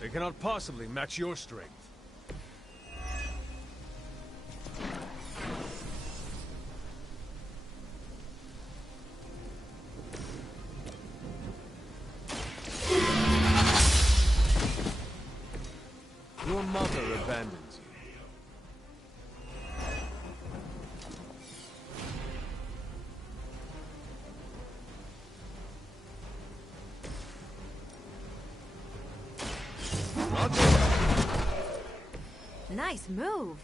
They cannot possibly match your strength. Your mother abandons you. Nice move.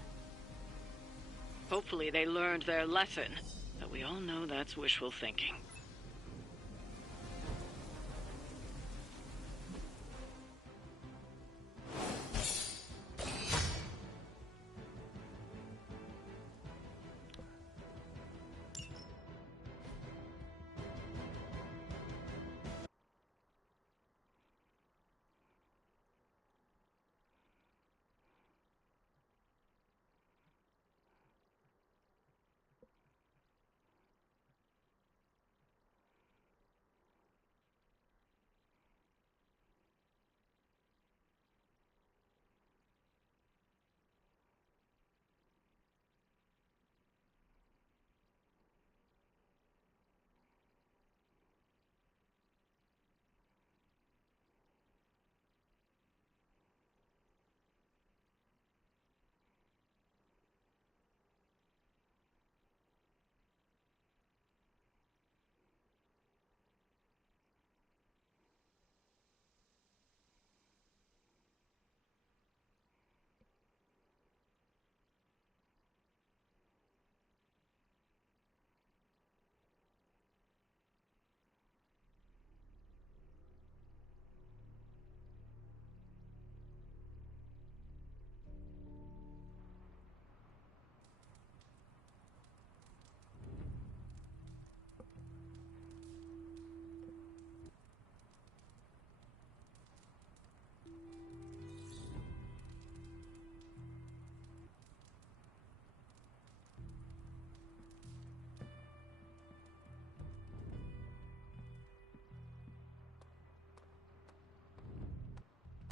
Hopefully they learned their lesson, but we all know that's wishful thinking.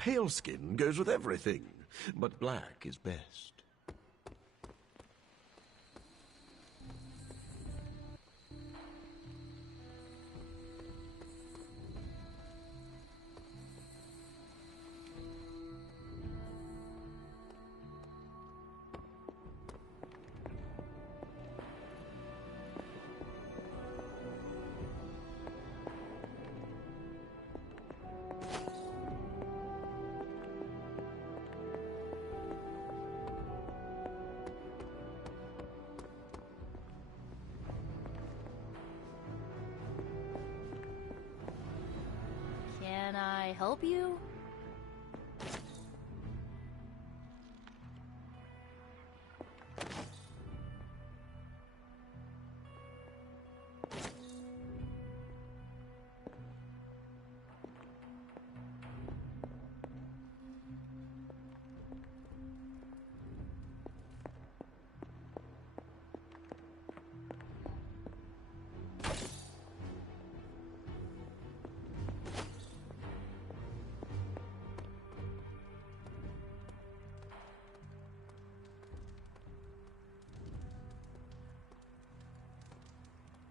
pale skin goes with everything, but black is best. Can I help you?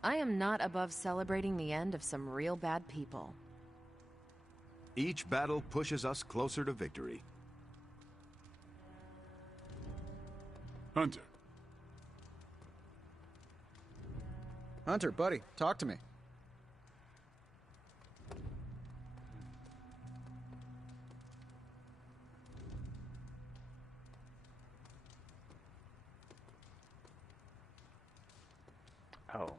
I am not above celebrating the end of some real bad people. Each battle pushes us closer to victory. Hunter. Hunter, buddy, talk to me. Oh.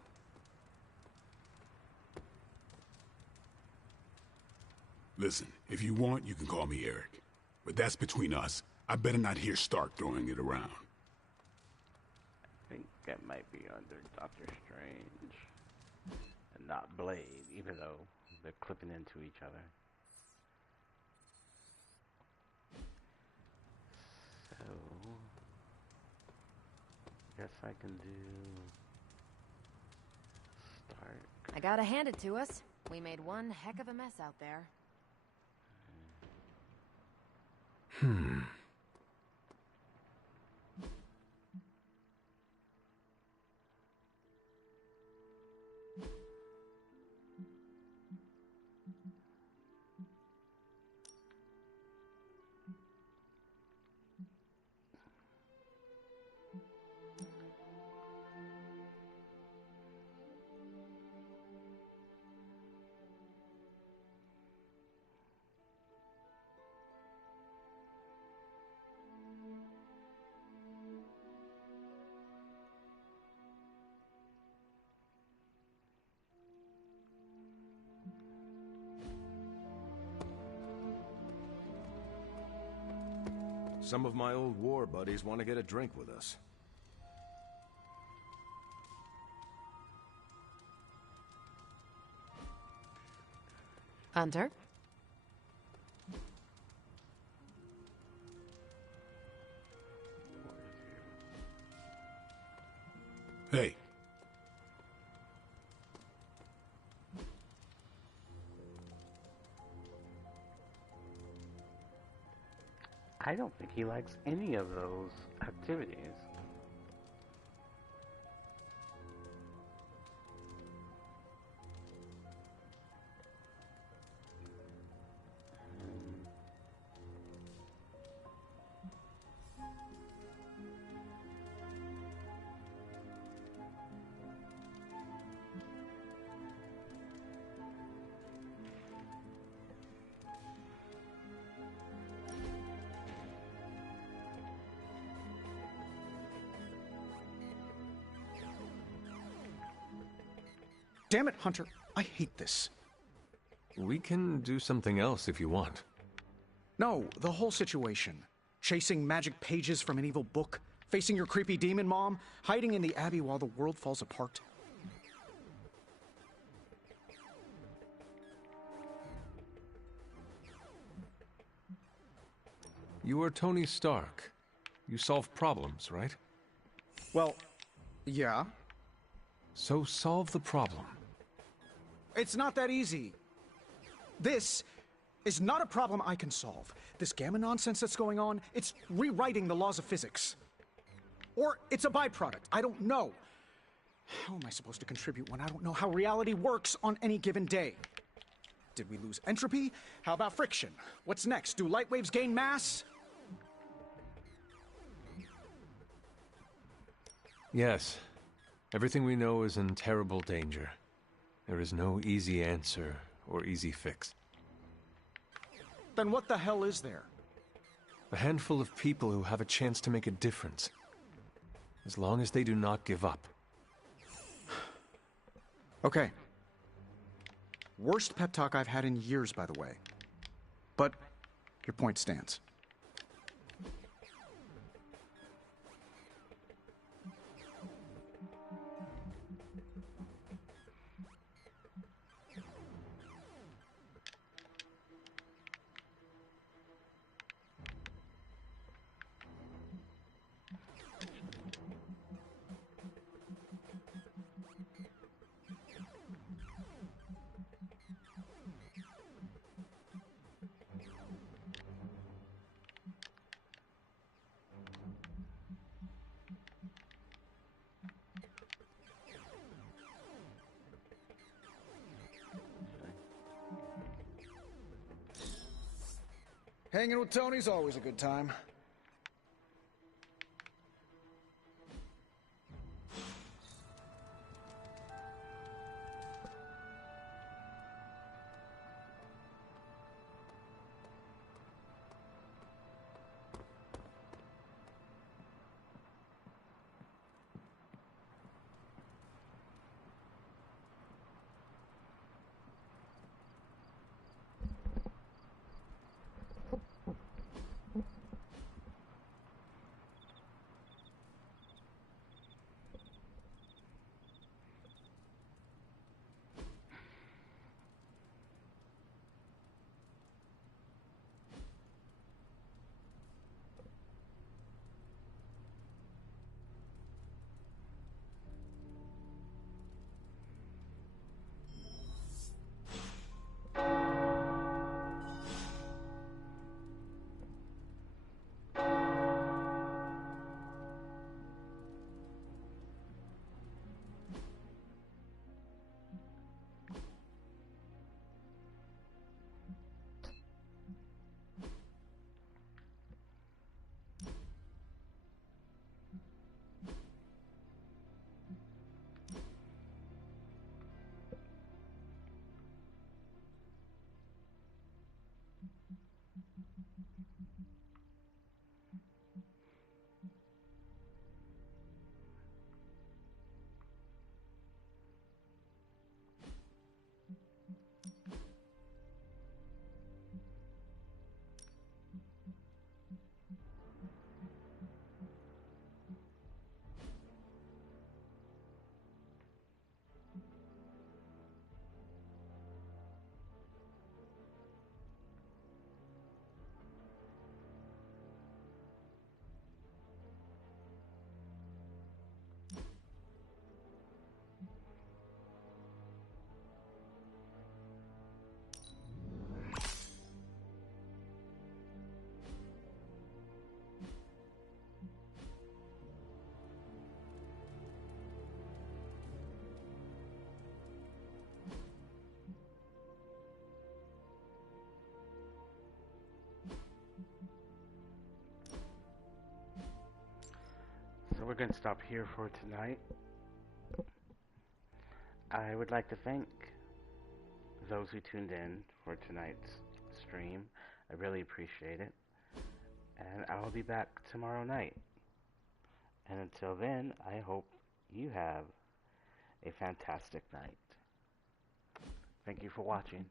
Listen, if you want, you can call me Eric. But that's between us. I better not hear Stark throwing it around. I think that might be under Doctor Strange. And not Blade, even though they're clipping into each other. So... guess I can do... Stark. I gotta hand it to us. We made one heck of a mess out there. Some of my old war buddies want to get a drink with us. Hunter? Hey. I don't think he likes any of those activities. Damn it, Hunter. I hate this. We can do something else if you want. No, the whole situation. Chasing magic pages from an evil book, facing your creepy demon mom, hiding in the Abbey while the world falls apart. You are Tony Stark. You solve problems, right? Well, yeah. So solve the problem. It's not that easy. This is not a problem I can solve. This gamma nonsense that's going on, it's rewriting the laws of physics. Or it's a byproduct. I don't know. How am I supposed to contribute when I don't know how reality works on any given day? Did we lose entropy? How about friction? What's next? Do light waves gain mass? Yes. Everything we know is in terrible danger. There is no easy answer or easy fix. Then what the hell is there? A handful of people who have a chance to make a difference. As long as they do not give up. Okay. Worst pep talk I've had in years, by the way. But your point stands. Hanging with Tony's always a good time. So we're going to stop here for tonight. I would like to thank those who tuned in for tonight's stream. I really appreciate it. And I will be back tomorrow night. And until then, I hope you have a fantastic night. Thank you for watching.